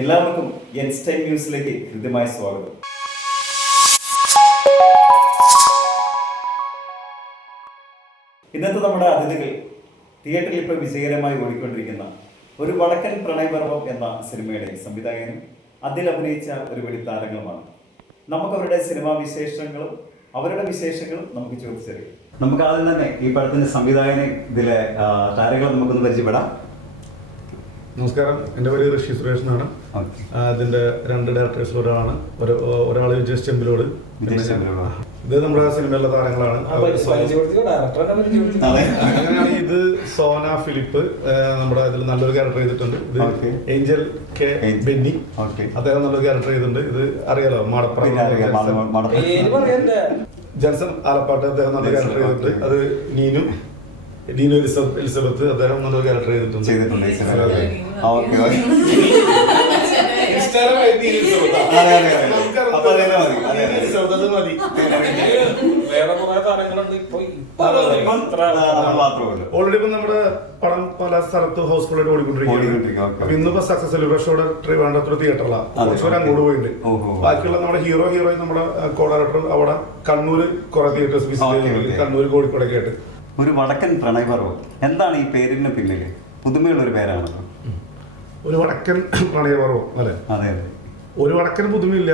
എല്ലാവർക്കും എൻസ്റ്റൈൻ ന്യൂസിലേക്ക് ഹൃദ്യമായ സ്വാഗതം. ഇന്നത്തെ നമ്മുടെ അതിഥികൾ തിയേറ്ററിൽ ഇപ്പോൾ വിജയകരമായി ഓടിക്കൊണ്ടിരിക്കുന്ന ഒരു വടക്കൻ പ്രണയപർവം എന്ന സിനിമയുടെ സംവിധായകനും അതിൽ അഭിനയിച്ച ഒരു വെടി താരങ്ങളുമാണ്. നമുക്ക് അവരുടെ സിനിമാ വിശേഷങ്ങളും അവരുടെ വിശേഷങ്ങളും നമുക്ക് ചോദിച്ചറിയാം. നമുക്ക് ആദ്യം തന്നെ ഈ പടത്തിന്റെ സംവിധായകനെ ഇതിലെ താരങ്ങളെ നമുക്കൊന്ന് പരിചയപ്പെടാം. നമസ്കാരം, എൻ്റെ പേര് ഋഷി സുരേഷ് എന്നാണ്. ഇതിന്റെ രണ്ട് ഡയറക്ടേഴ്സിൽ ഒരാളാണ്. ഒരാൾ വിജയ് ചെമ്പിലോട്. ഇത് നമ്മുടെ സിനിമയിലെ താരങ്ങളാണ്. അങ്ങനെയാണ് ഇത് സോന ഫിലിപ്പ് നമ്മുടെ ഇതിൽ നല്ലൊരു ക്യാരക്ടർ ചെയ്തിട്ടുണ്ട്. ഇത് ഏഞ്ചൽ കെ ബെന്നി, അദ്ദേഹം നല്ലൊരു ക്യാരക്ടർ ചെയ്തിട്ടുണ്ട്. ഇത് അറിയാലോ, മാടപ്പുറം ജൻസൺ ആലപ്പാട്ട്, അദ്ദേഹം നല്ല ക്യാരക്ടർ ചെയ്തിട്ടുണ്ട്. അത് നീനു എലിസബത്ത്, അദ്ദേഹം നല്ലൊരു ക്യാരക്ടർ ചെയ്തിട്ടുണ്ട്. ഓൾറെഡി ഇപ്പൊ നമ്മുടെ പടം പല സ്ഥലത്ത് ഹൗസ്ഫുള്ളായിട്ട് ഓടിക്കൊണ്ടിരിക്കുകയാണ്. അപ്പൊ ഇന്നിപ്പോ സക്സസ് സെലിബ്രേഷനോടെ ട്രിവാൻഡ്രത്തൊരു തിയേറ്ററിലാണ് അങ്ങോട്ട് പോയിട്ടുണ്ട്. ബാക്കിയുള്ള നമ്മുടെ ഹീറോയിൻ നമ്മുടെ കോ ഡയറക്ടർ അവിടെ കണ്ണൂര് കുറെ തിയേറ്റേഴ്സ് വിസിറ്റ് ചെയ്തിട്ടുണ്ട്. കണ്ണൂര് കോഴിക്കോടൊക്കെ ആയിട്ട്. ഒരു വടക്കൻ പ്രണയപർവം എന്താണ് ഈ പേരിന് പിന്നില്? പുതുമയുള്ള ഒരു പേരാണ്. ഒരു വടക്കൻ പ്രണയപർവം അല്ലെ? അതെ അതെ. ഒരു വടക്കൻ പുതുമയില്ല,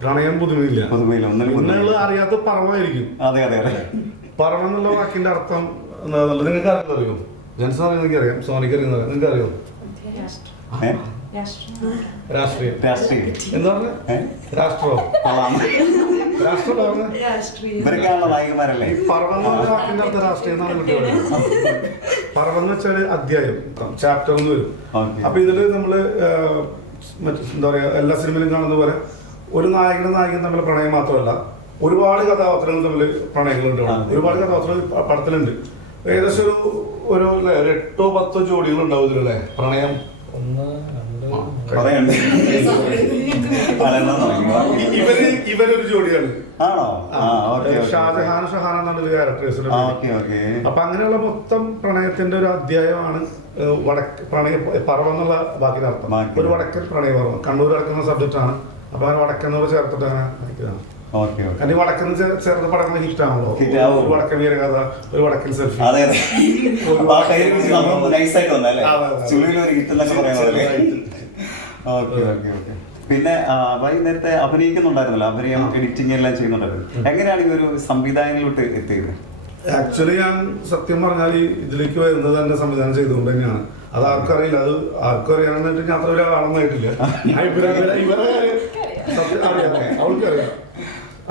പ്രണയം പുതുമയില്ല. ഒന്നുള്ളത് അറിയാത്ത പറവായിരിക്കും. അതെ അതെ അതെ. പറവം എന്നുള്ള വാക്കിന്റെ അർത്ഥം എന്താണെന്നുള്ളത് നിങ്ങൾക്ക് അറിയാം. ജൻസൺ അറിയാം, അറിയാം. സോനിക്ക് അറിയാം, നിങ്ങൾക്ക് അറിയാം. രാഷ്ട്രീയം എന്താ പറഞ്ഞ രാഷ്ട്രോ നായകന്മാരല്ലേ? പറവം എന്നുള്ള വാക്കിന്റെ അർത്ഥം രാഷ്ട്രീയം എന്നാണ് കുട്ടികൾ. പറവം എന്ന് വെച്ചാല് അധ്യായം, ചാപ്റ്റർ എന്ന് വരും. അപ്പൊ ഇതില് നമ്മള് എന്താ പറയാ, എല്ലാ സിനിമയിലും കാണുന്ന പോലെ ഒരു നായകനും നായകൻ തമ്മിൽ പ്രണയം മാത്രമല്ല, ഒരുപാട് കഥാപാത്രങ്ങൾ തമ്മിൽ പ്രണയങ്ങളുണ്ട്. ഒരുപാട് കഥാപാത്രങ്ങൾ പടത്തിലുണ്ട്. ഏകദേശം ഒരു 8-10 ജോഡികൾ ഉണ്ടാവും ഇതിലല്ലേ പ്രണയം. ഇവരൊരു ജോഡിയാണ്. ഷാജഹാൻ ഷഹാന എന്നാണ് ഒരു ക്യാരക്ടേഴ്സിന്റെ. അപ്പൊ അങ്ങനെയുള്ള മൊത്തം പ്രണയത്തിന്റെ ഒരു അധ്യായമാണ് പറവം എന്നുള്ള വാക്കിന്റെ അർത്ഥം. ഒരു വടക്കൻ പ്രണയപർവം കണ്ണൂർ കിടക്കുന്ന സബ്ജക്റ്റ് ആണ്. അപ്പൊ അങ്ങനെ വടക്കെന്നോട് ചേർത്തിട്ട് അങ്ങനെ വായിക്കുന്നതാണ്. കാരണം വടക്കെന്ന് ചേർത്ത് പടക്കുന്ന ഹിറ്റ് ആണല്ലോ. ഒരു വടക്കൻ വീരകഥ, ഒരു വടക്കൻ സെൽഫി. പിന്നെ നേരത്തെ അഭിനയിക്കുന്നുണ്ടായിരുന്നല്ലോ, അഭിനയം എഡിറ്റിംഗ് എല്ലാം ചെയ്യുന്നുണ്ടായിരുന്നു. എങ്ങനെയാണ് ഈ ഒരു സംവിധായകനിലോട്ട് എത്തിയത്? ആക്ച്വലി ഞാൻ സത്യം പറഞ്ഞാൽ ഇതിലേക്ക് വരുന്നത് തന്നെ സംവിധാനം ചെയ്തുകൊണ്ട് തന്നെയാണ്. അത് ആർക്കും അറിയില്ല. അത് ആർക്കും അറിയാമെന്നിട്ട് ഞാൻ അത്ര ഒരാളെന്നായിട്ടില്ല. സത്യം അറിയാം, അവർക്കറിയാം.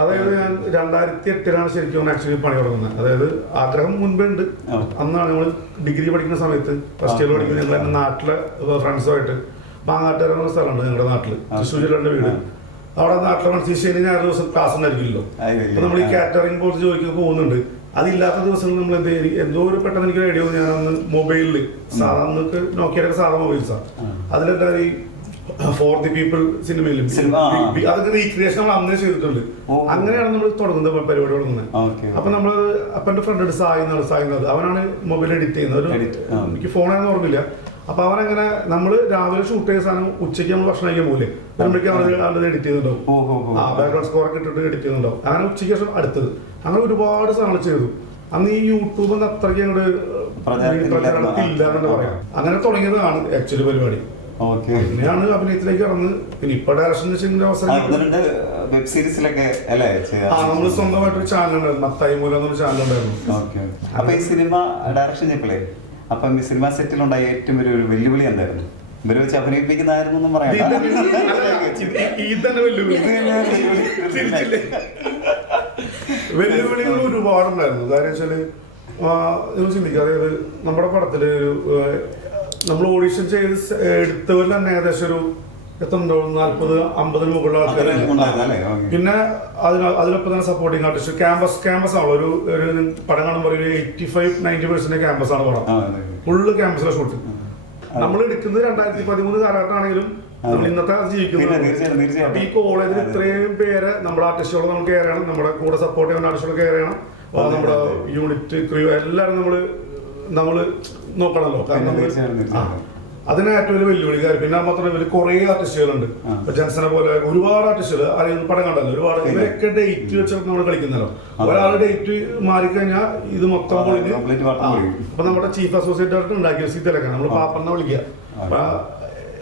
അതായത് ഞാൻ 2008 ശരിക്കും ആക്ച്വലി പണി തുടങ്ങുന്നത്. അതായത് ആഗ്രഹം മുൻപേ ഉണ്ട്. അന്നാണ് നമ്മൾ ഡിഗ്രി പഠിക്കുന്ന സമയത്ത്, ഫസ്റ്റ് ഇയർ പഠിക്കുന്ന ഞങ്ങൾ എൻ്റെ നാട്ടിലെ ഫ്രണ്ട്സുമായിട്ട് മാങ്ങാട്ടുകര എന്ന സ്ഥലമുണ്ട് ഞങ്ങളുടെ നാട്ടില്, തൃശ്ശൂർ ജില്ലയുടെ വീട്. അവിടെ നാട്ടിലെ ഫ്രണ്ട്സ് ശനി ഞായർ ദിവസം ക്ലാസ് ഉണ്ടായിരിക്കില്ലല്ലോ. അപ്പൊ നമ്മൾ ഈ കാറ്ററിംഗ് കോഴ്സ് ജോലിക്ക് പോകുന്നുണ്ട്. അതില്ലാത്ത ദിവസങ്ങൾ നമ്മൾ എന്തോ ഒരു പെട്ടെന്ന് എനിക്ക് ഐഡിയ വന്നു. ഞാനന്ന് മൊബൈലില് സാധാരണ നോക്കിയൊക്കെ സാധാരണ മൊബൈൽസാണ്, അതിലെന്താ ഈ ഫോർ ദി പീപ്പിൾ സിനിമയിലും അതൊക്കെ റീക്രിയേഷൻ നമ്മൾ അന്നേ ചെയ്തിട്ടുണ്ട്. അങ്ങനെയാണ് നമ്മൾ തുടങ്ങുന്നത്, പരിപാടി തുടങ്ങുന്നത്. അപ്പൊ നമ്മള് എന്റെ ഫ്രണ്ട് സായിനാഥ്, അവനാണ് മൊബൈൽ എഡിറ്റ് ചെയ്യുന്നത്. എനിക്ക് ഫോണാണെന്ന് ഓർമ്മില്ല. അപ്പൊ അവനങ്ങനെ നമ്മള് രാവിലെ ഷൂട്ട് ചെയ്ത സാധനം ഉച്ചയ്ക്ക് നമ്മൾ ഭക്ഷണം കഴിക്കാൻ പോകില്ലേ, വരുമ്പോഴേക്കും അവനത് എഡിറ്റ് ചെയ്യുന്നുണ്ടാവും. ബാക്ക്ഗ്രൗണ്ട് സ്കോർ ഒക്കെ ഇട്ടിട്ട് എഡിറ്റ് ചെയ്യുന്നുണ്ടാവും. അങ്ങനെ ഉച്ചയ്ക്ക് ശേഷം അടുത്തത്, അങ്ങനെ ഒരുപാട് സാധനങ്ങൾ ചെയ്തു. അന്ന് ഈ യൂട്യൂബ് അത്രയ്ക്ക് അങ്ങോട്ട് പ്രചാരണത്തില്ല എന്ന് പറയാം. അങ്ങനെ തുടങ്ങിയതാണ് ആക്ച്വലി പരിപാടി. പിന്നെയാണ് അഭിനയത്തിലേക്ക് കടന്ന്. പിന്നെ ഇപ്പൊ ഡയറക്ഷൻ അവസരം വെബ് സീരീസിലൊക്കെ നമ്മള് സ്വന്തമായിട്ടൊരു ചാനൽ ഉണ്ടായിരുന്നു, മത്തായി മൂലം എന്നൊരു ചാനൽ ഉണ്ടായിരുന്നു. അപ്പൊ ഈ സിനിമ ഡയറക്ഷൻ ചെയ്യപ്പോഴേ അപ്പം ഈ സിനിമ സെറ്റിലുണ്ടായ ഏറ്റവും ഒരു വെല്ലുവിളി എന്തായിരുന്നു? ഇവരെ വെച്ച് അഭിനയിപ്പിക്കുന്നതായിരുന്നു പറയാം. വെല്ലുവിളികൾ ഒരുപാടുണ്ടായിരുന്നു. കാര്യം വെച്ചാല് നിങ്ങൾ ചിന്തിക്കുക, അതായത് നമ്മുടെ പടത്തില് നമ്മൾ ഓഡീഷൻ ചെയ്ത് എടുത്തവരിൽ തന്നെ ഏകദേശം ഒരു 40-50 മുകളിൽ ആൾക്കാർ. പിന്നെ അതിനൊപ്പം തന്നെ സപ്പോർട്ടിങ് ആർട്ടിസ്റ്റ്, ക്യാമ്പസ് ആണല്ലോ. ഒരു പടം കാണുമ്പോൾ 85-90% ക്യാമ്പസ് ആണ് പടം. ഫുള്ള് ക്യാമ്പസിലെ ഷൂട്ട്. നമ്മൾ എടുക്കുന്നത് 2013 കാലഘട്ടമാണെങ്കിലും നമ്മൾ ഇന്നത്തെ ജീവിക്കുന്നത്. അപ്പൊ ഈ കോളേജിൽ ഇത്രയും പേരെ നമ്മുടെ ആർട്ടിസ്റ്റുകൾ നമ്മൾ കെയർ ചെയ്യണം, നമ്മുടെ കൂടെ സപ്പോർട്ട് ചെയ്യുന്ന ആർട്ടിസ്റ്റുകൾ കെയർ ചെയ്യണം, നമ്മുടെ യൂണിറ്റ് ക്രൂ എല്ലാവരും നമ്മള് നോക്കണല്ലോ. കാരണം അതിന് ഏറ്റവും വലിയ വെല്ലുവിളിക്കാർ. പിന്നെ മാത്രമല്ല ഇവര് കുറെ ആർട്ടിസ്റ്റുകളുണ്ട്. ഇപ്പൊ ജൻസനെ പോലെ ഒരുപാട് ആർട്ടിസ്റ്റുകൾ അറിയുന്ന പടം കണ്ടല്ലോ, ഒരുപാട് ഇവരൊക്കെ ഡേറ്റ് വെച്ചിട്ട് നമ്മൾ കളിക്കുന്നല്ലോ. ഒരാൾ ഡേറ്റ് മാറിക്കഴിഞ്ഞാൽ ഇത് മൊത്തം പൊളിഞ്ഞ്. അപ്പൊ നമ്മുടെ ചീഫ് അസോസിയേറ്റ് ഡയറക്ടർ ഉണ്ടാക്കിയ സീതലൊക്കെ നമ്മൾ പാപ്പറിനെ വിളിക്കുക.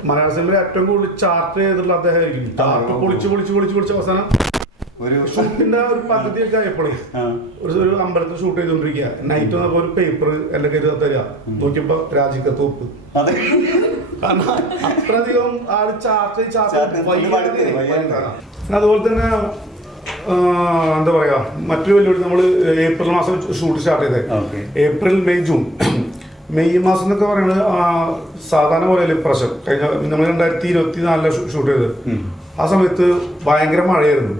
മലയാള സിനിമയിൽ ഏറ്റവും കൂടുതൽ ചാർട്ട് ചെയ്തിട്ടുള്ള അദ്ദേഹം ആയിരിക്കും. ചാർട്ട് പൊളിച്ച് അവസാനം ഷൂട്ടിന്റെ ഒരു പദ്ധതിയൊക്കെ ആയപ്പോഴേ ഒരു അമ്പലത്തിൽ ഷൂട്ട് ചെയ്തോണ്ടിരിക്കുക. നൈറ്റ് വന്നപ്പോ ഒരു പേപ്പർ എന്റെ കയ്യിൽ തരിക, നോക്കിയപ്പോ രാജിക്കത്ത് ഒപ്പ്. കാരണം അത്രയധികം ആള് ചാർട്ട്. അതുപോലെ തന്നെ എന്താ പറയാ, മറ്റൊരു വെല്ലുവിളി, നമ്മള് ഏപ്രിൽ മാസം ഷൂട്ട് സ്റ്റാർട്ട് ചെയ്തേ. April May June. മെയ് മാസം എന്നൊക്കെ പറയുന്നത് സാധാരണ പോലെ പ്രശ്നം. കഴിഞ്ഞ നമ്മൾ 2024 ഷൂട്ട് ചെയ്തത്. ആ സമയത്ത് ഭയങ്കര മഴയായിരുന്നു.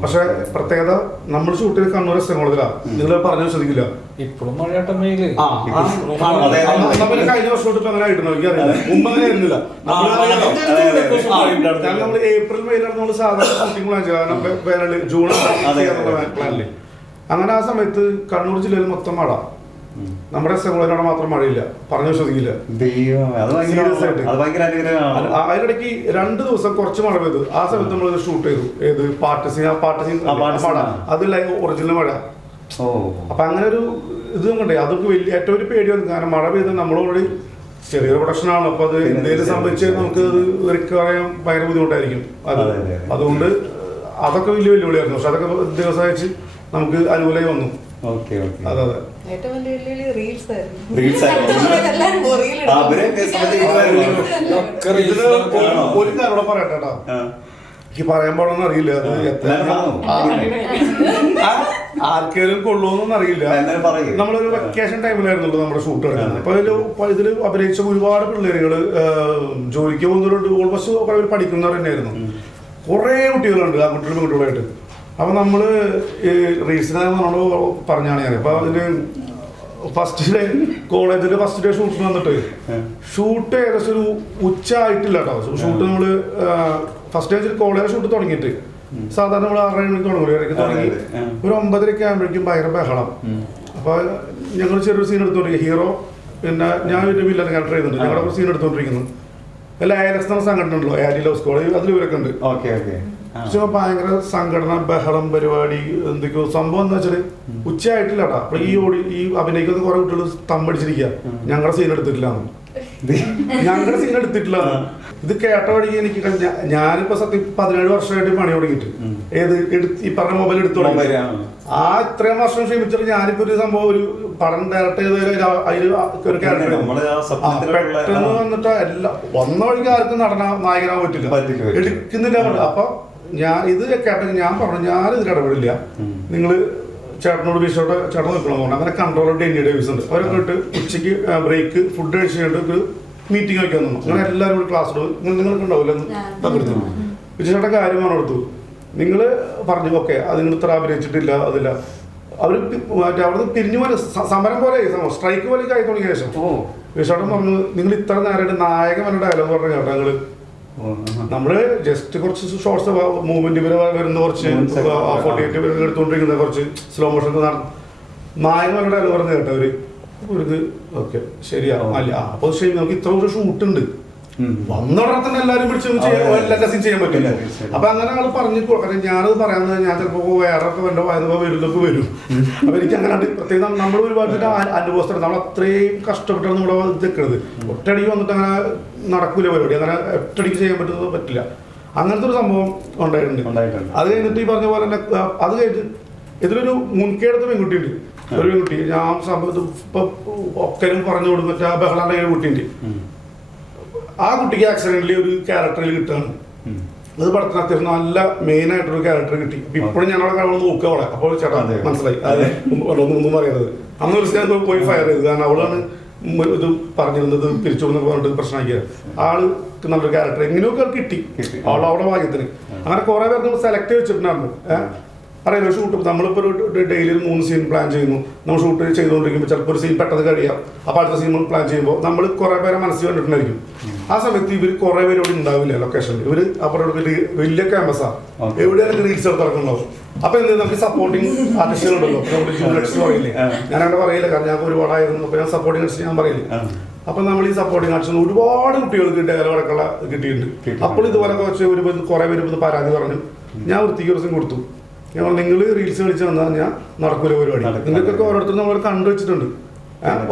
പക്ഷെ പ്രത്യേകത നമ്മൾ ഷൂട്ട് ചെയ്ത് കണ്ണൂർ എസ്റ്റങ്ങോളത്തിലാണ്. നിങ്ങൾ പറഞ്ഞു ശ്രദ്ധിക്കില്ല, ഇപ്പോഴും മഴയാട്ടം മെയില്. കഴിഞ്ഞ വർഷം തൊട്ട് അങ്ങനെ ആയിട്ടുണ്ടോ എനിക്കറിയില്ല. മുമ്പ് അങ്ങനെ ആയിരുന്നില്ല. നമ്മൾ ഏപ്രിൽ മെയിലാണ് നമ്മൾ സാധാരണ ഷൂട്ടിംഗ് പ്ലാൻ ചെയ്യുക. കാരണം വേനൽ ജൂൺ പ്ലാനില്. അങ്ങനെ ആ സമയത്ത് കണ്ണൂർ ജില്ലയിൽ മൊത്തം മഴ. നമ്മുടെ എസ്റ്റങ്ങോളത്തിനോട് മാത്രം മഴയില്ല. പറഞ്ഞു വിശ്വസിക്കില്ല. അതിനിടയ്ക്ക് 2 ദിവസം കുറച്ച് മഴ പെയ്തു. ആ സമയത്ത് നമ്മൾ ഷൂട്ട് ചെയ്തു. ഏത് പാട്ട് സീൻ മഴ, അത് ഒറിജിനൽ മഴ. അപ്പൊ അങ്ങനെ ഒരു ഇത് കണ്ടേ, അതൊക്കെ വലിയ ഏറ്റവും ഒരു പേടി വന്നു. കാരണം മഴ പെയ്ത് നമ്മളോട് ചെറിയൊരു പ്രൊഡക്ഷനാണ്. അപ്പൊ അത് എന്തെങ്കിലും സംഭവിച്ച് നമുക്ക് അത് റിക്കവർ ചെയ്യാൻ ഭയങ്കര ബുദ്ധിമുട്ടായിരിക്കും. അതുകൊണ്ട് അതൊക്കെ വലിയ വെല്ലുവിളിയായിരുന്നു. പക്ഷെ അതൊക്കെ ദിവസം അയച്ച് നമുക്ക് അനുകൂലമായി വന്നു. അതെ അതെ. ഒരു കാര്യം പറയട്ടെ കേട്ടോ, എനിക്ക് പറയാൻ പാടൊന്നും അറിയില്ല. അത് ആർക്കേലും കൊള്ളുമെന്നൊന്നും അറിയില്ല. നമ്മളൊരു വെക്കേഷൻ ടൈമിലായിരുന്നുള്ളൂ നമ്മുടെ ഷൂട്ട് എടുക്കുന്നത്. അപ്പൊ ഇതിൽ അഭിനയിച്ച ഒരുപാട് പിള്ളേരുകള് ജോലിക്ക് പോകുന്നവരുണ്ട്. ഓൾമോസ്റ്റ് അവർ പഠിക്കുന്നവർ തന്നെയായിരുന്നു. കുറെ കുട്ടികളുണ്ട്, ആ കുട്ടികളായിട്ട്. അപ്പൊ നമ്മള് ഈ റീൽസിനെ നമ്മളോട് പറഞ്ഞാണ് ഞാൻ. അപ്പൊ അതിന് ഫസ്റ്റ് ഡേ കോളേജില് ഫസ്റ്റ് ഡേ ഷൂട്ടിന് വന്നിട്ട് ഷൂട്ട് ഏകദേശം ഒരു ഉച്ച ആയിട്ടില്ല കേട്ടോ. ഷൂട്ട് നമ്മള് ഫസ്റ്റ് ഡേ കോളേജ് ഷൂട്ട് തുടങ്ങിയിട്ട് സാധാരണ നമ്മൾ 6:30 മണിക്ക് തുടങ്ങി. ഒരു 9:30 ആകുമ്പോഴേക്കും ഭയങ്കര ബഹളം. അപ്പൊ ഞങ്ങൾ ചെറിയൊരു സീൻ എടുത്തോണ്ടിരിക്കുക. ഹീറോ പിന്നെ ഞാൻ ഒരു വില്ലൻ ക്യാരക്ടർ ചെയ്യുന്നുണ്ട്. ഞങ്ങളുടെ ഒരു സീൻ എടുത്തോണ്ടിരിക്കുന്നു. എല്ലാ ALX സംഘടന ഉണ്ടല്ലോ, ആന്റി ലവ് സ്ക്വാഡ്, അതിൽ ഇവരൊക്കെ ഉണ്ട്. പക്ഷെ ഭയങ്കര സംഘടന, ബഹളം, പരിപാടി, എന്തൊക്കെയോ സംഭവം എന്താ വെച്ചാല് ഉച്ചയായിട്ടില്ല കേട്ടോ. അപ്പൊ ഈ അഭിനയിക്കുന്ന കുറെ കുട്ടികൾ തമ്പടിച്ചിരിക്കുക, ഞങ്ങളുടെ സീൻ എടുത്തിട്ടില്ല. ഇത് കേട്ട വഴിക്ക് എനിക്ക് ഞാനിപ്പോ സത്യം 17 വർഷമായിട്ട് പണി തുടങ്ങിയിട്ട് ഈ പറഞ്ഞ മൊബൈൽ എടുത്തു തുടങ്ങി. ആ ഇത്രയും വർഷം ക്ഷമിച്ചിട്ട് ഞാനിപ്പോ ഒരു സംഭവം ഒരു പടം ഡയറക്ട് ചെയ്ത അതിൽ ഒരു ക്യാരക്ടർ പെട്ടെന്ന് വന്നിട്ട് വന്ന വഴിക്ക് ആർക്കും നായകനാൻ പറ്റില്ല, എടുക്കുന്നില്ല. അപ്പൊ ഞാൻ ഇത് കേട്ടെങ്കിൽ ഞാൻ പറഞ്ഞു, ഞാനിതിൽ ഇടപെടില്ല. നിങ്ങള് ചേട്ടനോട് വിഷയോടെ ചേട്ടൻ നിൽക്കണം പറഞ്ഞു. അങ്ങനെ കൺട്രോളർ ഡെന്നി ഡേവിസ് ഉണ്ട്. അവരൊക്കെ ഇട്ട് ഉച്ചയ്ക്ക് ബ്രേക്ക് ഫുഡ് കഴിച്ച് കഴിഞ്ഞിട്ട് ഒരു മീറ്റിംഗ് വയ്ക്കാൻ തന്നു. അങ്ങനെ എല്ലാവരും കൂടി ക്ലാസ് നിങ്ങൾക്ക് ഉണ്ടാവില്ല പങ്കെടുത്തു. വിജയേട്ടൻ കാര്യമാണ് കൊടുത്തു. നിങ്ങൾ പറഞ്ഞു ഓക്കെ, അത് നിങ്ങൾ ഇത്ര അഭിനയിച്ചിട്ടില്ല, അതില്ല. അവർ മറ്റേ അവിടെ പിരിഞ്ഞു പോലെ സമരം പോലെ സ്ട്രൈക്ക് പോലെ ആയി തുടങ്ങിയ ശേഷം വിജയേട്ടൻ പറഞ്ഞു, നിങ്ങൾ ഇത്ര നേരമായിട്ട് നായകൻ പറഞ്ഞ ഡയലോഗ് പറഞ്ഞു കേട്ടോ. ഞങ്ങള് നമ്മള് ജസ്റ്റ് കുറച്ച് ഷോർട്സ് മൂവ്മെന്റ് വരുന്ന കുറച്ച് 48 എടുത്തുകൊണ്ടിരിക്കുന്ന കുറച്ച് സ്ലോ മോഷൻ നായകൻ ഡയലോഗ് പറഞ്ഞു കേട്ടോ. അവര് ഓക്കെ ശരിയാ അല്ല. അപ്പൊ ശരി, നമുക്ക് ഇത്ര ഒരു ഷൂട്ട് ഉണ്ട്, വന്ന ഉടനെ തന്നെ എല്ലാവരും പിടിച്ച് എല്ലാ സീൻ ചെയ്യാൻ പറ്റില്ല. അപ്പൊ അങ്ങനെ ആള് പറഞ്ഞു. കാരണം ഞാനത് പറയാൻ ഞാൻ ചിലപ്പോ വേറെ വല്ല വരുന്നൊക്കെ വരും. അപ്പൊ എനിക്ക് അങ്ങനെ പ്രത്യേകം നമ്മൾ ഒരുപാട് അനുഭവസ്ഥ നമ്മൾ അത്രയും കഷ്ടപ്പെട്ടാണ് നമ്മുടെ നിൽക്കുന്നത്. ഒറ്റയടിക്ക് വന്നിട്ട് അങ്ങനെ നടക്കൂല പരിപാടി, അങ്ങനെ ഒറ്റയടിക്ക് ചെയ്യാൻ പറ്റില്ല. അങ്ങനത്തെ ഒരു സംഭവം ഉണ്ടായിട്ടുണ്ട്. അത് കഴിഞ്ഞിട്ട് ഈ പറഞ്ഞ പോലെ തന്നെ അത് കഴിഞ്ഞിട്ട് ഇതിലൊരു മുൻകൈയെടുത്ത പെൺകുട്ടി ഉണ്ട്. ഒരു പെൺകുട്ടി ഞാൻ സംഭവത്ത് ഇപ്പൊ ഒക്കലും പറഞ്ഞു കൊടുത്തിട്ട് ആ ബഹളാന്റെ കുട്ടിയുണ്ട്. ആ കുട്ടിക്ക് ആക്സിഡന്റിൽ ഒരു ക്യാരക്ടറിൽ കിട്ടുകയാണ്. അത് പടത്തിന് അത്യാവശ്യം നല്ല മെയിൻ ആയിട്ടൊരു ക്യാരക്ടർ കിട്ടി. ഇപ്പോഴും ഞാൻ അവിടെ നോക്കുക അവളെ. അപ്പോൾ ചേട്ടാ മനസ്സിലായി ഒന്നും പറയുന്നത്. അന്ന് ഒരു ഞാൻ പോയി ഫയർ ചെയ്തു. കാരണം അവളാണ് ഇത് പറഞ്ഞിരുന്നത് പിരിച്ചോന്നൊക്കെ പറഞ്ഞിട്ട് പ്രശ്നമാക്കിയത്. ആള് നല്ലൊരു ക്യാരക്ടർ എങ്ങനെയൊക്കെ കിട്ടി അവളവിടെ ഭാഗ്യത്തിന്. അങ്ങനെ കുറെ പേർ നമ്മൾ സെലക്ട് വെച്ചിട്ടുണ്ടായിരുന്നു. അറിയാലോ ഷൂട്ട് നമ്മളിപ്പോൾ ഒരു ഡെയിലി 3 സീൻ പ്ലാൻ ചെയ്യുന്നു. നമ്മൾ ഷൂട്ട് ചെയ്തുകൊണ്ടിരിക്കുമ്പോൾ ചിലപ്പോൾ ഒരു സീൻ പെട്ടെന്ന് കഴിയാം. അപ്പോൾ അടുത്ത സീൻ പ്ലാൻ ചെയ്യുമ്പോൾ നമ്മൾ കുറേ പേരെ മനസ്സിൽ കണ്ടിട്ടുണ്ടായിരിക്കും. ആ സമയത്ത് ഇവർ കുറേ പേര് ഇവിടെ ഉണ്ടാവില്ല ലൊക്കേഷനിൽ. ഇവർ അപ്പുറം വലിയ ക്യാമ്പസാണ്, എവിടെയാണ് റീൽസ് എടുത്ത് നടക്കുന്നുണ്ടാവും. അപ്പൊ എന്ത് നമുക്ക് സപ്പോർട്ടിങ് ആർട്ടിസ്റ്റുകളുണ്ടല്ലോ, ജൂനിയേഴ്സ് പറയില്ലേ, ഞാൻ അങ്ങനെ പറയില്ല കാരണം ഞാൻ ഒരുപാടായിരുന്നു. അപ്പൊ ഞാൻ സപ്പോർട്ടിങ് ആർട്ടിസ്റ്റ് ഞാൻ പറയില്ല. അപ്പൊ നമ്മൾ ഈ സപ്പോർട്ടിങ് ആർട്സിന് ഒരുപാട് കുട്ടികൾക്ക് ഡയലോഗടക്കുള്ള കിട്ടിയിട്ടുണ്ട്. അപ്പോൾ ഇതുപോലെ കുറെ പേര് പരാതി പറഞ്ഞു. ഞാൻ വൃത്തിക്ക് ദിവസം കൊടുത്തു. ഞാൻ പറഞ്ഞു നിങ്ങൾ റീൽസ് കളിച്ച് വന്നാൽ ഞാൻ നടക്കൂല പരിപാടി. നിങ്ങൾക്കൊക്കെ ഓരോരുത്തരും നമ്മൾ കണ്ടു വെച്ചിട്ടുണ്ട്,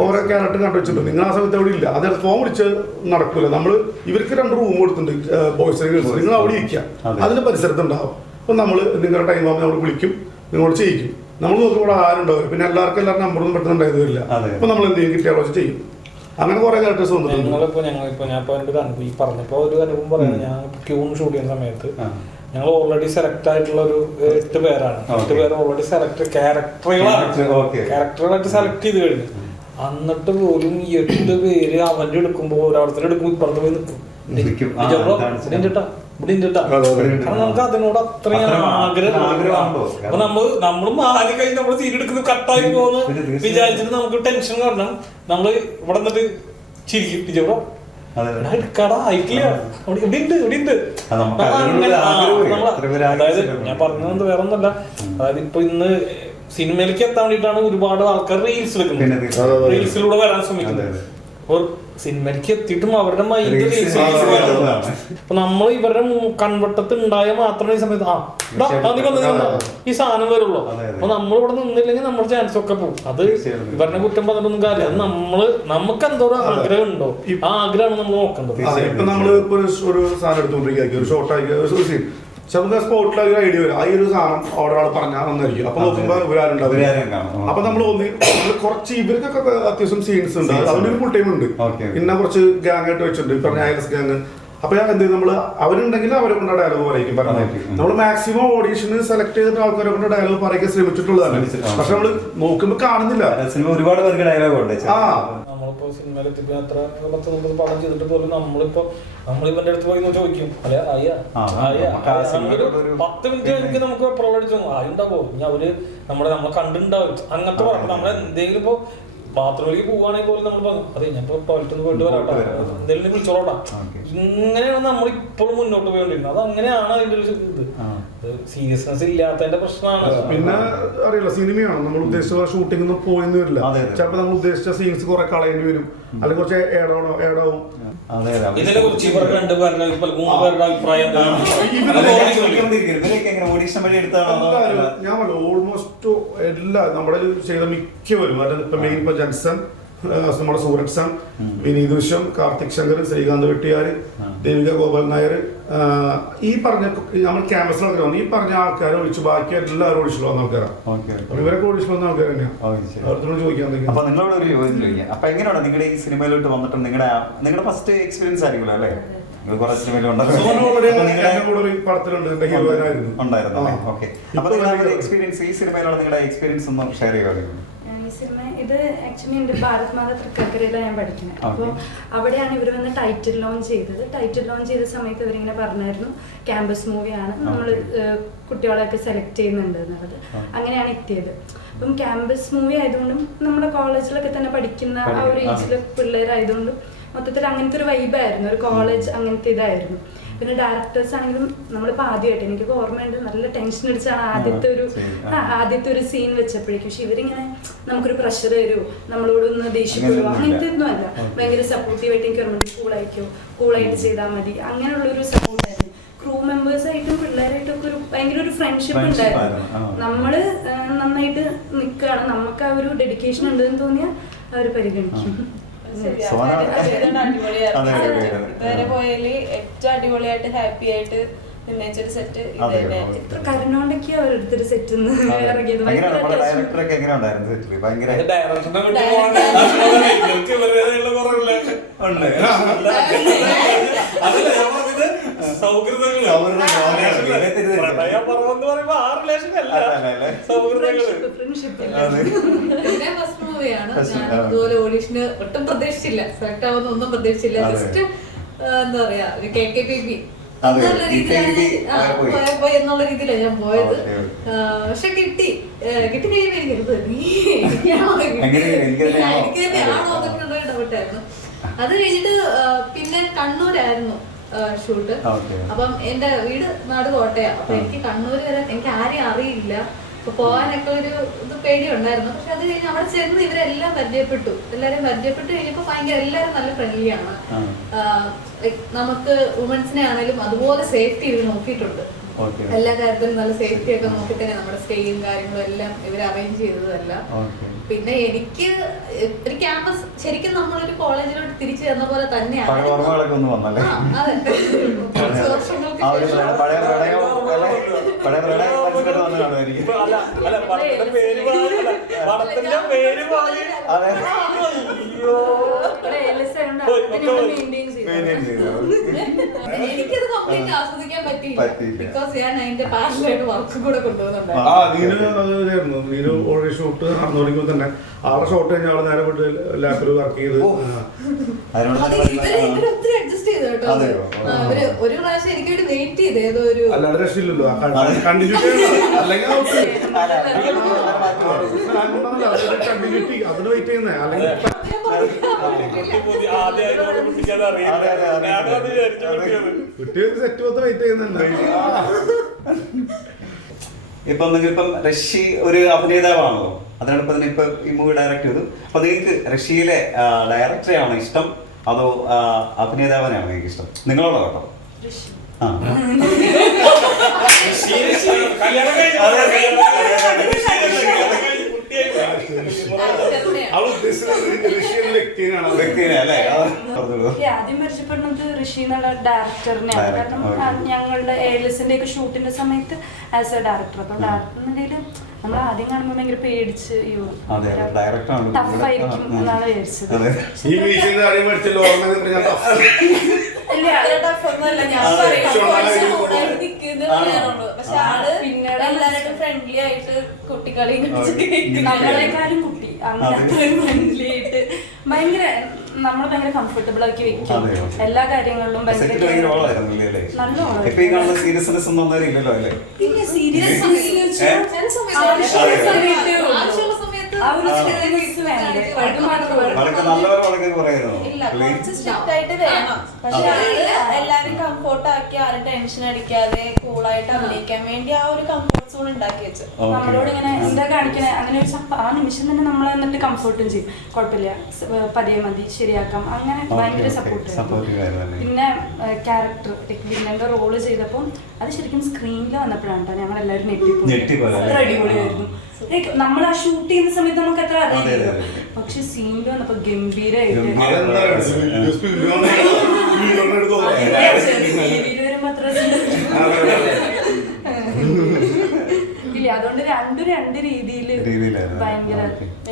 ഓരോ ക്യാരക്ടർ കണ്ടു വെച്ചിട്ടുണ്ട്. നിങ്ങൾ ആ സമയത്ത് അവിടെ ഇല്ല, അത് ഫോം വിളിച്ച് നടക്കൂല. നമ്മൾ ഇവർക്ക് 2 റൂം കൊടുത്തിട്ടുണ്ട്, ബോയ്സ് ഗേൾസ്. നിങ്ങൾ അവിടെ ഇരിക്കുക, അതിന്റെ പരിസരത്തുണ്ടാവും. അപ്പൊ നമ്മൾ നിങ്ങളുടെ ടൈം ആകുമ്പോൾ നമ്മൾ വിളിക്കും, നിങ്ങളോട് ചെയ്യിക്കും. നമ്മൾ നോക്കുമ്പോൾ ആരുണ്ടാവും, പിന്നെ എല്ലാവർക്കും നമ്പറൊന്നും പെട്ടെന്ന് ഉണ്ടായത് വരില്ല. അപ്പൊ നമ്മൾ എന്ത് ചെയ്യും, കിട്ടിയ ആലോചിച്ച് ചെയ്യും. അങ്ങനെ കുറെ ക്യാരക്ടേഴ്സ് വന്നിട്ടുണ്ട്. ഞാൻ ഈ പറഞ്ഞപ്പോ ഒരു അനുഭവം പറയാം. ഞാൻ ക്യൂൺ ഷൂട്ട് ചെയ്യുന്ന സമയത്ത് ഞങ്ങൾ ഓൾറെഡി സെലക്ട് ആയിട്ടുള്ള ഒരു 8 പേരാണ്. 8 പേര് ഓൾറെഡി സെലക്ട് ക്യാരക്ടറുകളായിട്ട് സെലക്ട് ചെയ്ത് കഴിഞ്ഞു. എന്നിട്ട് പോലും ഈ 8 പേര് അവന്റെ എടുക്കുമ്പോ ഒരാളത്തിന് എടുക്കുമ്പോ ഇപ്പുറത്ത് പോയി നിൽക്കും. കാരണം നമുക്ക് അതിനോട് അത്രയും ആഗ്രഹം. അപ്പൊ നമ്മള് മാറി കഴിഞ്ഞ് നമ്മള് സീൻ എടുക്കുന്നത് കട്ടായി പോകുന്ന വിചാരിച്ചിട്ട് നമുക്ക് ടെൻഷൻ കാരണം നമ്മള് ഇവിടെ നിന്നിട്ട് ചിരിക്കും. ടീച്ചറോ ആയിട്ടില്ല, അതായത് ഞാൻ പറഞ്ഞത് വേറെ ഒന്നല്ല. അതായത് ഇപ്പൊ ഇന്ന് സിനിമയിലേക്ക് എത്താൻ വേണ്ടിയിട്ടാണ് ഒരുപാട് ആൾക്കാർ റീൽസ് എടുക്കുന്നത്, റീൽസിലൂടെ വരാൻ ശ്രമിക്കുന്നത്. സിനിമയ്ക്ക് എത്തിയിട്ടും അവരുടെ മൈൻഡ് റീൽസ്. അപ്പൊ നമ്മൾ ഇവരുടെ കൺവട്ടത്ത് ഉണ്ടായ മാത്രമേ ഈ സമയത്ത് ഈ സാധനം വരുള്ളൂ. അപ്പൊ നമ്മൾ ഇവിടെ നിന്നില്ലെങ്കിൽ നമ്മുടെ ചാൻസ് ഒക്കെ പോകും. അത് ഇവരുടെ കുറ്റം പറഞ്ഞൊന്നും കാര്യം. അത് നമുക്ക് എന്തോരം ആഗ്രഹം ഉണ്ടോ, ആ ആഗ്രഹമാണ് നമ്മൾ നോക്കേണ്ടത്. ഇപ്പൊ നമ്മള് ഇപ്പൊ ഒരു സാധനം എടുത്തുകൊണ്ടിരിക്കുക, ഒരു ഷോർട്ടായി ചിലപ്പോൾ സ്പോട്ടിൽ ഐഡിയ വരും. ആ ഒരു സാധനം ഓർഡർ ആൾ പറഞ്ഞാൽ നന്നായിരിക്കും. അപ്പൊ നോക്കുമ്പോ ഇവരാരുണ്ടാവും. അപ്പൊ നമ്മൾ കുറച്ച് ഇവർക്കൊക്കെ അത്യാവശ്യം സീൻസ് ഉണ്ട്, അതിനൊരു ഫുൾ ടൈം ഉണ്ട്. പിന്നെ കുറച്ച് ഗ്യാങ് ആയിട്ട് വെച്ചിട്ടുണ്ട്, പറഞ്ഞ അയൽസ് ഗ്യാങ്. അപ്പൊ എന്ത് ചെയ്യും, നമ്മള് അവരുണ്ടെങ്കിൽ അവരെ കൊണ്ട് ഡയലോഗ് പറയിക്കും. നമ്മൾ മാക്സിമം ഓഡീഷന് സെലക്ട് ചെയ്തിട്ട് ആൾക്കാരെ കൊണ്ട് ഡയലോഗ് പറയിക്കാൻ ശ്രമിച്ചിട്ടുള്ളതാണ്. പക്ഷെ നമ്മള് നോക്കുമ്പോ കാണുന്നില്ല. ഒരുപാട് പേർക്ക് ഡയലോഗ് ഉണ്ട്. നമ്മളിപ്പോ സിനിമയിലെത്തിപ്പോ എത്ര 10-9 പടം ചെയ്തിട്ട് പോലും നമ്മളിവന്റെ അടുത്ത് പോയി ചോദിക്കും, അല്ലെ ഒരു 10 മിനിറ്റ് കഴിഞ്ഞ് നമുക്ക് പ്രൊവൈഡ് ആയുണ്ടാവോ, ഇനി അവര് നമ്മളെ കണ്ടുണ്ടാവും. അങ്ങനത്തെ പറഞ്ഞു നമ്മൾ എന്തെങ്കിലും ഇപ്പൊ ബാത്റൂമിലേക്ക് പോവുകയാണെങ്കിൽ പോലും നമ്മൾ അതെ ഞാൻ ഇപ്പൊ ടോയ്ലറ്റിൽ പോയിട്ട് വരാട്ടോ, എന്തെങ്കിലും വിളിച്ചോളാം. ഇങ്ങനെയാണ് നമ്മൾ ഇപ്പോഴും മുന്നോട്ട് പോയിക്കൊണ്ടിരുന്നത്. അത് അങ്ങനെയാണ് അതിന്റെ ഒരു ഇത്. സീരിയസ്നെസ് ഇല്ലാത്തതിന്റെ പ്രശ്നമാണ്. പിന്നെ അറിയില്ല, സിനിമയാണ് നമ്മൾ ഉദ്ദേശിച്ച ഷൂട്ടിംഗ് ഒന്നും പോയെന്ന് വരില്ല. ചിലപ്പോൾ നമ്മൾ ഉദ്ദേശിച്ച സീൻസ് കുറെ കളയേണ്ടി വരും, അല്ലെങ്കിൽ കുറച്ച് ഏടാവും. ഇതിനെ കുറിച്ച് ഇവർക്ക് 2 പേരുടെ 3 പേരുടെ അഭിപ്രായം ഞാൻ ഓൾമോസ്റ്റ് എല്ലാ നമ്മുടെ ചെയ്ത മിക്കവരും, ഇപ്പൊ മെയിൻ ഇപ്പൊ ജൻസൺ, നമ്മുടെ സൂരജ് സൺ, വിനീത് വിശ്വം, കാർത്തിക് ശങ്കർ, ശ്രീകാന്ത് വെട്ടിയാർ, ദേവിക ഗോപാൽ നായർ, ഈ പറഞ്ഞ നമ്മൾ ക്യാമ്പസിലൊക്കെ വന്നു ഈ പറഞ്ഞ ആൾക്കാരെ ഒഴിച്ച് ബാക്കി എല്ലാവരും ഒഴിച്ചുള്ള വന്ന ആൾക്കാരാണ്. ഇവരൊക്കെ ഒഴിച്ചുള്ള വന്ന ആൾക്കാർ തന്നെയാണ്. അവരോട് ചോദിക്കാൻ അപ്പൊ നിങ്ങളോട് ഒരു ചോദ്യം ചോദിക്കാം. അപ്പൊ എങ്ങനെയാണ് നിങ്ങളുടെ ഈ സിനിമയിലോട്ട് വന്നിട്ട് നിങ്ങളുടെ ഫസ്റ്റ് എക്സ്പീരിയൻസ് ആയിരിക്കുമല്ലോ അല്ലേ? കുറെ സിനിമയിലുണ്ടായിരുന്നു. ഈ സിനിമയിലുള്ള നിങ്ങളുടെ എക്സ്പീരിയൻസ് ഒന്ന് ഷെയർ ചെയ്യുക. സിനിമ ഇത് ആക്ച്വലി എൻ്റെ ഭാരത് മാതാ തൃക്കാക്കരയിലാണ് ഞാൻ പഠിക്കുന്നത്. അപ്പോൾ അവിടെയാണ് ഇവർ വന്ന് ടൈറ്റിൽ ലോഞ്ച് ചെയ്തത്. ടൈറ്റിൽ ലോഞ്ച് ചെയ്ത സമയത്ത് ഇവരിങ്ങനെ പറഞ്ഞായിരുന്നു ക്യാമ്പസ് മൂവിയാണ്, നമ്മൾ കുട്ടികളെയൊക്കെ സെലക്ട് ചെയ്യുന്നുണ്ട് എന്നുള്ളത്. അങ്ങനെയാണ് എത്തിയത്. അപ്പം ക്യാമ്പസ് മൂവി ആയതുകൊണ്ടും നമ്മുടെ കോളേജിലൊക്കെ തന്നെ പഠിക്കുന്ന ആ ഒരു ഏജിലെ പിള്ളേരായതുകൊണ്ടും മൊത്തത്തിൽ അങ്ങനത്തെ ഒരു വൈബായിരുന്നു, ഒരു കോളേജ് അങ്ങനത്തെ ഇതായിരുന്നു. പിന്നെ ഡയറക്ടേഴ്സ് ആണെങ്കിലും നമ്മളിപ്പോൾ ആദ്യമായിട്ട് എനിക്കൊക്കെ ഓർമ്മയുണ്ട്, നല്ല ടെൻഷൻ അടിച്ചാണ് ആദ്യത്തെ ഒരു സീൻ വെച്ചപ്പോഴേക്കും. പക്ഷെ ഇവരിങ്ങനെ നമുക്കൊരു പ്രഷർ തരുമോ, നമ്മളോട് ഒന്ന് ദേഷ്യപ്പെടുമോ, അങ്ങനത്തെ ഒന്നും അല്ല. ഭയങ്കര സപ്പോർട്ടീവായിട്ട് എനിക്ക് ഓർമ്മ, കൂളായിട്ട് ചെയ്താൽ മതി, അങ്ങനെയുള്ളൊരു സപ്പോർട്ടായിരുന്നു. ക്രൂ മെമ്പേഴ്സ് ആയിട്ടും പിള്ളേരായിട്ടും ഒക്കെ ഭയങ്കര ഒരു ഫ്രണ്ട്ഷിപ്പ് ഉണ്ടായിരുന്നു. നമ്മള് നന്നായിട്ട് നിൽക്കുകയാണ്, നമുക്ക് ആ ഒരു ഡെഡിക്കേഷൻ ഉണ്ടെന്ന് തോന്നിയാൽ അവർ പരിഗണിക്കും. ഇതുവരെ പോയാല് ഏറ്റവും അടിപൊളിയായിട്ട് ഹാപ്പി ആയിട്ട് സെറ്റ് കരഞ്ഞോണ്ടൊക്കെ അവരെടുത്തൊരു സെറ്റ് ഇറങ്ങിയത്. ഫസ്റ്റ് മൂവിയാണ്. ഞാൻ അതുപോലെ ഓഡീഷന് ഒട്ടും പ്രതീക്ഷിച്ചില്ല, സെലക്ട് ആവുന്ന ഒന്നും പ്രതീക്ഷിച്ചില്ല. ജസ്റ്റ് എന്താ പറയാ ഒരു KKPP എന്നുള്ള രീതിയിലാണ് ഞാൻ പോയത്. പക്ഷെ കിട്ടി കഴിയുമ്പോ എനിക്ക് തന്നെയാണോ എന്നൊക്കെ ഡൗട്ടായിരുന്നു. അത് കഴിഞ്ഞിട്ട് പിന്നെ കണ്ണൂരായിരുന്നു ഷൂട്ട്. അപ്പം എന്റെ നാട് കോട്ടയാണ്. അപ്പൊ എനിക്ക് കണ്ണൂര് വരാൻ എനിക്ക് ആരെയും അറിയില്ല. അപ്പൊ പോകാനൊക്കെ ഒരു ഇത് പേടിയുണ്ടായിരുന്നു. പക്ഷെ അത് കഴിഞ്ഞ് അവിടെ ചെന്ന് ഇവരെല്ലാം പരിചയപ്പെട്ടു. എല്ലാവരും പരിചയപ്പെട്ട് കഴിഞ്ഞപ്പോ ഭയങ്കര എല്ലാവരും നല്ല ഫ്രണ്ട്ലിയാണ്. നമുക്ക് വുമൻസിനെ ആണെങ്കിലും അതുപോലെ സേഫ്റ്റി ഇവർ നോക്കിയിട്ടുണ്ട്. എല്ലാ കാര്യത്തിലും നല്ല സേഫ്റ്റി ഒക്കെ നോക്കി തന്നെ നമ്മുടെ സ്റ്റേയും കാര്യങ്ങളും എല്ലാം ഇവർ അറേഞ്ച് ചെയ്തതല്ല. പിന്നെ എനിക്ക് ഒരു ക്യാമ്പസ് ശരിക്കും നമ്മളൊരു കോളേജിലോട്ട് തിരിച്ചു തന്ന പോലെ തന്നെയാണ്. അതെ, എനിക്കത് കംപ്ലീറ്റ് ആസ്വദിക്കാൻ പറ്റിയില്ല. ബിക്കോസ് ഞാൻ അതിന്റെ പാഷനായിട്ട് വർക്ക് കൂടെ കൊണ്ടുപോകുന്നുണ്ടായിരുന്നു. ഷൂട്ട് നടന്നു തുടങ്ങിയപ്പോൾ തന്നെ ആളെ ഷോട്ട് കഴിഞ്ഞ ആളെ നേരെ പോയിട്ട് ലാപ്പിൽ വർക്ക് ചെയ്ത് ഇവരൊത്തിരി അഡ്ജസ്റ്റ് ചെയ്തു കേട്ടോ. അവര് ഒരു പ്രാവശ്യം എനിക്ക് വേണ്ടി വെയിറ്റ് ചെയ്ത് ഏതോ ഒരു അല്ലാതെ രക്ഷയില്ലല്ലോ കണ്ടിന്യൂറ്റി അതിന് വെയിറ്റ് ചെയ്യുന്നേ. അല്ലെങ്കിൽ കുട്ടികൾക്ക് സെറ്റ് മൊത്തം വെയിറ്റ് ചെയ്യുന്നുണ്ട്. ഇപ്പം നിങ്ങളിപ്പം റഷി ഒരു അഭിനേതാവാണല്ലോ, അതിനോടൊപ്പം തന്നെ ഇപ്പൊ ഈ മൂവി ഡയറക്ട് ചെയ്തു. അപ്പൊ നിങ്ങൾക്ക് റഷ്യയിലെ ഡയറക്ടറെയാണോ ഇഷ്ടം അതോ അഭിനേതാവിനെയാണോ നിങ്ങൾക്ക് ഇഷ്ടം? നിങ്ങളോടോ കേട്ടോ. ആദ്യം പരിചയപ്പെടുന്നത് ഋഷി എന്നുള്ള ഡയറക്ടറിനെയാണ്. കാരണം ഞങ്ങളുടെ എയർലെസിന്റെ ഒക്കെ ഷൂട്ടിന്റെ സമയത്ത് ആസ് എ ഡയറക്ടർ. അപ്പൊ ഡയറക്ടറിന്റെ നമ്മൾ ആദ്യം കാണുമ്പോൾ ഭയങ്കര പേടിച്ച് ടഫായിരിക്കും എന്നാണ് വിചാരിച്ചത്. പക്ഷെ ആള് എല്ലാവരും ഫ്രണ്ട്ലി ആയിട്ട് കുട്ടികളി നമ്മളെക്കാരും കുട്ടി അങ്ങനെ ഫ്രണ്ട്ലി ആയിട്ട് ഭയങ്കര നമ്മള് ഭയങ്കര കംഫർട്ടബിൾ ആക്കി വെക്കും എല്ലാ കാര്യങ്ങളിലും. പിന്നെ സീരിയസ് എല്ലാരും കംഫോർട്ട് ആക്കി ആരും ടെൻഷൻ അടിക്കാതെ കൂളായിട്ട് അഭിനയിക്കാൻ വേണ്ടി ആ ഒരു കംഫോർട്ട് സോൺ ഉണ്ടാക്കി വെച്ചു. നമ്മളോട് ഇങ്ങനെ എന്താ കാണിക്കണേ അങ്ങനെ ആ നിമിഷം തന്നെ നമ്മൾ എന്നിട്ട് കംഫോർട്ടും ചെയ്യും. കുഴപ്പമില്ല, പതിയെ മതി, ശരിയാക്കാം, അങ്ങനെ ഭയങ്കര സപ്പോർട്ട്. പിന്നെ ക്യാരക്ടർ വില്ലന്റെ റോള് ചെയ്തപ്പോൾ അത് ശരിക്കും സ്ക്രീനിൽ വന്നപ്പോഴാണ് ഞങ്ങൾ എല്ലാവരും ഞെട്ടിപ്പോയി. അത്ര അടിപൊളിയായിരുന്നു. നമ്മൾ ആ ഷൂട്ട് ചെയ്യുന്ന സമയത്ത് നമുക്ക് അത്ര അറിയില്ല, പക്ഷെ സീനിൽ വന്നപ്പോ ഗംഭീരായിട്ട് വരുമ്പോ അത്ര ഇല്ല. അതുകൊണ്ട് രണ്ട് രീതിയിൽ ഭയങ്കര.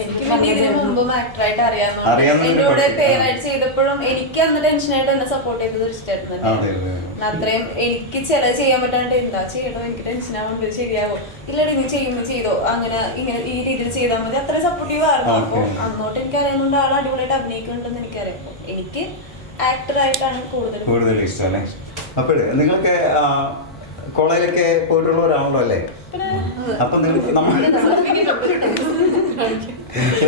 എനിക്ക് പിന്നെ ഇതിന് മുമ്പും ആക്ടറായിട്ട് അറിയാവുന്ന എന്റെ കൂടെ പേരായിട്ട് ചെയ്തപ്പോഴും എനിക്ക് അന്ന് ടെൻഷനായിട്ട് എന്നെ സപ്പോർട്ട് ചെയ്തത് ഇഷ്ടമായിരുന്നു. അത്രയും എനിക്ക് ചിലത് ചെയ്യാൻ പറ്റാണ്ട് എന്താ ചെയ്യണോ, എനിക്ക് ടെൻഷനാവുമ്പോ ശരിയാവോ, ഇല്ലടി നീ ചെയ്യുമ്പോ ചെയ്തോ, അങ്ങനെ ഇങ്ങനെ ഈ രീതിയിൽ ചെയ്താൽ മതി, അത്രയും സപ്പോർട്ടീവ് ആയിരുന്നു. അപ്പൊ അന്നോട്ട് എനിക്ക് അറിയാവുന്നതുകൊണ്ട് ആൾ അടിപൊളിയായിട്ട് അഭിനയിക്കുന്നുണ്ടെന്ന് എനിക്കറിയാം. എനിക്ക് ആക്ടറായിട്ടാണ് കൂടുതൽ ഇഷ്ടം അല്ലേ? അപ്പോഴേ നിങ്ങൾക്ക് കോളേജിലൊക്കെ പോയിട്ടുള്ളവരാണല്ലോ അല്ലേ? അപ്പൊ നിങ്ങൾക്ക്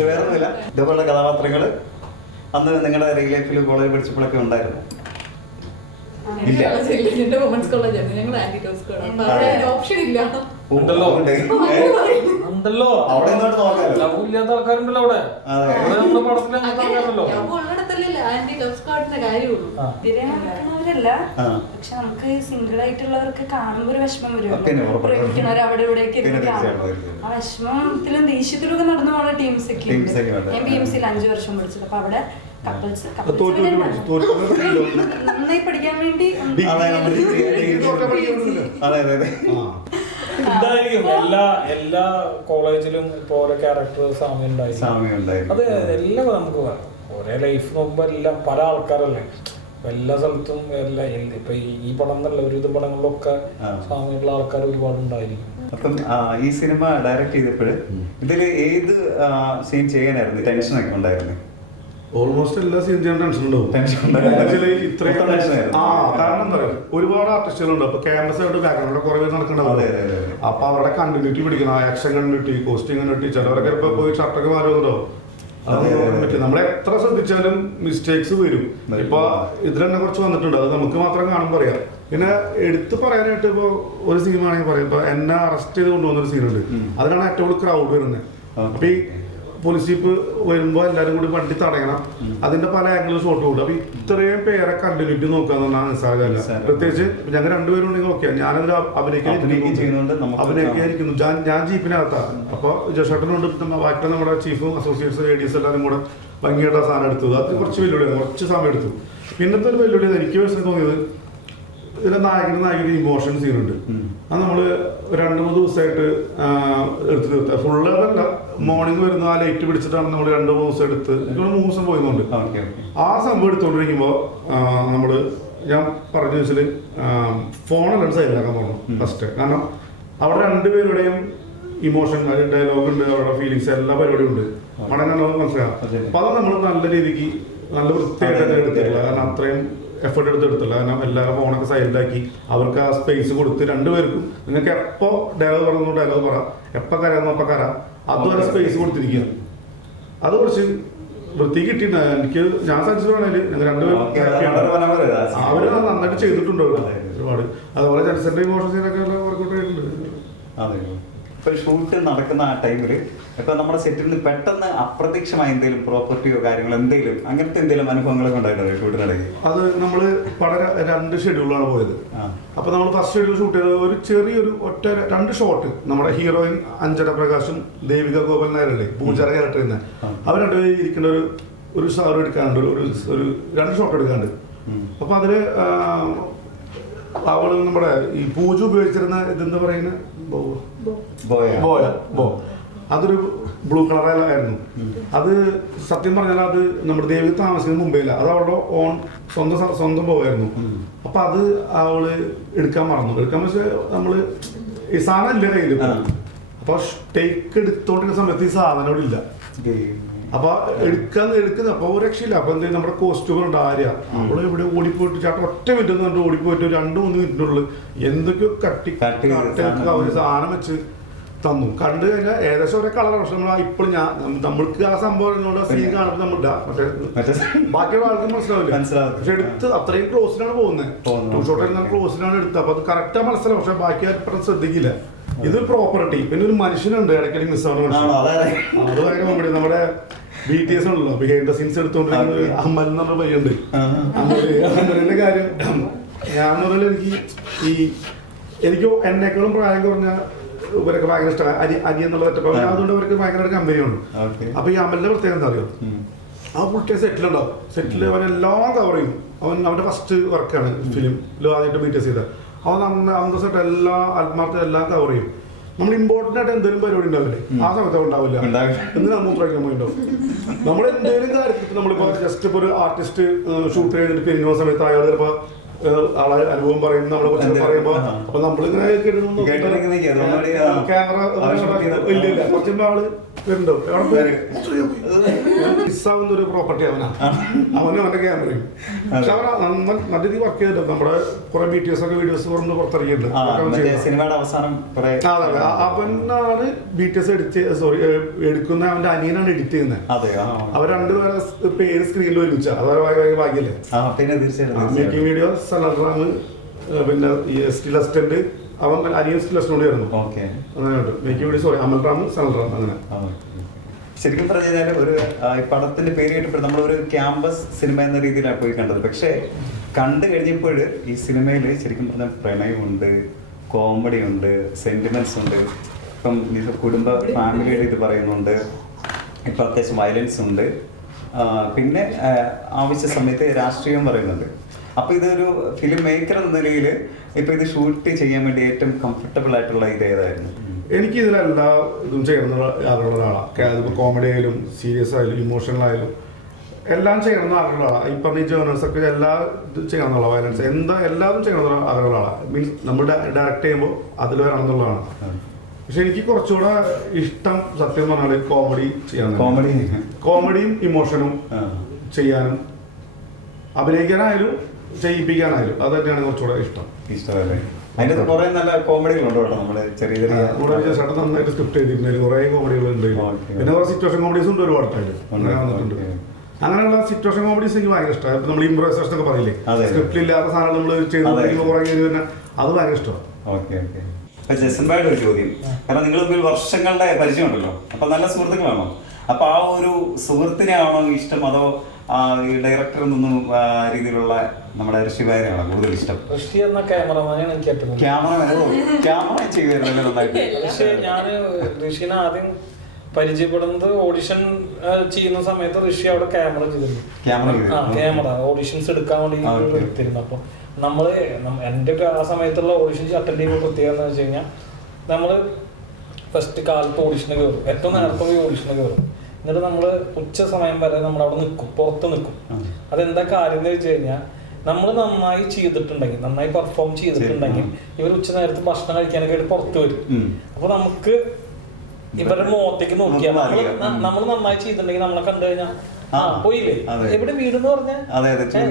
വേറൊന്നുമില്ല, ഇതുപോലുള്ള കഥാപാത്രങ്ങള് അന്ന് നിങ്ങളുടെ റിയൽ ലൈഫിൽ കോളേജ് പഠിച്ചപ്പോഴൊക്കെ ഉണ്ടായിരുന്നു? വുമൻസ് കോളേജാണ്, ഞങ്ങൾ ആന്റി ടോസ് ഓപ്ഷൻ ഇല്ല. ഉണ്ടല്ലോ അവിടെ ഇല്ലാത്ത ആൾക്കാരുണ്ടല്ലോ അവിടെ. നമ്മുടെ പടത്തിൽ ആൾക്കാരുണ്ടല്ലോ. ആന്റി ടോസ് സ്ക്വാഡിന്റെ കാര്യമുള്ളൂ. അവരല്ല, പക്ഷെ നമുക്ക് സിംഗിൾ ആയിട്ടുള്ളവർക്ക് കാണുമ്പോ ഒരു വിഷമം വരുമല്ലോ. അവിടെ ഇവിടെയൊക്കെ ആ വിഷമത്തിലും ദേഷ്യത്തിലും ഒക്കെ നടന്നു പോകുന്ന ടീംസ് ഒക്കെ ഉണ്ട്. ഞാൻ BMC 5 വർഷം പഠിച്ചത്. അപ്പൊ അവിടെ കപ്പിൾസ് നന്നായി പഠിക്കാൻ വേണ്ടി ഇതായിരിക്കും എല്ലാ കോളേജിലും ഇപ്പൊ ഓരോ ക്യാരക്ടർ സാമ്യം ഉണ്ടായിരിക്കും. അത് എല്ലാം നമുക്ക് വേണം. ഒരേ ലൈഫ് നോക്കുമ്പോ എല്ലാം പല ആൾക്കാരല്ലേ എല്ലാ സ്ഥലത്തും. ഇപ്പൊ ഈ പടം എന്നല്ല ഒരുവിധ പടങ്ങളിലൊക്കെ സാമ്യമുള്ള ആൾക്കാർ ഒരുപാട് ഉണ്ടായിരിക്കും. അപ്പം ഈ സിനിമ ഡയറക്ട് ചെയ്തപ്പോഴ് ഇതില് ഏത് സീൻ ചെയ്യാനായിരുന്നു ടെൻഷനൊക്കെ ഉണ്ടായിരുന്നു? ഓൾമോസ്റ്റ് എല്ലാ സീൻ ചെയ്യാൻ ടെൻഷൻ ഉണ്ടാവും. കാരണം എന്താ പറയുക, ഒരുപാട് ആർട്ടിസ്റ്റുകളുണ്ട്. അപ്പൊ ക്യാമ്പസ് ആയിട്ട് ബാക്ക്ഗ്രൗണ്ടിൽ കുറെ പേര് നടക്കണ്ടാവും. അപ്പൊ അവരുടെ കണ്ടിന്യൂറ്റി പിടിക്കണം, ആക്ഷൻ കണ്ടിന്യൂറ്റി, കോസ്റ്റ്യൂം കണ്ടിന്യൂറ്റി. ചിലവരൊക്കെ ഇപ്പൊ പോയി ഷർട്ടൊക്കെ മാറുന്നുണ്ടോ, അത് പറ്റും. നമ്മൾ എത്ര ശ്രദ്ധിച്ചാലും മിസ്റ്റേക്സ് വരും. ഇപ്പൊ ഇതിൽ തന്നെ കുറച്ച് വന്നിട്ടുണ്ട്, അത് നമുക്ക് മാത്രം കാണുമ്പോൾ അറിയാം. പിന്നെ എടുത്ത് പറയാനായിട്ട് ഇപ്പോൾ ഒരു സീനാണെങ്കിൽ പറയാം, ഇപ്പോൾ എന്നെ അറസ്റ്റ് ചെയ്ത് കൊണ്ടുവന്നൊരു സീനുണ്ട്, അതിലാണ് ഏറ്റവും കൂടുതൽ ക്രൗഡ് വരുന്നത്. അപ്പോൾ ഈ പോലീസ് ജീപ്പ് വരുമ്പോൾ എല്ലാവരും കൂടി വണ്ടി തടയണം, അതിന്റെ പല ആംഗിളും ഷോട്ട് കൊടുക്കും. അപ്പോൾ ഇത്രയും പേരെ കണ്ടിന്യൂറ്റി നോക്കുക എന്ന് പറഞ്ഞാൽ നിസ്സാരമല്ല. പ്രത്യേകിച്ച് ഞങ്ങൾ രണ്ടുപേരും ഉണ്ടെങ്കിൽ ഓക്കെ, ഞാനതിൽ അഭിനയിക്കാതിരിക്കുന്നു, ഞാൻ ജീപ്പിനകത്താണ്. അപ്പോൾ ജഷേട്ടനുണ്ട്, ബാക്കിയുള്ള നമ്മുടെ ചീഫും അസോസിയേറ്റ്സ് ADS എല്ലാവരും കൂടെ ഭംഗിയായിട്ട് ആ സാധനം എടുത്തത്. അത് കുറച്ച് വെല്ലുവിളിയാണ്, കുറച്ച് സമയം എടുത്തു. പിന്നത്തെ ഒരു വെല്ലുവിളി എനിക്ക് മനസ്സിൽ തോന്നിയത്, ഇതിലെ നായകന് ഇമോഷൻ സീനുണ്ട്. അത് നമ്മൾ 2-3 ദിവസമായിട്ട് എടുത്ത് തീർത്ത ഫുള്ള് അതല്ല, മോർണിംഗ് വരുന്ന ആ ലൈറ്റ് പിടിച്ചിട്ടാണ് നമ്മൾ 2-3 ദിവസം എടുത്ത് 3 ദിവസം പോയിരുന്നുണ്ട്. ആ സംഭവം എടുത്തുകൊണ്ടിരിക്കുമ്പോൾ ഞാൻ പറഞ്ഞു വെച്ചാൽ ഫോണെല്ലാം സൈഡിലാക്കാൻ പറഞ്ഞു ഫസ്റ്റ്. കാരണം അവിടെ രണ്ടുപേരുടെയും ഇമോഷൻ, ഡയലോഗ് ഉണ്ട്, അവരുടെ ഫീലിങ്സ്, എല്ലാ പരിപാടിയും ഉണ്ട്. മടങ്ങാൻ മനസ്സിലാക്കാം. അപ്പൊ അത് നമ്മൾ നല്ല രീതിക്ക് നല്ല വൃത്തിയായിട്ട് എടുത്തിട്ടില്ല. കാരണം അത്രയും എഫേർട്ട് എടുത്തിട്ടില്ല. കാരണം എല്ലാവരും ഫോണൊക്കെ സൈഡിലാക്കി അവർക്ക് ആ സ്പേസ് കൊടുത്ത് രണ്ടുപേർക്കും നിങ്ങൾക്ക് എപ്പോ ഡയലോഗ് പറഞ്ഞു ഡയലോഗ് പറ, എപ്പോൾ കരാന്നോ അപ്പം കരാ, അതുവരെ സ്പേസ് കൊടുത്തിരിക്കുക. അത് കുറച്ച് വൃത്തി കിട്ടിയിട്ടുണ്ട് എനിക്ക്. ഞാൻ സാറ്റിസ്ഫൈഡ്. ഞങ്ങൾ രണ്ടുപേരും അവര് നന്നായിട്ട് ചെയ്തിട്ടുണ്ട് ഒരുപാട്. അതുപോലെ ജനസന്റെ ഇമോഷൻ സീനൊക്കെ വർക്കൗട്ട് ചെയ്തിട്ടുണ്ട്. ഇപ്പൊ ഷൂട്ട് നടക്കുന്ന ആ ടൈമില് ഇപ്പൊ നമ്മുടെ സെറ്റിൽ നിന്ന് പെട്ടെന്ന് അപ്രത്യക്ഷമായ എന്തെങ്കിലും പ്രോപ്പർട്ടിയോ കാര്യങ്ങളോ എന്തെങ്കിലും അങ്ങനത്തെ എന്തെങ്കിലും അനുഭവങ്ങളൊക്കെ ഉണ്ടായിട്ടുണ്ടോ ഷൂട്ടിനിടയിൽ? അത് നമ്മള് വളരെ 2 ഷെഡ്യൂളാണ് പോയത്. അപ്പൊ നമ്മൾ ഫസ്റ്റ് ഷെഡ്യൂൾ ഷൂട്ട് ചെയ്തത് ഒരു ചെറിയൊരു 2 ഷോട്ട്. നമ്മുടെ ഹീറോയിൻ അഞ്ജന പ്രകാശും ദേവിക ഗോപാൽ നായരുടെ പൂജാര ക്യാരക്ടർ തന്നെ, അവർ രണ്ടുപേരും ഇരിക്കുന്ന ഒരു സാറ് എടുക്കാനുണ്ട്, ഒരു 2 ഷോട്ട് എടുക്കാണ്ട്. അപ്പൊ അതില് അവള് നമ്മുടെ ഈ പൂജ ഉപയോഗിച്ചിരുന്ന ഇതെന്താ പറയുന്നത്, അതൊരു ബ്ലൂ കളറായിരുന്നു. അത് സത്യം പറഞ്ഞാൽ അത് നമ്മുടെ ദേവി താമസിക്കുന്ന മുംബൈയില, അത് അവളുടെ സ്വന്തം പോയായിരുന്നു. അപ്പൊ അത് അവള് എടുക്കാൻ വെച്ചാൽ നമ്മള് ഈ സാധനം ഇല്ല കയ്യില്. അപ്പൊ ടേക്ക് എടുത്തോണ്ടിരുന്ന സമയത്ത് ഈ സാധനം അവിടെ ഇല്ല. അപ്പൊ എടുക്കുന്നത് അപ്പൊ ഒരു രക്ഷയില്ല. അപ്പൊ എന്തെങ്കിലും നമ്മുടെ കോസ്റ്റ്യൂമർ ആര്യ അവള് ഇവിടെ ഓടിപ്പോയിട്ട് ചേട്ടൻ ഒറ്റ മിനിറ്റ് കണ്ട് ഓടിപ്പോയിട്ട് 2-3 മിനിറ്റിനുള്ളിൽ എന്തൊക്കെയോ കട്ടി അവര് സാധനം വെച്ച് തന്നു. കണ്ടു കഴിഞ്ഞാൽ ഏകദേശം ഒരേ കളർ. പക്ഷെ നമ്മൾ ഇപ്പോഴും നമ്മൾക്ക് ആ സംഭവം സീൻ കാണുമ്പോൾ നമ്മളില്ല, പക്ഷെ ബാക്കിയുള്ള ആൾക്കും മനസ്സിലാവില്ല. പക്ഷെ എടുത്ത് അത്രയും ക്ലോസിലാണ് പോകുന്നത്. 2 ഷോട്ട് ക്ലോസിലാണ് എടുത്തത്. അപ്പൊ അത് കറക്റ്റാ മനസ്സിലാവും, പക്ഷെ ബാക്കി ആരും ശ്രദ്ധിക്കില്ല. ഇത് പ്രോപ്പർട്ടി. പിന്നെ ഒരു മനുഷ്യനുണ്ട് ഇടയ്ക്കിടയ്ക്ക് മിസ്സാണ്. അത് ഭയങ്കര കോമഡി. നമ്മുടെ BTS ഉണ്ടല്ലോ, ബിഹൈൻഡ് ദ സീൻസ് എടുത്തോണ്ടിരിക്കുന്നത് അമൽ എന്ന് പറഞ്ഞ പയ്യുണ്ട്. അമലിന്റെ കാര്യം ഞാൻ പറഞ്ഞാൽ എനിക്ക് എന്നെക്കാളും പ്രായം കുറഞ്ഞ ഇവരൊക്കെ ഭയങ്കര ഇഷ്ടമാണ്. അരി എന്നുള്ള തെറ്റപ്പോ അതുകൊണ്ട് അവർക്ക് ഭയങ്കര കമ്പനിയുണ്ട്. അപ്പൊ ഈ അമലിന്റെ പ്രത്യേകം എന്താ അറിയോ, ആ പുള്ളിയെ സെറ്റിലുണ്ടാവും. സെറ്റിൽ അവൻ എല്ലാം കവർ ചെയ്യും. അവന്റെ ഫസ്റ്റ് വർക്കാണ് ഫിലിമിൽ ആദ്യമായിട്ട് BTS ചെയ്ത. അവൻ അന്തസ്സായിട്ട് എല്ലാ ആത്മാർത്ഥ എല്ലാം കവർ ചെയ്യും. നമ്മൾ ഇമ്പോർട്ടൻ്റ് ആയിട്ട് എന്തെങ്കിലും പരിപാടി ഉണ്ടാവില്ലേ, ആ സമയത്ത് ഉണ്ടാവില്ല. എന്തിനാ മൂത്രമൊഴിക്കാൻ പോയിണ്ടാവും. നമ്മൾ എന്തെങ്കിലും കാര്യത്തിൽ നമ്മളിപ്പോ ജസ്റ്റ് ഇപ്പൊ ഒരു ആർട്ടിസ്റ്റ് ഷൂട്ട് ചെയ്തിട്ട് പിരിഞ്ഞ സമയത്ത് അയാൾ ചിലപ്പോ ആളെ അനുഭവം പറയുന്ന നമ്മളെ കുറിച്ച് പറയുമ്പോ അപ്പൊ നമ്മളിങ്ങനെ ക്യാമറ ഇല്ല കുറച്ചുമ്പോ ആള് വരുന്നുണ്ടോ മിസ്സാവുന്ന ഒരു പ്രോപ്പർട്ടി അവന്റെ ക്യാമറയും. പക്ഷെ അവൻ നല്ല രീതിയിൽ വർക്ക് ചെയ്തിട്ടുണ്ട്. നമ്മുടെ കുറെ BTS ഒക്കെ വീഡിയോസ് കൊണ്ട് പുറത്തിറങ്ങിയിട്ടുണ്ട്. അവനാണ് BTS എടുക്കുന്ന അവന്റെ അനിയനാണ് എഡിറ്റ് ചെയ്യുന്നത്. അവർ രണ്ടുപേരെ പേര് സ്ക്രീനിൽ ഒരുമിച്ച അതുപോലെ ഭാഗ്യല്ലേ. മേക്കിംഗ് വീഡിയോ സലറാം, പിന്നെ സ്റ്റിൽ അസിസ്റ്റന്റ് അവൻ അനിയൻ സ്റ്റിൽ അസിസ്റ്റന്റ് ആയിരുന്നു. അങ്ങനെ മേക്കിംഗ് വീഡിയോ അമൽറാം സലറാം അങ്ങനെ. ശരിക്കും പറഞ്ഞു കഴിഞ്ഞാൽ ഒരു പടത്തിന്റെ പേര് കേട്ടപ്പോൾ നമ്മളൊരു ക്യാമ്പസ് സിനിമ എന്ന രീതിയിലാണ് പോയി കണ്ടത്. പക്ഷേ കണ്ടു കഴിഞ്ഞപ്പോൾ ഈ സിനിമയിൽ ശരിക്കും പറഞ്ഞാൽ പ്രണയമുണ്ട്, കോമഡി ഉണ്ട്, സെന്റിമെന്റ്സ് ഉണ്ട്. ഇപ്പം ഇത് കുടുംബ ഫാമിലിയുടെ ഇത് പറയുന്നുണ്ട്, ഇപ്പം അത്യാവശ്യം വയലൻസ് ഉണ്ട്, പിന്നെ ആവശ്യ സമയത്ത് രാഷ്ട്രീയം പറയുന്നുണ്ട്. അപ്പൊ ഇതൊരു ഫിലിം മേക്കർ എന്ന നിലയിൽ ഇപ്പൊ ഇത് ഷൂട്ട് ചെയ്യാൻ വേണ്ടി ഏറ്റവും കംഫർട്ടബിൾ ആയിട്ടുള്ള ഇത് ഏതായിരുന്നു? എനിക്ക് ഇതിലെല്ലാ ഇതും ചെയ്യുന്ന ആളുള്ള ആളാണ്. കോമഡി ആയാലും സീരിയസ് ആയാലും ഇമോഷണൽ ആയാലും എല്ലാം ചെയ്യണമെന്ന് ആളുള്ള ആളാണ്. ഈ പറഞ്ഞ ജേർണൽസ് ഒക്കെ എല്ലാ ഇതും ചെയ്യണമെന്നുള്ള വയലൻസ് എല്ലാതും ചെയ്യണമെന്നുള്ള ആളുള്ള ആളാണ്. മീൻസ് നമ്മൾ ഡയറക്റ്റ് ചെയ്യുമ്പോൾ അതിൽ വരണമെന്നുള്ളതാണ്. പക്ഷെ എനിക്ക് കുറച്ചുകൂടെ ഇഷ്ടം സത്യം പറഞ്ഞാൽ കോമഡി ചെയ്യാൻ, കോമഡിയും ഇമോഷനും ചെയ്യാനും അഭിനയിക്കാനായാലും ചെയ്യിപ്പിക്കാനായാലും അത് തന്നെയാണ് കുറച്ചുകൂടെ ഇഷ്ടം. അതിന്റെ കുറെ നല്ല കോമഡികളുണ്ട് കേട്ടോ. നമ്മള് ചെറിയ ചേട്ടൻ നന്നായിട്ട് സ്ക്രിപ്റ്റ് ചെയ്തിട്ടുണ്ട്, കുറെ കോമഡികൾ ഉണ്ട്. പിന്നെ കുറെ സിറ്റുവേഷൻ കോമഡീസ് ഉണ്ട് ഒരുപാട് വന്നിട്ടുണ്ട്. അങ്ങനെയുള്ള സിറ്റുവേഷൻ കോമഡീസ് എനിക്ക് ഭയങ്കര ഇഷ്ടമാണ്. ഇപ്പൊ നമ്മൾ ഇംപ്രൈസേഷൻ ഒക്കെ പറയില്ലേ, സ്ക്രിപ്റ്റ് ഇല്ലാത്ത സാധനം നമ്മൾ ചെയ്ത് പുറകെ അത് ഭയങ്കര ഇഷ്ടമാണ്. Okay okay. അപ്പൊ ജസൻബായുടെ ഒരു ചോദ്യം, കാരണം നിങ്ങൾ തമ്മിൽ വർഷങ്ങളുടെ പരിചയമുണ്ടല്ലോ, അപ്പൊ നല്ല സുഹൃത്തുക്കളാണോ? അപ്പൊ ആ ഒരു സുഹൃത്തിനെയാണോ ഇഷ്ടം, അതോ ഈ ഡയറക്ടറിൽ നിന്നും രീതിയിലുള്ള നമ്മുടെ ഋഷിഭായനെയാണോ കൂടുതൽ ഇഷ്ടം? ഋഷി എന്ന ക്യാമറമാനാണ് എനിക്ക് ഏറ്റവും ക്യാമറ ചെയ്തു. പക്ഷേ ഞാൻ ഋഷിനെ ആദ്യം പരിചയപ്പെടുന്നത് ഓഡിഷൻ ചെയ്യുന്ന സമയത്ത് ഋഷി അവിടെ ക്യാമറ ചെയ്തിരുന്നു. ക്യാമറ ഓഡിഷൻസ് എടുക്കാൻ വേണ്ടി എടുത്തിരുന്നു. അപ്പൊ എൻ്റെ ആ സമയത്തുള്ള ഓഡിഷൻ അറ്റൻഡ് ചെയ്യുമ്പോൾ പ്രത്യേകത എന്ന് വെച്ച് കഴിഞ്ഞാൽ നമ്മള് ഫസ്റ്റ് കാലത്ത് ഓഡിഷന് കയറും, ഏറ്റവും നേരത്തെ പോയി ഓഡിഷന് കയറും. എന്നിട്ട് നമ്മൾ ഉച്ച സമയം വരെ നമ്മൾ അവിടെ നിൽക്കും, പുറത്ത് നിൽക്കും. അതെന്താ കാര്യം എന്ന് വെച്ച് കഴിഞ്ഞാൽ നമ്മൾ നന്നായി ചെയ്തിട്ടുണ്ടെങ്കിൽ, നന്നായി പെർഫോം ചെയ്തിട്ടുണ്ടെങ്കിൽ ഇവർ ഉച്ച നേരത്ത് ഭക്ഷണം കഴിക്കാനൊക്കെ ആയിട്ട് പുറത്ത് വരും. അപ്പൊ നമുക്ക് ഇവരുടെ മുഖത്തേക്ക് നോക്കിയാൽ നമ്മൾ നന്നായി ചെയ്തിട്ടുണ്ടെങ്കിൽ നമ്മളെ കണ്ടു കഴിഞ്ഞാൽ പോയില്ലേ എവിടെ വീടെന്ന് പറഞ്ഞാൽ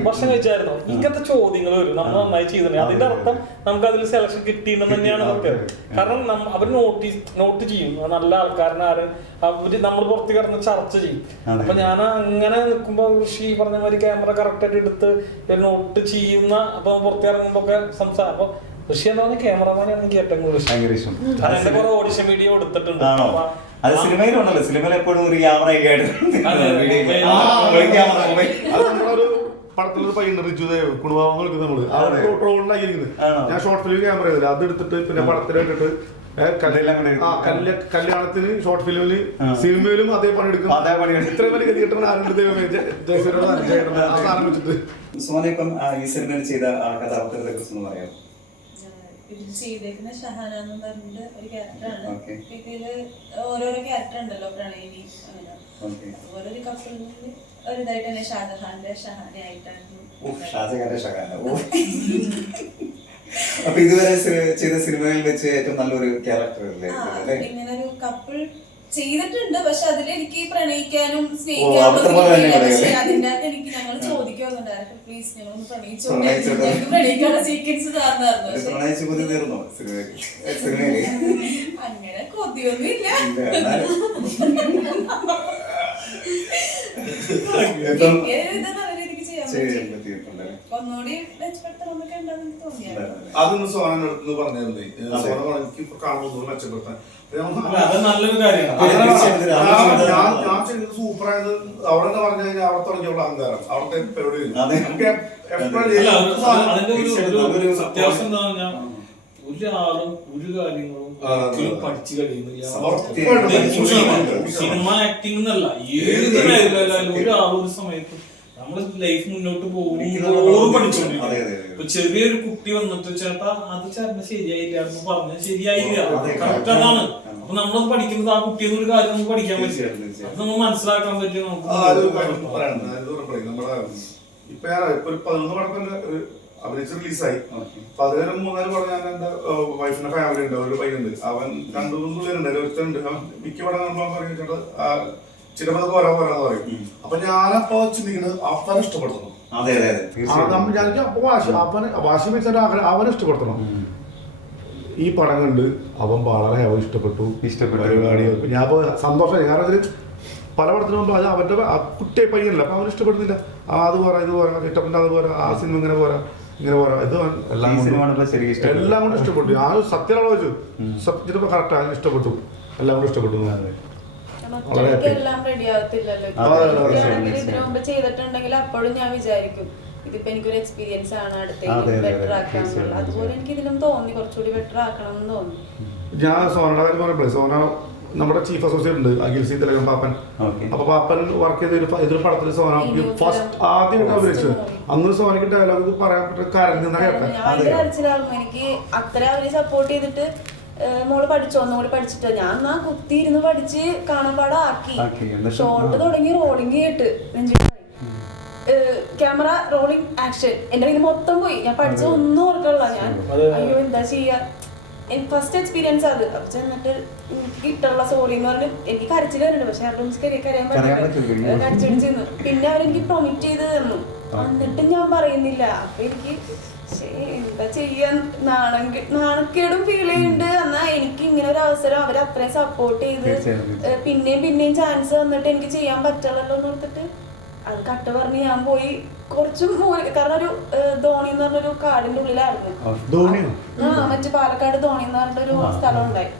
ഭക്ഷണം കഴിച്ചായിരുന്നോ, ഇങ്ങനത്തെ ചോദ്യങ്ങൾ വരും. നമ്മൾ നന്നായി ചെയ്തിട്ടുണ്ടെങ്കിൽ അതിന്റെ അർത്ഥം നമുക്ക് അതിൽ സെലക്ഷൻ കിട്ടിയിട്ടുണ്ടെന്ന് തന്നെയാണ് സത്യം. കാരണം അവർ നോട്ട് ചെയ്യും നല്ല ആൾക്കാരനെ ആര് അവര് നമ്മൾ പുറത്ത് കിടന്ന് ചർച്ച ചെയ്യും. അപ്പൊ ഞാൻ അങ്ങനെ നിൽക്കുമ്പോ ഋഷി പറഞ്ഞ മാതിരി ക്യാമറ കറക്റ്റ് ആയിട്ട് എടുത്ത് നോട്ട് ചെയ്യുന്ന, അപ്പൊ പുറത്ത് ഇറങ്ങുമ്പോ ഒക്കെ സംസാരം. അപ്പൊ ഋഷി എന്ന് പറഞ്ഞ ക്യാമറമാനാണ് എനിക്ക് ഏറ്റവും കൂടുതൽ ഇഷ്ടം. അതിന്റെ കുറെ ഓഡിഷൻ വീഡിയോ എടുത്തിട്ടുണ്ട്. അത് സിനിമയിലുണ്ടല്ലോ, സിനിമയിൽ എപ്പോഴും ഒരു ക്യാമറ പടത്തിലൊരു പയ്യുണ്ട് റിജുദേവ് കുടുംബാംഗങ്ങൾക്ക് നമ്മള് ട്രോളിലായിരിക്കുന്നത്. ഞാൻ ഷോർട്ട് ഫിലിം ക്യാമറ ചെയ്തില്ല, അത് എടുത്തിട്ട് പിന്നെ പടത്തിലിട്ടിട്ട് കല്യാണത്തിന് ഷോർട്ട് ഫിലിമില് സിനിമയിലും അതേ പണിയെടുക്കും. ഇത്രയും വലിയ ഗതികെട്ടവൻ ആരുണ്ട് ദൈവമേ, ആ സാധനം വെച്ചിട്ട്. സോന ഇപ്പം ഈ സിനിമയിൽ ചെയ്ത കഥാപാത്രത്തെ കുറിച്ച് പറയാം. ഇതിൽ ചെയ്തേക്കുന്ന ഷഹാന എന്ന് പറഞ്ഞിട്ട് ഒരു ക്യാരക്ടറാണ്. ഇതില് ഓരോരോ ക്യാരക്ടർ ഉണ്ടല്ലോ, പ്രണയിനി അങ്ങനെ ഓരോരു കപ്പിളിൽ ഒരു ഇതായിട്ട് തന്നെ ഷാജഹാന്റെ ഷഹാനയായിട്ടായിരുന്നു. അപ്പൊ ഇതുവരെ ചെയ്ത സിനിമകളിൽ വെച്ച് ഏറ്റവും നല്ലൊരു ക്യാരക്ടർ അല്ലേ? ഇങ്ങനെ ഒരു കപ്പിൾ ചെയ്തിട്ടുണ്ട്, പക്ഷെ അതിലെനിക്ക് പ്രണയിക്കാനും സ്നേഹിക്കാനും പക്ഷെ അതിന്റെ അകത്ത് എനിക്ക് ഞങ്ങൾ ചോദിക്കുമല്ലോ ഡയറക്ടർ പ്ലീസ് ഞങ്ങളൊന്ന് പ്രണയിച്ചോട്ടെ, പ്രണയിക്കാനുള്ള സീക്വൻസ് താർന്നായിരുന്നു. അങ്ങനെ കൊതിയൊന്നും ഇല്ല. ഒന്നുകൂടി മെച്ചപ്പെടുത്തണമെന്നൊക്കെ ഉണ്ടെന്ന് തോന്നിയാണ്. അതൊന്ന് സോന പറഞ്ഞത് സോന എനിക്ക് കാണുമ്പോൾ മെച്ചപ്പെടുത്താൻ നല്ലൊരു കാര്യമാണ്. ഞാൻ ചെയ്തത് സൂപ്പറായത് അവിടെ എന്താ പറഞ്ഞു കഴിഞ്ഞാൽ അവിടെ തുടങ്ങിയുള്ള അഹങ്കാരം അവിടുത്തെ സത്യാവസ്ഥ എന്താ പറഞ്ഞാൽ ഒരാളും ഒരു കാര്യങ്ങളും പഠിച്ചു കഴിയുന്നില്ല. സിനിമ ആക്ടിംഗ് എന്നല്ല, ഏത് മേഖലയിലായാലും ഒരാളും ഒരു സമയത്ത് നമ്മള് ലൈഫ് മുന്നോട്ട് പോകുമ്പോഴും പഠിച്ചോണ്ടിരിക്കും. ഇപ്പൊ ചെറിയൊരു കുട്ടി വന്നിട്ട് ചേട്ടാ അത് ചേട്ടന് ശരിയായില്ല എന്ന് പറഞ്ഞാൽ ശരിയായില്ല, കറക്റ്റ് അതാണ്. അപ്പൊ നമ്മളത് പഠിക്കുന്നത് ആ കുട്ടിയെന്ന് ഒരു കാര്യം നമുക്ക് പഠിക്കാൻ പറ്റില്ല, അത് നമ്മൾ മനസ്സിലാക്കാൻ പറ്റും. ഇപ്പൊ ഒരു 11 പടത്തിന്റെ അഭിനയിച്ച് റിലീസായി. 13-3 പടം ഞാൻ എന്റെ വൈഫിന്റെ ഫാമിലി ഉണ്ട്, ഒരു പയ്യുണ്ട്, അവൻ 2-3 പേരുണ്ട്, ഒരുത്തുണ്ട്. മിക്ക പടം കാണുമ്പോൾ പറഞ്ഞിട്ട് ചിലപ്പോൾ പോരാന്ന് പറയും. അപ്പൊ ഞാനപ്പോ ചിന്തിക്കുന്നത് അവനെ ഇഷ്ടപ്പെടുത്തണം. അപ്പൊ വാശി വെച്ചാൽ അവനെ ഇഷ്ടപ്പെടുത്തണം. ഈ പടം കണ്ട് അവൻ വളരെ അവൻ ഇഷ്ടപ്പെട്ടു പരിപാടി. ഞാൻ സന്തോഷമായി, കാരണം അതിൽ പല പടത്തിനും മുമ്പ് അത് അവന്റെ കുട്ടിയെ പയ്യനല്ല, അപ്പൊ അവൻ ഇഷ്ടപ്പെടുന്നില്ല. അത് പോരാ ഇത് പോരാ ഇഷ്ടപ്പെട്ട അത് പോരാ, ആ സിനിമ ഇങ്ങനെ പോരാ ഇങ്ങനെ പോരാ, ഇത് എല്ലാം കൊണ്ട് ഇഷ്ടപ്പെട്ടു. ആ സത്യമാണ് വെച്ചു, സത്യത്തിപ്പോ കറക്റ്റ് അതിന് ഇഷ്ടപ്പെട്ടു, എല്ലാം കൊണ്ട് ഇഷ്ടപ്പെട്ടു. എല്ലാം റെഡി ആവത്തില്ലല്ലോ. ഇതിനു മുമ്പ് ചെയ്തിട്ടുണ്ടെങ്കിൽ അപ്പോഴും ഞാൻ വിചാരിക്കും ഇതിപ്പോ എനിക്കൊരു എക്സ്പീരിയൻസ് ആണ്, അടുത്തേക്ക് ബെറ്റർ ആക്കാനുള്ള. അതുപോലെ എനിക്ക് ഇതിലും തോന്നി കുറച്ചുകൂടി ബെറ്റർ ആക്കണം എന്ന് തോന്നി. ഞാൻ സോനയുടെ കാര്യം പറയുമ്പോഴേ, സോന നമ്മുടെ ചീഫ് അസോസിയേറ്റ് ഉണ്ട് അഖിൽ സി തിലകൻ പാപ്പൻ. അപ്പൊ പാപ്പൻ വർക്ക് ചെയ്ത ഇതൊരു പടത്തിൽ സോന ഫസ്റ്റ് ആദ്യമായിട്ട് അഭിനയിച്ചത്. അന്ന് സോനയ്ക്ക് ഡയലോഗ് പറയാൻ പറ്റുന്ന കരഞ്ഞ എനിക്ക് അത്ര അവര് സപ്പോർട്ട് ചെയ്തിട്ട് മോള് പഠിച്ചു, ഒന്നുകൂടി പഠിച്ചിട്ട് ഞാൻ എന്നാ കുത്തി ഇരുന്ന് പഠിച്ച് കാണാപ്പാടം ആക്കി. ഷോട്ട് തുടങ്ങി റോളിങ് കേട്ട് ക്യാമറ റോളിങ് ആക്ഷൻ എന്റെ കയ്യിൽ മൊത്തം പോയി. ഞാൻ പഠിച്ച ഒന്നും ഓർക്കല്ല. ഞാൻ അയ്യോ എന്താ ചെയ്യാ, ഫസ്റ്റ് എക്സ്പീരിയൻസ് അത്. അപ്പൊ ചെന്നിട്ട് എനിക്ക് കിട്ടാനുള്ള സോറി എന്ന് പറഞ്ഞിട്ട് എനിക്ക് കരച്ചിൽ വരുന്നുണ്ട്, പക്ഷെ കരയാൻ പറ്റില്ല, കരച്ചിടിച്ചിരുന്നു. പിന്നെ അവരെനിക്ക് പ്രൊമിറ്റ് ചെയ്ത് തന്നു, എന്നിട്ടും ഞാൻ പറയുന്നില്ല. അപ്പൊ എനിക്ക് എന്താ ചെയ്യാൻ നാണക്കേടും ഫീൽ ചെയ്യുന്നുണ്ട്. എന്നാ എനിക്ക് ഇങ്ങനെ ഒരു അവസരം അവർ അത്രയും സപ്പോർട്ട് ചെയ്ത് പിന്നെയും ചാൻസ് തന്നിട്ട് എനിക്ക് ചെയ്യാൻ പറ്റുള്ളല്ലോ എന്ന് ഓർത്തിട്ട് അത് കട്ട പറഞ്ഞ് ഞാൻ പോയി കുറച്ചും കാരണം ഒരു ധോണി എന്ന് പറഞ്ഞൊരു കാടിന്റെ ഉള്ളിലായിരുന്നു. മറ്റേ പാലക്കാട് ധോണി എന്ന് പറഞ്ഞൊരു സ്ഥലം ഉണ്ടായി.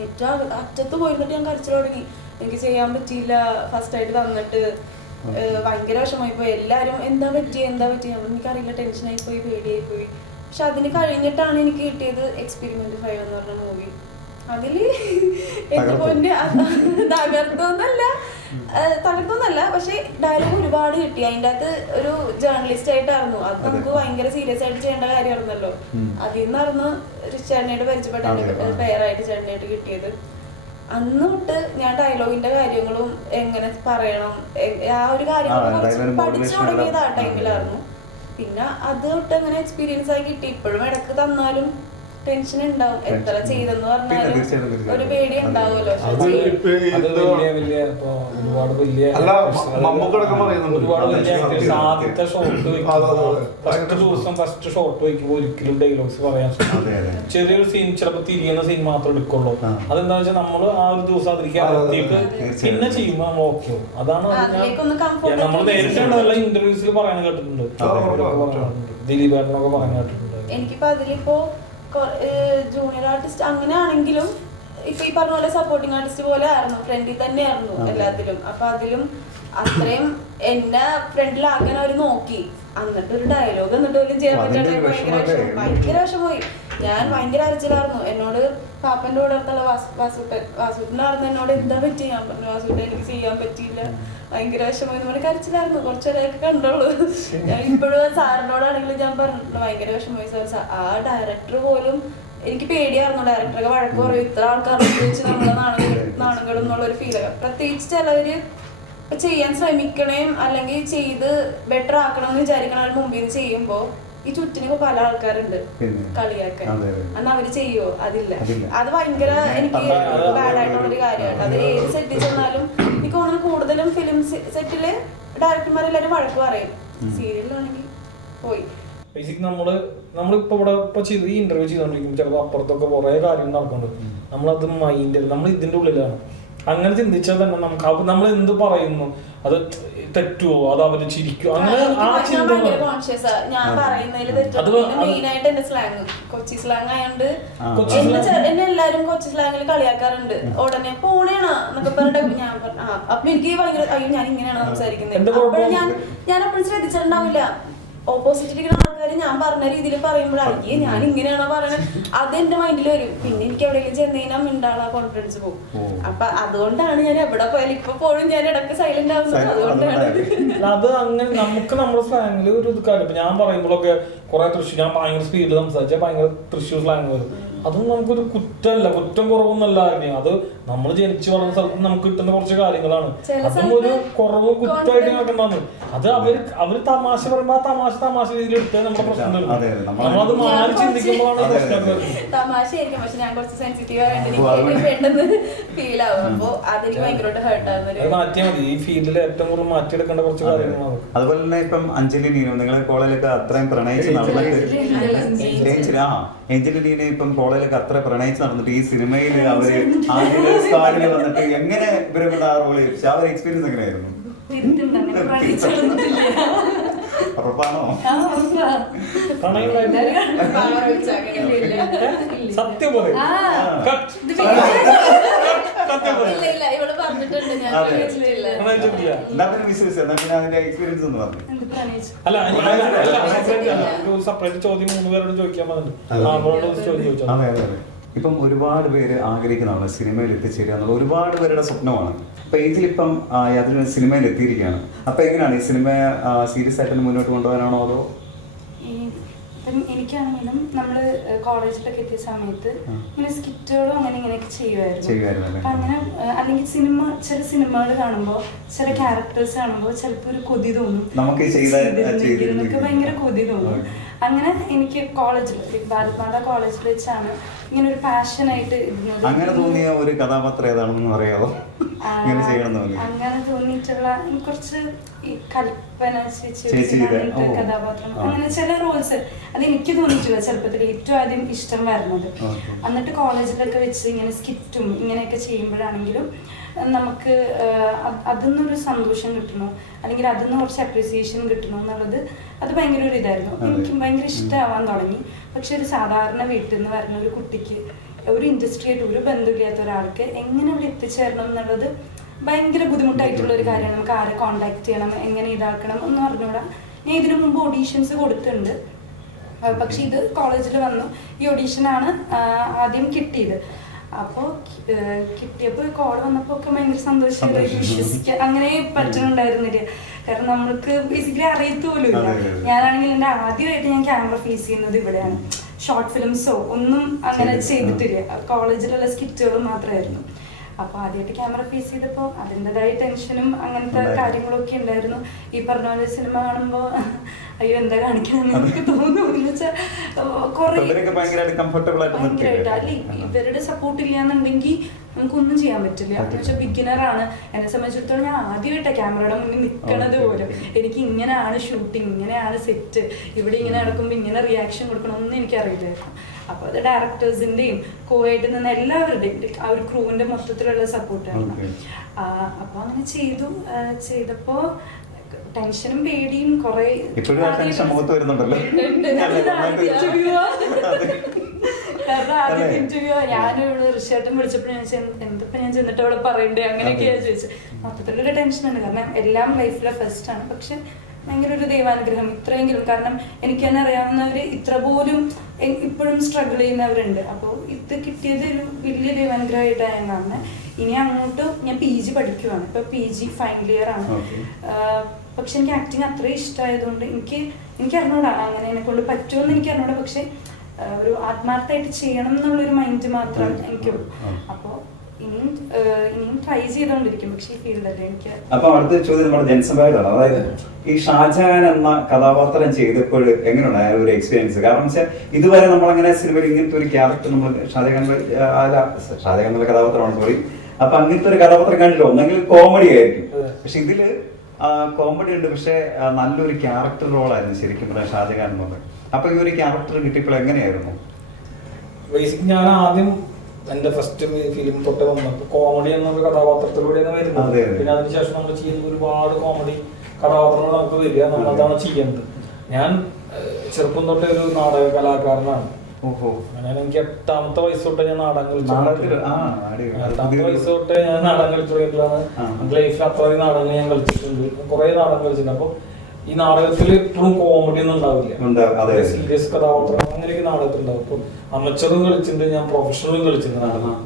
ഏറ്റവും അറ്റത്ത് പോയിട്ട് ഞാൻ കരച്ചിൽ തുടങ്ങി. എനിക്ക് ചെയ്യാൻ പറ്റിയില്ല, ഫസ്റ്റ് ആയിട്ട് തന്നിട്ട് ഭയങ്കര വിഷമായി പോയി. എല്ലാരും എന്താ പറ്റി എനിക്കറിയില്ല, ടെൻഷനായി പോയി, പേടിയായി പോയി. പക്ഷെ അതിന് കഴിഞ്ഞിട്ടാണ് എനിക്ക് കിട്ടിയത് എക്സ്പെരിമെന്റ് 5 എന്ന് പറഞ്ഞ മൂവി. അതില് എന്റെ പൊന്നെ തകർത്തൊന്നല്ല, പക്ഷെ ഡയലോഗ് ഒരുപാട് കിട്ടി. അതിൻ്റെ അകത്ത് ഒരു ജേർണലിസ്റ്റ് ആയിട്ടായിരുന്നു, അത് നമുക്ക് ഭയങ്കര സീരിയസ് ആയിട്ട് ചെയ്യേണ്ട കാര്യമായിരുന്നല്ലോ. അതിൽ നിന്നായിരുന്നു ചേട്ടനായിട്ട് പരിചയപ്പെട്ട എന്റെ പേരായിട്ട് ചേട്ടനായിട്ട് കിട്ടിയത്. അന്ന് തൊട്ട് ഞാൻ ഡയലോഗിന്റെ കാര്യങ്ങളും എങ്ങനെ പറയണം ആ ഒരു കാര്യങ്ങളും പഠിച്ചു തുടങ്ങിയത് ആ ടൈമിലായിരുന്നു. പിന്നെ അത് തൊട്ട് അങ്ങനെ എക്സ്പീരിയൻസ് ആയി കിട്ടി. ഇപ്പോഴും ഇടക്ക് തന്നാലും ടെൻഷൻ ഉണ്ടാവും, എത്ര ചെയ്തെന്ന് പറഞ്ഞാലും ഒരു പേടി ഉണ്ടാവുമല്ലോ. ആദ്യത്തെ ഫസ്റ്റ് ഷോട്ട് വയ്ക്കുമ്പോൾ ഒരിക്കലും ഡയലോഗ്സ് പറയാൻ ചെറിയൊരു സീൻ ചിലപ്പോൾ തിരിയുന്ന സീൻ മാത്രം എടുക്കുള്ളൂ. അതെന്താ വെച്ചാൽ നമ്മൾ ആ ഒരു ദിവസം അതിലേക്ക് എത്തിയിട്ട് പിന്നെ ചെയ്യുമ്പോൾ നമ്മൾ ഓക്കെ ആവും. അതാണ് നമ്മൾ നേരിട്ടുള്ള ഇന്റർവ്യൂസിൽ പറയാൻ കേട്ടിട്ടുണ്ട്, ദിലീപ് ഏട്ടനൊക്കെ പറയാൻ കേട്ടിട്ടുണ്ട്. എനിക്കിപ്പോ അതിലിപ്പോ ജൂനിയർ ആർട്ടിസ്റ്റ് അങ്ങനെ ആണെങ്കിലും ഇപ്പൊ ഈ പറഞ്ഞ പോലെ സപ്പോർട്ടിംഗ് ആർട്ടിസ്റ്റ് പോലെ ആയിരുന്നു, ഫ്രണ്ടിൽ തന്നെ ആയിരുന്നു എല്ലാത്തിലും. അപ്പൊ അതിലും അത്രയും എന്നെ ഫ്രണ്ടിലാക്കാൻ അവര് നോക്കി. എന്നിട്ട് ഒരു ഡയലോഗ് എന്നിട്ട് പോലും ചെയ്യാൻ പറ്റാതെ ഭയങ്കര വിഷമമായി. ഞാൻ ഭയങ്കര അരച്ചിലായിരുന്നു. എന്നോട് പാപ്പന്റെ കൂടെ അടുത്തുള്ള വാസുട്ടനായിരുന്നു എന്നോട് എന്താ പറ്റി. ഞാൻ പറഞ്ഞു വാസുട്ട എനിക്ക് ചെയ്യാൻ പറ്റിയില്ല, ഭയങ്കര വിഷമമായി. നമ്മുടെ കരച്ചിലായിരുന്നു. കുറച്ചേരൊക്കെ കണ്ടോളൂ. ഞാൻ ഇപ്പോഴും സാറിനോടാണെങ്കിലും ഞാൻ പറഞ്ഞിട്ടുണ്ട് ഭയങ്കര വിഷമമായി സാർ. ആ ഡയറക്ടർ പോലും എനിക്ക് പേടിയായിരുന്നു. ഡയറക്ടറൊക്കെ വഴക്ക് പറയും, ഇത്ര ആൾക്കാർ ഉപയോഗിച്ച് നമ്മളെ നാണങ്ങളും എന്നുള്ളൊരു ഫീലൊക്കെ. പ്രത്യേകിച്ച് ചിലവര് ചെയ്യാൻ ശ്രമിക്കണേം അല്ലെങ്കിൽ ചെയ്ത് ബെറ്റർ ആക്കണം എന്ന് വിചാരിക്കണ മുമ്പിൽ നിന്ന് ചെയ്യുമ്പോ ഈ ചുറ്റിനൊക്കെ പല ആൾക്കാരുണ്ട് കളിയാക്കാൻ. അന്ന് അവര് ചെയ്യോ? അതില്ല. അത് ഭയങ്കര എനിക്ക് ബാഡ് ആയിട്ടുള്ളൊരു കാര്യമാണ്. അത് ഏത് സെറ്റിൽ ചെന്നാലും എനിക്ക് തോന്നുന്നു കൂടുതലും ഫിലിം സെറ്റില് ഡയറക്ടർമാരെല്ലാരും വഴക്ക് പറയും. സീരിയലിലാണെങ്കിൽ പോയി ബേസിക് നമ്മളിപ്പോ ഇവിടെ ഇപ്പൊ ചെയ്ത് ഈ ഇന്റർവ്യൂ ചെയ്തോണ്ടിരിക്കുമ്പോൾ ചിലപ്പോൾ അപ്പുറത്തൊക്കെ കുറെ കാര്യം നടക്കുന്നുണ്ട്. നമ്മളത് മൈൻഡിൽ നമ്മൾ ഇതിന്റെ ഉള്ളിലാണ്. അങ്ങനെ ചിന്തിച്ചാൽ തന്നെ നമുക്ക് നമ്മൾ എന്ത് പറയുന്നു അത് തെറ്റുവോ, അത് അവര് ചിരിക്കുവോ, അങ്ങനെ ആ ചിന്ത ഞാൻ പറയുന്നതിൽ മെയിനായിട്ട് എന്റെ സ്ലാങ് കൊച്ചി സ്ലാങ് ആയതുകൊണ്ട് എന്നെ എല്ലാരും കൊച്ചി സ്ലാങ്ങിൽ കളിയാക്കാറുണ്ട്. ഉടനെ പോണേണ എന്നൊക്കെ പറഞ്ഞിട്ട് ഞാൻ അപ്പൊ എനിക്ക് ഭയങ്കര അയ്യോ ഞാൻ ഇങ്ങനെയാണ് സംസാരിക്കുന്നത്. അപ്പോഴും ഞാൻ അപ്പോഴും ശ്രദ്ധിച്ചിട്ടുണ്ടാവില്ല. ഓപ്പോസിറ്റ് ഇരിക്കുന്ന ആൾക്കാർ ഞാൻ പറഞ്ഞ രീതിയിൽ പറയുമ്പോൾ അയ്യേ ഞാൻ ഇങ്ങനെയാണോ പറയുന്നത്, അത് എന്റെ മൈൻഡിൽ വരും. പിന്നെ എനിക്ക് എവിടെയെങ്കിലും ചെന്ന് കഴിഞ്ഞാൽ മിണ്ടാളാ കോൺഫിഡൻസ് പോകും. അപ്പൊ അതുകൊണ്ടാണ് ഞാൻ എവിടെ പോയാലും ഇപ്പൊ പോലും ഞാൻ ഇടയ്ക്ക് സൈലന്റ് ആവുന്നത്. അതുകൊണ്ടാണ് അത് അങ്ങനെ നമുക്ക് നമ്മുടെ സ്ലാങ്ങിൽ ഒരു ഇത് കാര്യം. ഇപ്പൊ ഞാൻ പറയുമ്പോഴൊക്കെ കുറെ തൃശ്ശൂർ, ഞാൻ ഭയങ്കര സ്പീഡിൽ സംസാരിച്ചാൽ ഭയങ്കര തൃശ്ശൂർ സ്ലാങ് വരും. അതും നമുക്കൊരു കുറ്റമല്ല, കുറ്റം കുറവൊന്നല്ല. അത് നമ്മൾ ജനിച്ചു വളർന്ന സ്ഥലത്ത് നമുക്ക് കിട്ടുന്ന കുറച്ച് കാര്യങ്ങളാണ്. അതും ഒരു കുറവ് കുറ്റമായിട്ട് നോക്കുന്നതാണ്. അത് അവര് തമാശ പറയുമ്പോ ആ തമാശ രീതിയിൽ എടുത്ത് നമ്മുടെ പ്രശ്നം വരും. നമ്മളത് മാറി ചിന്തിക്കുമ്പോഴാണ് പ്രശ്നം വരുന്നത്. തമാശയായിരിക്കും, പക്ഷെ ഞാൻ കുറച്ച് സെൻസിറ്റീവ് ആയിട്ട് ഫീൽ ആവും. അപ്പൊ അതെനിക്ക് ഭയങ്കരമായിട്ട് ഹേർട്ട് ആവുന്നത്. അത് മാറ്റിയാൽ മതി. ഈ ഫീൽഡിൽ ഏറ്റവും കൂടുതൽ മാറ്റിയെടുക്കേണ്ട കുറച്ച് കാര്യങ്ങളാണ്. അതുപോലെ തന്നെ ഇപ്പം അഞ്ജലി നീനും നിങ്ങളെ കോളേജിലൊക്കെ അത്രയും പ്രണയിച്ച് നടന്നിട്ട് ഏഞ്ചലി നീനെ ഇപ്പം കോളേജിലൊക്കെ അത്ര പ്രണയിച്ച് നടന്നിട്ട് ഈ സിനിമയിൽ അവര് ആദ്യം വന്നിട്ട് എങ്ങനെ ഇവരെ കൊണ്ട് ആ റോള് ചെയ്യിച്ചു? ആ ഒരു എക്സ്പീരിയൻസ് എങ്ങനെയായിരുന്നു? ഉറപ്പാണോ? സത്യം പോലെ അല്ല സെപ്പറേറ്റ് ചോദ്യം 3 പേരോട് ചോദിക്കാൻ ചോദിച്ചു. ഇപ്പം ഒരുപാട് പേര് ആഗ്രഹിക്കുന്നതാണ് സിനിമയിൽ എത്തിച്ചേരുക എന്നുള്ള ഒരുപാട് പേരുടെ സ്വപ്നമാണ്. അപ്പൊ ഇതിലിപ്പം അതിന് സിനിമയിൽ എത്തിയിരിക്കുകയാണ്. അപ്പൊ എങ്ങനെയാണ് ഈ സിനിമ സീരിയസ് ആയിട്ട് മുന്നോട്ട് കൊണ്ടുപോകാനാണോ അതോ? എനിക്കാണെങ്കിലും നമ്മള് കോളേജിലൊക്കെ എത്തിയ സമയത്ത് ഇങ്ങനെ സ്കിറ്റുകളും അങ്ങനെ ഇങ്ങനെയൊക്കെ ചെയ്യുമായിരുന്നു. അപ്പൊ അങ്ങനെ അല്ലെങ്കിൽ ചില സിനിമകൾ കാണുമ്പോൾ ചില ക്യാരക്ടേഴ്സ് കാണുമ്പോൾ ചിലപ്പോൾ ഒരു കൊതി തോന്നും, നമുക്ക് ഭയങ്കര കൊതി തോന്നും. അങ്ങനെ എനിക്ക് കോളേജിൽ ഭാരത് മാതാ കോളേജിൽ വെച്ചാണ് ഇങ്ങനെ ഒരു പാഷനായിട്ട് അങ്ങനെ തോന്നിയ ഒരു കഥാപാത്രം ഏതാണെന്ന് പറയാമോ? അങ്ങനെ തോന്നിയിട്ടുള്ള കുറച്ച് ഈ കൽപ്പന ചേച്ചി അങ്ങനത്തെ കഥാപാത്രം, അങ്ങനെ ചില റോൾസ് അത് എനിക്ക് തോന്നിയിട്ടില്ല ചെറുപ്പത്തിൽ ഏറ്റവും ആദ്യം ഇഷ്ടം വരുന്നത്. എന്നിട്ട് കോളേജിലൊക്കെ വെച്ച് ഇങ്ങനെ സ്കിറ്റും ഇങ്ങനെയൊക്കെ ചെയ്യുമ്പോഴാണെങ്കിലും നമുക്ക് അതിന്നൊരു സന്തോഷം കിട്ടണോ അല്ലെങ്കിൽ അതിന്ന് കുറച്ച് അപ്രീസിയേഷൻ കിട്ടണോ എന്നുള്ളത് അത് ഭയങ്കര ഒരു ഇതായിരുന്നു. എനിക്ക് ഭയങ്കര ഇഷ്ടമാവാൻ തുടങ്ങി. പക്ഷെ ഒരു സാധാരണ വീട്ടിൽ നിന്ന് വരുന്ന ഒരു കുട്ടിക്ക്, ഒരു ഇൻഡസ്ട്രിയായിട്ട് ഒരു ബന്ധമില്ലാത്ത ഒരാൾക്ക് എങ്ങനെ അവിടെ എത്തിച്ചേരണം എന്നുള്ളത് ഭയങ്കര ബുദ്ധിമുട്ടായിട്ടുള്ള ഒരു കാര്യമാണ്. നമുക്ക് ആരെ കോണ്ടാക്ട് ചെയ്യണം, എങ്ങനെ ഇതാക്കണം എന്ന് പറഞ്ഞുകൂടാ. ഞാൻ ഇതിനു മുമ്പ് ഓഡീഷൻസ് കൊടുത്തിട്ടുണ്ട്, പക്ഷെ ഇത് കോളേജിൽ വന്നു. ഈ ഓഡീഷനാണ് ആദ്യം കിട്ടിയത്. അപ്പോൾ കിട്ടിയപ്പോൾ കോൾ വന്നപ്പോൾ ഒക്കെ ഭയങ്കര സന്തോഷമായിട്ട് വിശ്വസിക്കാൻ അങ്ങനെ പറ്റുന്നുണ്ടായിരുന്നില്ല. കാരണം നമ്മൾക്ക് ബേസിക്കലി അറിയത്തുപോലും ഇല്ല. ഞാനാണെങ്കിൽ എൻ്റെ ആദ്യമായിട്ട് ഞാൻ ക്യാമറ ഫേസ് ചെയ്യുന്നത് ഇവിടെയാണ്. ഷോർട്ട് ഫിലിംസോ ഒന്നും അങ്ങനെ ചെയ്തിട്ടില്ല, കോളേജിലുള്ള സ്കിറ്റുകളും മാത്രമായിരുന്നു. അപ്പോൾ ആദ്യമായിട്ട് ക്യാമറ ഫേസ് ചെയ്തപ്പോൾ അതിൻ്റെതായ ടെൻഷനും അങ്ങനത്തെ കാര്യങ്ങളൊക്കെ ഉണ്ടായിരുന്നു. ഈ പറഞ്ഞ പോലെ സിനിമ കാണുമ്പോൾ അയ്യോ എന്താ കാണിക്കണം എനിക്ക് തോന്നുന്നു വെച്ചാൽ ഭയങ്കരമായിട്ട് അല്ലെ ഇവരുടെ സപ്പോർട്ട് ഇല്ലാന്നുണ്ടെങ്കിൽ നമുക്കൊന്നും ചെയ്യാൻ പറ്റില്ല. എന്ന് വെച്ചാൽ ബിഗിനറാണ്. എന്നെ സംബന്ധിച്ചിടത്തോളം ഞാൻ ആദ്യമായിട്ടാണ് ക്യാമറയുടെ മുന്നിൽ നിൽക്കണത് പോലും. എനിക്ക് ഇങ്ങനെയാണ് ഷൂട്ടിങ്, ഇങ്ങനെയാണ് സെറ്റ്, ഇവിടെ ഇങ്ങനെ നടക്കുമ്പോൾ ഇങ്ങനെ റിയാക്ഷൻ കൊടുക്കണമെന്ന് എനിക്കറിയില്ലായിരുന്നു. അപ്പോൾ അത് ഡയറക്ടേഴ്സിൻ്റെയും കോ-ആയിട്ട് നിന്ന് എല്ലാവരുടെയും ആ ഒരു ക്രൂവിൻ്റെ മൊത്തത്തിലുള്ള സപ്പോർട്ടായിരുന്നു. അപ്പോൾ അങ്ങനെ ചെയ്തപ്പോൾ ടെൻഷനും പേടിയും കുറെ കാരണം ആദ്യം ഇന്റർവ്യൂ ഞാനിവിടെ റിഷേട്ടൻ വിളിച്ചപ്പോൾ ഞാൻ എന്തിപ്പോ ഞാൻ ചെന്നിട്ട് അവിടെ പറയണ്ടേ അങ്ങനെയൊക്കെയാ ചോദിച്ചത്. മൊത്തത്തിലൊരു ടെൻഷനാണ്. കാരണം എല്ലാം ലൈഫിലെ ഫസ്റ്റ് ആണ്. പക്ഷെ ഭയങ്കര ഒരു ദൈവാനുഗ്രഹം ഇത്രയെങ്കിലും. കാരണം എനിക്ക് തന്നെ അറിയാവുന്നവര് ഇത്ര പോലും ഇപ്പോഴും സ്ട്രഗിൾ ചെയ്യുന്നവരുണ്ട്. അപ്പോൾ ഇത് കിട്ടിയത് ഒരു വലിയ ദൈവാനുഗ്രഹമായിട്ടാണ് ഞാൻ കാണുന്നത്. ഇനി അങ്ങോട്ട് ഞാൻ PG പഠിക്കുവാണ്. ഇപ്പൊ PG ഫൈനൽ ഇയർ ആണ്. പക്ഷെ എനിക്ക് ആക്ടിങ് അത്രയും ഇഷ്ടമായതുകൊണ്ട് എനിക്ക് അറിഞ്ഞൂടാ അങ്ങനെ എന്നെ കൊണ്ട് പറ്റുമെന്ന് എനിക്ക് അറിഞ്ഞൂടാ. പക്ഷെ ഒരു ആത്മാർത്ഥമായിട്ട് ചെയ്യണം എന്നുള്ളൊരു മൈൻഡ് മാത്രം എനിക്കുള്ളൂ. അപ്പോൾ ഇനിയും ട്രൈ ചെയ്തോണ്ടിരിക്കും. പക്ഷെ ഈ ഫീൽഡല്ലേ എനിക്ക്. അപ്പൊ അടുത്ത ചോദ്യം നമ്മുടെ ജനസംഖ്യയാണ്. അതായത് ഈ ഷാജഹാൻ എന്ന കഥാപാത്രം ചെയ്തപ്പോൾ എങ്ങനെയുണ്ടായ ഒരു എക്സ്പീരിയൻസ്? കാരണം വെച്ചാൽ ഇതുവരെ നമ്മളങ്ങനെ സിനിമയിൽ ഇങ്ങനത്തെ ഒരു ക്യാരക്ടർ നമ്മൾ ഷാജഹാൻ എന്നുള്ള കഥാപാത്രമാണ് സോറി. അപ്പൊ അങ്ങനത്തെ ഒരു കഥാപാത്രം കണ്ടില്ല. ഒന്നെങ്കിൽ കോമഡി ആയിരിക്കും, പക്ഷെ ഇതില് കോമഡി ഉണ്ട്, പക്ഷെ നല്ലൊരു ക്യാരക്ടർ റോളായിരുന്നു ശരിക്കും പറയാം ഷാജഹാൻ എന്നുള്ളത്. അപ്പൊ ഈ ഒരു ക്യാരക്ടർ കിട്ടിയപ്പോൾ എങ്ങനെയായിരുന്നു? ബേസിക് ഞാൻ ആദ്യം എന്റെ ഫസ്റ്റ് ഫിലിം തൊട്ട് വന്നപ്പോൾ കോമഡി എന്നൊരു കഥാപാത്രത്തിലൂടെയാണ് വരുന്നത്. പിന്നെ അതിനുശേഷം നമ്മൾ ചെയ്യുന്ന ഒരുപാട് കോമഡി കഥാപാത്രങ്ങൾ നമുക്ക് വരിക, നമ്മൾ അതാണ് ചെയ്യുന്നത്. ഞാൻ ചെറുപ്പം തൊട്ടേ ഒരു നാടക കലാകാരനാണ്. ഞാൻ എനിക്ക് 8ാമത്തെ വയസ്സ് തൊട്ടേ ഞാൻ നാടകം കളിച്ചു. 8ാമത്തെ വയസ്സ് തൊട്ടേ ഞാൻ നാടകം കളിച്ചുകൊണ്ടിട്ടാണ്. ലൈഫിൽ അത്രയും നാടകങ്ങൾ ഞാൻ കളിച്ചിട്ടുണ്ട്, കുറെ നാടകം കളിച്ചിട്ടുണ്ട്. അപ്പൊ ഈ നാടകത്തിൽ എപ്പോഴും കോമഡി ഒന്നും ഉണ്ടാവില്ല, സീരിയസ് കഥാപാത്രം അങ്ങനെയൊക്കെ നാടകത്തിൽ ഉണ്ടാവും. ഇപ്പൊ അമച്ചറും കളിച്ചിട്ടുണ്ട്, ഞാൻ പ്രൊഫഷണലും കളിച്ചിട്ടുണ്ട് നാടകം.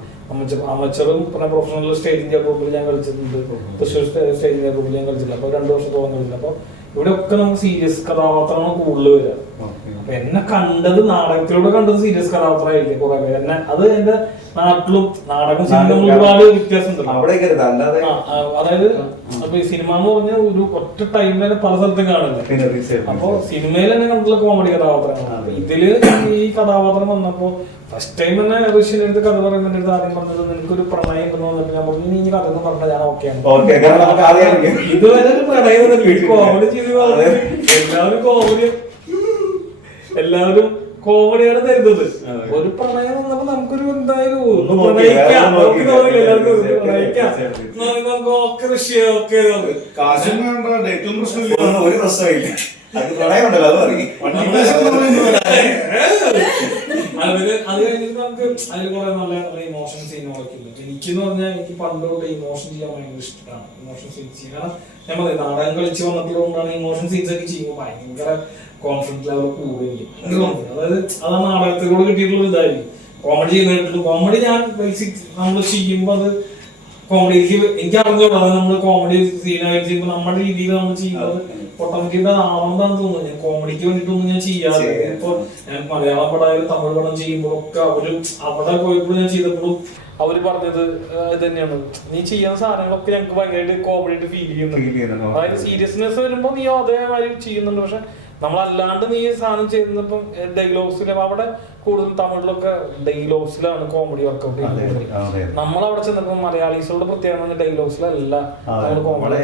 അമച്ചറും പിന്നെ പ്രൊഫഷണൽ സ്റ്റേജ് ഇന്ത്യ ഗ്രൂപ്പിൽ ഞാൻ കളിച്ചിട്ടുണ്ട്, തൃശ്ശൂർ സ്റ്റേജ് ഇന്ത്യ ഗ്രൂപ്പിൽ ഞാൻ കളിച്ചിട്ടുണ്ട്. അപ്പൊ 2 വർഷത്തോളം കളിച്ചിട്ടുണ്ട്. അപ്പൊ ഇവിടെ ഒക്കെ നമുക്ക് സീരിയസ് കഥാപാത്രമാണ് കൂടുതൽ വരിക. അപ്പൊ എന്നെ കണ്ടത് നാടകത്തിലൂടെ കണ്ടത് സീരിയസ് കഥാപാത്രമായിരിക്കും കുറെ പേര്. എന്നെ അത് എന്റെ നാട്ടിലും നാടകം സിനിമ ഒരുപാട് വ്യത്യാസം ഉണ്ട്. അതായത് അപ്പൊ ഈ സിനിമ എന്ന് പറഞ്ഞാൽ ഒരു ഒറ്റ ടൈമിൽ തന്നെ പല സ്ഥലത്തും കാണില്ല. അപ്പൊ സിനിമയിൽ തന്നെ കണ്ടുള്ള കോമഡി കഥാപാത്രങ്ങളാണ്. ഇതില് ഈ കഥാപാത്രം വന്നപ്പോ ഫസ്റ്റ് ടൈം തന്നെ ഋഷിന്റെ അടുത്ത് കഥ പറയുന്നതിന്റെ അടുത്ത് ആദ്യം പറഞ്ഞത് നിനക്കൊരു പ്രണയം എന്ന് പറഞ്ഞിട്ട് ഞാൻ പറഞ്ഞു നീ കഥ എന്ന് പറഞ്ഞാൽ ഞാൻ ഓക്കെയാണ്. ഇതുവരെ ഒരു പ്രണയം കോമഡി ചെയ്ത് എല്ലാവരും കോമഡിയാണ് തരുന്നത്. ഒരു പ്രണയം വന്നപ്പോ നമുക്കൊരു എന്തായാലും ഒരു പ്രശ്നമില്ല. അത് കഴിഞ്ഞിട്ട് നമുക്ക് അതിൽ കുറെ നല്ല നല്ല ഇമോഷൻ സീനുകളൊക്കെ ഉണ്ട്. എനിക്കെന്ന് പറഞ്ഞാൽ എനിക്ക് പണ്ട് തൊട്ട് ഇമോഷൻ ചെയ്യാൻ ഭയങ്കര ഇഷ്ടമാണ്. ഇമോഷൻ സീൻസ് ചെയ്യാൻ കാരണം ഞാൻ പറയും നാടകം കളിച്ച് വന്നതുകൊണ്ടാണ് ഇമോഷൻ സീൻസ് ഒക്കെ ചെയ്യുമ്പോൾ ഭയങ്കര കോൺഫിഡൻസ് ലെവൽ കൂടുകയും. അതായത് അതാണ് നാടകത്തിലൂടെ കിട്ടിയിട്ടുള്ള ഇതായിരിക്കും. കോമഡി ചെയ്യുന്ന കോമഡി ഞാൻ ബേസിക് നമ്മൾ ചെയ്യുമ്പോൾ അത് കോമഡി എനിക്ക് അറിഞ്ഞോളൂ. അത് നമ്മൾ കോമഡി സീനായിട്ട് ചെയ്യുമ്പോൾ നമ്മുടെ രീതിയിൽ നമ്മൾ ചെയ്യുമ്പോൾ ഓട്ടോമാറ്റിക്കലി ആവണമെന്നാണ് തോന്നുന്നത്. ഞാൻ കോമഡിക്ക് വേണ്ടിയിട്ടൊന്നും ഞാൻ ചെയ്യാതെ ഇപ്പൊ ഞാൻ മലയാളം പടമായാലും തമിഴ് പടം ചെയ്യുമ്പോഴൊക്കെ അവര് അവിടെ പോയപ്പോഴും ഞാൻ ചെയ്തപ്പോഴും അവര് പറഞ്ഞത് ഇത് തന്നെയാണ്, നീ ചെയ്യുന്ന സാധനങ്ങളൊക്കെ ഞങ്ങൾക്ക് ഭയങ്കരമായിട്ട് കോമഡി ആയിട്ട് ഫീൽ ചെയ്യുന്നുണ്ട്. അതായത് സീരിയസ്നെസ് വരുമ്പോൾ നീ അതേമാതിരി ചെയ്യുന്നുണ്ട്. പക്ഷെ നമ്മളല്ലാണ്ട് നീ സാധനം ചെയ്യുന്നപ്പം ഡയലോഗ്സിൽ അവിടെ കൂടുതൽ തമിഴിലൊക്കെ ഡയലോഗ്സിലാണ് കോമഡി വർക്കൗട്ട് ചെയ്യുന്നത്. നമ്മളവിടെ ചെന്നപ്പോ മലയാളീസുകളുടെ പ്രത്യേകത ഡയലോഗ്സിലല്ല നമ്മൾ കോമഡി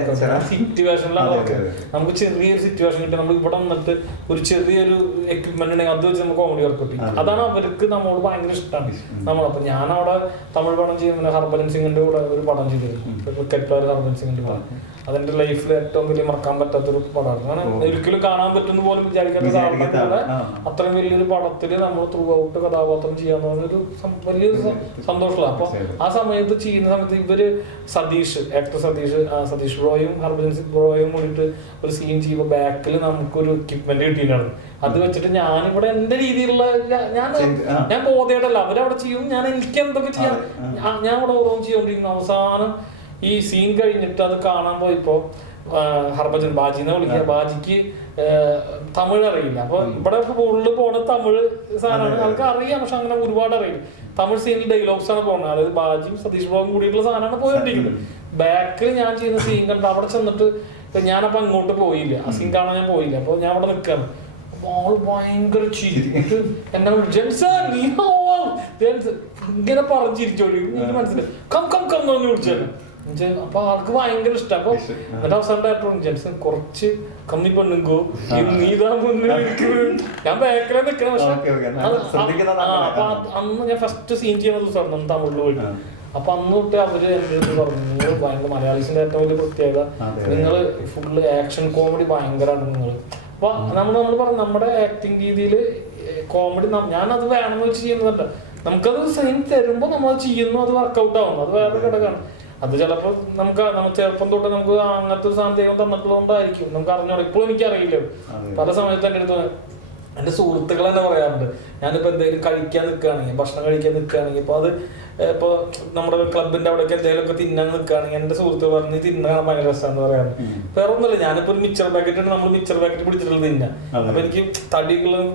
സിറ്റുവേഷനിലാണ് വർക്കൗട്ട്. നമുക്ക് ചെറിയൊരു സിറ്റുവേഷൻ കിട്ടി, നമ്മൾ ഇവിടെ വന്നിട്ട് ഒരു ചെറിയൊരു എക്യുപ്മെന്റ് ഉണ്ടെങ്കിൽ അത് വെച്ച് നമ്മൾ കോമഡി വർക്കൗട്ട് ചെയ്യും. അതാണ് അവർക്ക് നമ്മളോട് ഭയങ്കര ഇഷ്ടമാണ്. നമ്മളപ്പോ ഞാനവിടെ തമിഴ് പടം ചെയ്യുന്ന ഹർഭജൻ സിംഗിന്റെ കൂടെ ഒരു പടം ചെയ്തിരുന്നു, ക്രിക്കറ്റ് പ്ലെയർ ഹർഭജൻ സിംഗിന്റെ പടം. അതെന്റെ ലൈഫിൽ ഏറ്റവും വലിയ മറക്കാൻ പറ്റാത്തൊരു പടമാണ്. കാരണം ഒരിക്കലും കാണാൻ പറ്റുന്ന പോലും വിചാരിക്കാത്ത സാധനങ്ങളെ അത്രയും വലിയൊരു പടത്തില് നമ്മൾ ത്രൂ ഔട്ട് കഥാപാത്രം ചെയ്യാന്ന് പറഞ്ഞൊരു വലിയൊരു സന്തോഷമുള്ള. അപ്പൊ ആ സമയത്ത് ചെയ്യുന്ന സമയത്ത് ഇവര് ആക്ടർ സതീഷ് ബ്രോയും ഹർഭജൻ സിംഗ് ബ്രോയും കൂടിയിട്ട് ഒരു സീൻ ചെയ്യുമ്പോൾ ബാക്കിൽ നമുക്കൊരു എക്യുപ്മെന്റ് കിട്ടിയിട്ടാണ്. അത് വെച്ചിട്ട് ഞാനിവിടെ എന്റെ രീതിയിലുള്ള ഞാൻ ബോധേടല്ല, അവരവിടെ ചെയ്യും, ഞാൻ എനിക്ക് എന്തൊക്കെ ചെയ്യാം ഞാൻ ഇവിടെ ഓരോന്നും ചെയ്തോണ്ടിരിക്കുന്നു. അവസാനം ഈ സീൻ കഴിഞ്ഞിട്ട് അത് കാണാൻ പോയപ്പോ ഹർഭജൻ ബാജിനെ വിളിക്കുക. ബാജിക്ക് തമിഴ് അറിയില്ല. അപ്പൊ ഇവിടെ കൂടുതൽ പോണ തമിഴ് സാധനമാണ്, ആൾക്ക് അറിയാം, പക്ഷെ അങ്ങനെ ഒരുപാട് അറിയില്ല. തമിഴ് സീനിൽ ഡയലോഗ്സ് ആണ് പോകുന്നത്. അതായത് ബാജിയും സതീഷ് ബാബും കൂടിയിട്ടുള്ള സാധനമാണ് പോയിക്കൊണ്ടിരിക്കുന്നത്. ബാക്കിൽ ഞാൻ ചെയ്യുന്ന സീൻ കണ്ട് അവിടെ ചെന്നിട്ട് ഞാനപ്പോ അങ്ങോട്ട് പോയില്ല, ആ സീൻ കാണാൻ ഞാൻ പോയില്ല. അപ്പൊ ഞാൻ അവിടെ നിൽക്കാണ്. ആള് ഭയങ്കര ചിരിട്ട് എന്നെ ഇങ്ങനെ പറഞ്ഞിരിച്ചോളൂ, എനിക്ക് മനസ്സിലായി കം കം കം എന്ന് വിളിച്ചാലും. അപ്പൊ ആൾക്ക് ഭയങ്കര ഇഷ്ടം. അപ്പൊ എന്നിട്ട് അവസാനം ഡയറക്ടർ ജെൻസൺ കുറച്ച് കമ്മി പെണ്ണുങ്കോ, നീതാ മുന്നിൽ ഞാൻ ബാക്കിലെ നിൽക്കണ. പക്ഷെ അപ്പൊ അന്ന് ഞാൻ ഫസ്റ്റ് സീൻ ചെയ്യുന്ന ദിവസമായിരുന്നു തമിഴിൽ പോയിട്ട്. അപ്പൊ അന്ന് തൊട്ട് അവര് എന്റെ അടുത്ത് പറഞ്ഞു, നിങ്ങൾ ഭയങ്കര മലയാളീസിന്റെ ഏറ്റവും വലിയ പ്രത്യേകത നിങ്ങൾ ഫുള്ള് ആക്ഷൻ കോമഡി ഭയങ്കരമാണ് നിങ്ങള്. അപ്പൊ നമ്മൾ പറഞ്ഞു നമ്മുടെ ആക്ടിങ് രീതിയിൽ കോമഡി ഞാനത് വേണമെന്ന് വെച്ച് ചെയ്യുന്നതല്ല, നമുക്കത് സീൻ തരുമ്പോ നമ്മൾ ചെയ്യുന്നു, അത് വർക്കൗട്ട് ആവുന്നു, അത് വേറെ ഘടകമാണ്. അത് ചിലപ്പോ നമുക്ക് ചെറുപ്പം തൊട്ട് നമുക്ക് അങ്ങനത്തെ ഒരു സാന്ത്വനം തന്നിട്ടുള്ളതുകൊണ്ടായിരിക്കും, നമുക്ക് അറിഞ്ഞോളൂ. ഇപ്പോഴും എനിക്കറിയില്ല. പല സമയത്ത് എൻ്റെ അടുത്ത് എൻ്റെ സുഹൃത്തുക്കൾ തന്നെ പറയാറുണ്ട്, ഞാനിപ്പോൾ എന്തെങ്കിലും കഴിക്കാൻ നിൽക്കുകയാണെങ്കിൽ, ഭക്ഷണം കഴിക്കാൻ നിൽക്കുകയാണെങ്കിൽ, ഇപ്പോൾ അത് ഇപ്പോൾ നമ്മുടെ ക്ലബിന്റെ അവിടെയൊക്കെ എന്തെങ്കിലുമൊക്കെ തിന്നാൻ നിൽക്കുകയാണെങ്കിൽ എൻ്റെ സുഹൃത്ത് പറഞ്ഞ് തിന്നാൻ ഭയങ്കര രസമാണെന്ന് പറയാറ്. വേറെ ഒന്നുമില്ല, ഞാനിപ്പോൾ ഒരു മിച്ചർ പാക്കറ്റ് ഉണ്ട്, നമ്മൾ മിച്ചർ പാക്കറ്റ് പിടിച്ചിട്ടുള്ള തിന്നാ. അപ്പൊ എനിക്ക് തടികളും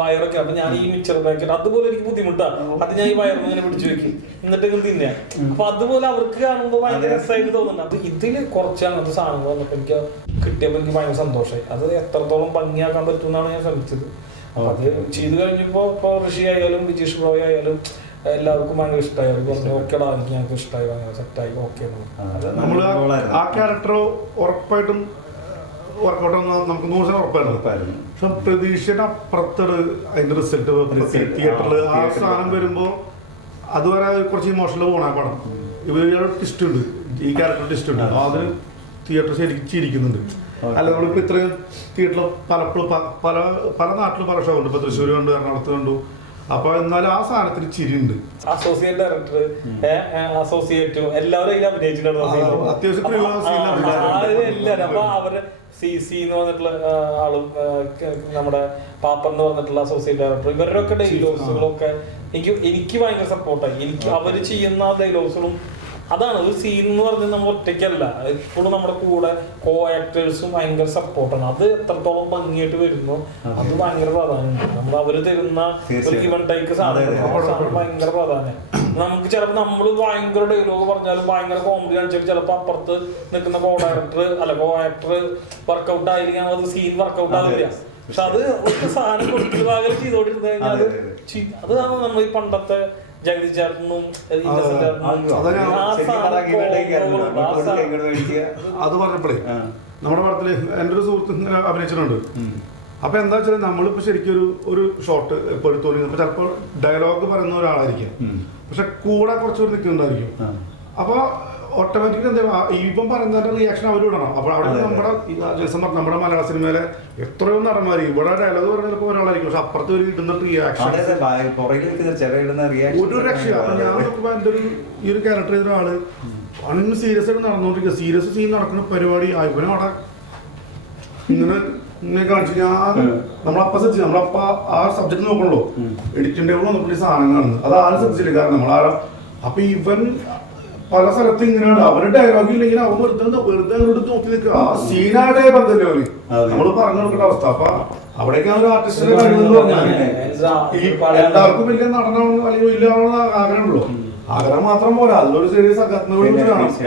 വയറൊക്കെ, അപ്പൊ ഞാൻ ഈ മിച്ചർ പാക്കറ്റ് അതുപോലെ എനിക്ക് ബുദ്ധിമുട്ടാണ്, അത് ഞാൻ ഈ വയറിന് ഇങ്ങനെ പിടിച്ചു വെക്കും, എന്നിട്ട് ഇങ്ങനെ തിന്നാ. അപ്പൊ അതുപോലെ അവർക്ക് കാണുമ്പോൾ ഭയങ്കര രസമായിട്ട് തോന്നുന്നുണ്ട്. അപ്പൊ ഇതില് കുറച്ച് അങ്ങനത്തെ സാധനങ്ങൾ വന്നപ്പോൾ എനിക്ക് കിട്ടിയപ്പോൾ എനിക്ക് ഭയങ്കര സന്തോഷമായി. അത് എത്രത്തോളം ഭംഗിയാക്കാൻ പറ്റുമെന്നാണ് ഞാൻ ശ്രമിച്ചത്. അത് ചെയ്ത് കഴിഞ്ഞപ്പോ ഇപ്പൊ ഋഷി ആയാലും വിജീഷ് ബ്രോയ് ആയാലും എല്ലാവർക്കും ഭയങ്കര ഇഷ്ടമായി. അവർ പറഞ്ഞു ഓക്കേടാ, എനിക്ക് ഞങ്ങൾക്ക് ഇഷ്ടമായി, ഭയങ്കര സെറ്റായി, ഓക്കെ. നമ്മള് ആ ക്യാരക്ടർ ഉറപ്പായിട്ടും വർക്കൗട്ട് നമുക്ക് 100% ഉറപ്പായിരുന്നു. പക്ഷെ പ്രതീക്ഷയുടെ അപ്പുറത്തോട് അതിന്റെ റിസൾട്ട് തിയേറ്ററിൽ ആ സാധനം വരുമ്പോ അതുവരെ കുറച്ച് ഇമോഷണൽ പോണ പടം. ഇവരുടെ ടിസ്റ്റ് ഉണ്ട്, ഈ ക്യാരക്ടർ ടിസ്റ്റ് ഉണ്ട്, അത് തിയേറ്റർ ശരിക്കും ചിരിക്കുന്നുണ്ട്. അല്ല നമ്മളിപ്പോ ഇത്രയും തിയേറ്ററിൽ പലപ്പോഴും പല നാട്ടിലും പല ഷോ ഉണ്ട്. ഇപ്പൊ തൃശ്ശൂർ കണ്ടു, എറണാകുളത്ത് കണ്ടു. അപ്പൊ എന്നാലും ആ സാധനത്തിന് ചിരിയുണ്ട്. അസോസിയേറ്റ് ഡയറക്ടർ, അസോസിയേറ്റും എല്ലാവരും അഭിനയിച്ചിട്ടുണ്ട്. അത്യാവശ്യം എല്ലാവരും. അപ്പൊ അവര് സി എന്ന് പറഞ്ഞിട്ടുള്ള ആളും നമ്മുടെ പാപ്പൻ എന്ന് പറഞ്ഞിട്ടുള്ള അസോസിയേറ്റ് ഡയറക്ടർ, ഇവരുടെ ഒക്കെ ഡയലോഗ്സുകളൊക്കെ എനിക്ക് ഭയങ്കര സപ്പോർട്ടായി. എനിക്ക് അവര് ചെയ്യുന്ന ഡയലോഗ്സുകളും അതാണ് ഒരു സീൻ എന്ന് പറഞ്ഞാൽ നമ്മൾ ഒറ്റയ്ക്കല്ല, എപ്പോഴും നമ്മുടെ കൂടെ കോ ആക്ടേഴ്സും ഭയങ്കര സപ്പോർട്ടാണ്. അത് എത്രത്തോളം ഭംഗിയായിട്ട് വരുന്നു അത് ഭയങ്കര പ്രാധാന്യമുണ്ട്. നമ്മൾ അവര് തരുന്ന ഒരു ഗിവൻ ടേക്ക് സാധനം ഭയങ്കര പ്രാധാന്യം. നമുക്ക് ചിലപ്പോൾ നമ്മൾ ഭയങ്കര ഡയലോഗ് പറഞ്ഞാലും ഭയങ്കര കോമഡി കാണിച്ചാലും ചിലപ്പോൾ അപ്പുറത്ത് നിൽക്കുന്ന കോ ആക്ടർ വർക്കൗട്ട് ആയിരിക്കും, അത് സീൻ വർക്കൗട്ട് ആവില്ല. പക്ഷെ അത് ഒരു സാധനം കൊടുക്കൽ ഭാഗം ചെയ്തോണ്ടിരുന്നു കഴിഞ്ഞാൽ അതാണ് നമ്മൾ ഈ പണ്ടത്തെ ജഗതി ചേട്ടനും അത് പറഞ്ഞപ്പോഴേ നമ്മുടെ പടത്തില് എൻ്റെ ഒരു സുഹൃത്ത് അഭിനയിച്ചിട്ടുണ്ട്. അപ്പൊ എന്താ വെച്ചാൽ നമ്മളിപ്പോ ശരിക്കും ഒരു ഷോട്ട് ഇപ്പൊ എടുത്തോളി, ചിലപ്പോൾ ഡയലോഗ് പറയുന്ന ഒരാളായിരിക്കും, പക്ഷെ കൂടെ കുറച്ചുകൂടി നിൽക്കുന്നുണ്ടായിരിക്കും. അപ്പൊ ഓട്ടോമാറ്റിക്കലി എന്താ ഇപ്പം പറയുന്നതിന്റെ റിയാക്ഷൻ അവർ വിടണം. അപ്പൊ അവിടെ നമ്മുടെ മലയാള സിനിമയിലെ എത്രയോ നടന്മാർ ഇവിടെ ഡയലോഗ് പറഞ്ഞപ്പോൾ ഒരാളായിരിക്കും, പക്ഷെ അപ്പുറത്ത് ഒരു ഇടുന്ന റിയാക്ഷൻ ഒരു രക്ഷ. അപ്പൊ ഞാൻ നോക്കുമ്പോ എൻ്റെ ഈ ഒരു ക്യാരക്ടർ ചെയ്ത ഒരാള് അന്ന് സീരിയസ് ആയിട്ട് നടന്നുകൊണ്ടിരിക്കുക, സീരിയസ് സീൻ നടക്കുന്ന പരിപാടി ഇവനെ അവിടെ ഇങ്ങനെ കാണിച്ചു. ഞാൻ നമ്മളപ്പ ശ്രദ്ധിച്ചു, നമ്മളപ്പ ആ സബ്ജക്ട് നോക്കണല്ലോ, എഡിറ്റിംഗ് ടേബിൾ നോക്കിയ സാധനങ്ങളാണ്, അത് ആരും ശ്രദ്ധിച്ചില്ല. കാരണം നമ്മളാരാ അപ്പൊ ഇവൻ പല സ്ഥലത്തും ഇങ്ങനെയാണ്, അവരുടെ ഡയലോഗ് ഇല്ലെങ്കിൽ അവൻ വെറുതെ നോക്കി നിൽക്കുക. ആ സീനായിട്ടേ ബന്ധല്ലേ അവര് നമ്മള് പറഞ്ഞു കൊടുക്കേണ്ട അവസ്ഥ. അപ്പൊ അവിടേക്കാണ് ഒരു ആർട്ടിസ്റ്റിന്റെ കഴിവെന്ന് പറഞ്ഞാൽ ഈ എല്ലാവർക്കും വലിയ നടനാണെന്ന് അല്ലെങ്കിൽ വലിയ ആണെന്ന് ആഗ്രഹമുള്ളൂ. ആഗ്രഹം മാത്രം പോരാ, അതിലൊരു ചെറിയ സകത്നോട്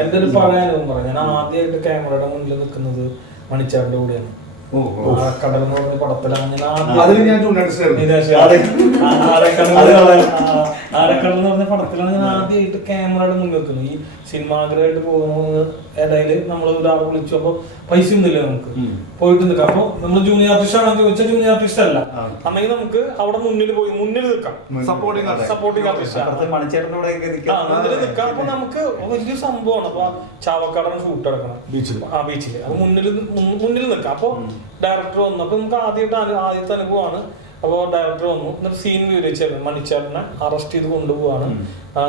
എന്തൊരു പറയാനും പറയാം. ഞാൻ ആദ്യമായിട്ട് ക്യാമറയുടെ മുന്നിൽ നിൽക്കുന്നത് മണിച്ചാറിന്റെ കൂടെയാണ്. ആഴക്കടൽ എന്ന് പറഞ്ഞ പടത്തിലാണ് ഞാൻ അതിൽ ഞാൻ ജൂനിയർ ആർട്ടിസ്റ്റ് ആയിരുന്നു. ആഴക്കടൽ എന്ന് പറഞ്ഞ പടത്തിലാണ് ഞാൻ ആദ്യമായിട്ട് ക്യാമറയുടെ മുന്നിൽ വെക്കുന്നത്. ഈ സിനിമാഗ്രഹമായിട്ട് പോകുന്ന ഇടയില് നമ്മൾ ഒരാൾ വിളിച്ചു, അപ്പൊ പൈസ ഒന്നുമില്ല നമുക്ക് പോയിട്ട് നിൽക്കാം. അപ്പൊ നമ്മൾ ജൂനിയർ ആർട്ടിസ്റ്റ് ആണെന്ന് ചോദിച്ചാൽ ജൂനിയർ ആർട്ടിസ്റ്റ് അല്ല, അല്ലെങ്കിൽ നമുക്ക് അവിടെ മുന്നിൽ നിൽക്കാം, സപ്പോർട്ടിംഗ് ആർട്ടിസ്റ്റ് മുന്നിൽ നിൽക്കാം. അപ്പൊ നമുക്ക് വലിയൊരു സംഭവമാണ്. അപ്പൊ ചാവക്കാടാണ് ഷൂട്ട് നടക്കണം ബീച്ചിൽ. അപ്പൊ മുന്നിൽ നിൽക്കാം. അപ്പൊ ഡയറക്ടർ വന്നു. അപ്പൊ നമുക്ക് ആദ്യത്തെ അനുഭവമാണ്. അപ്പോൾ ഡയറക്ടർ വന്നു, എന്നിട്ട് സീൻ വിവരിച്ചായിരുന്നു. മണിച്ചേട്ടനെ അറസ്റ്റ് ചെയ്ത് കൊണ്ടുപോവാണ്,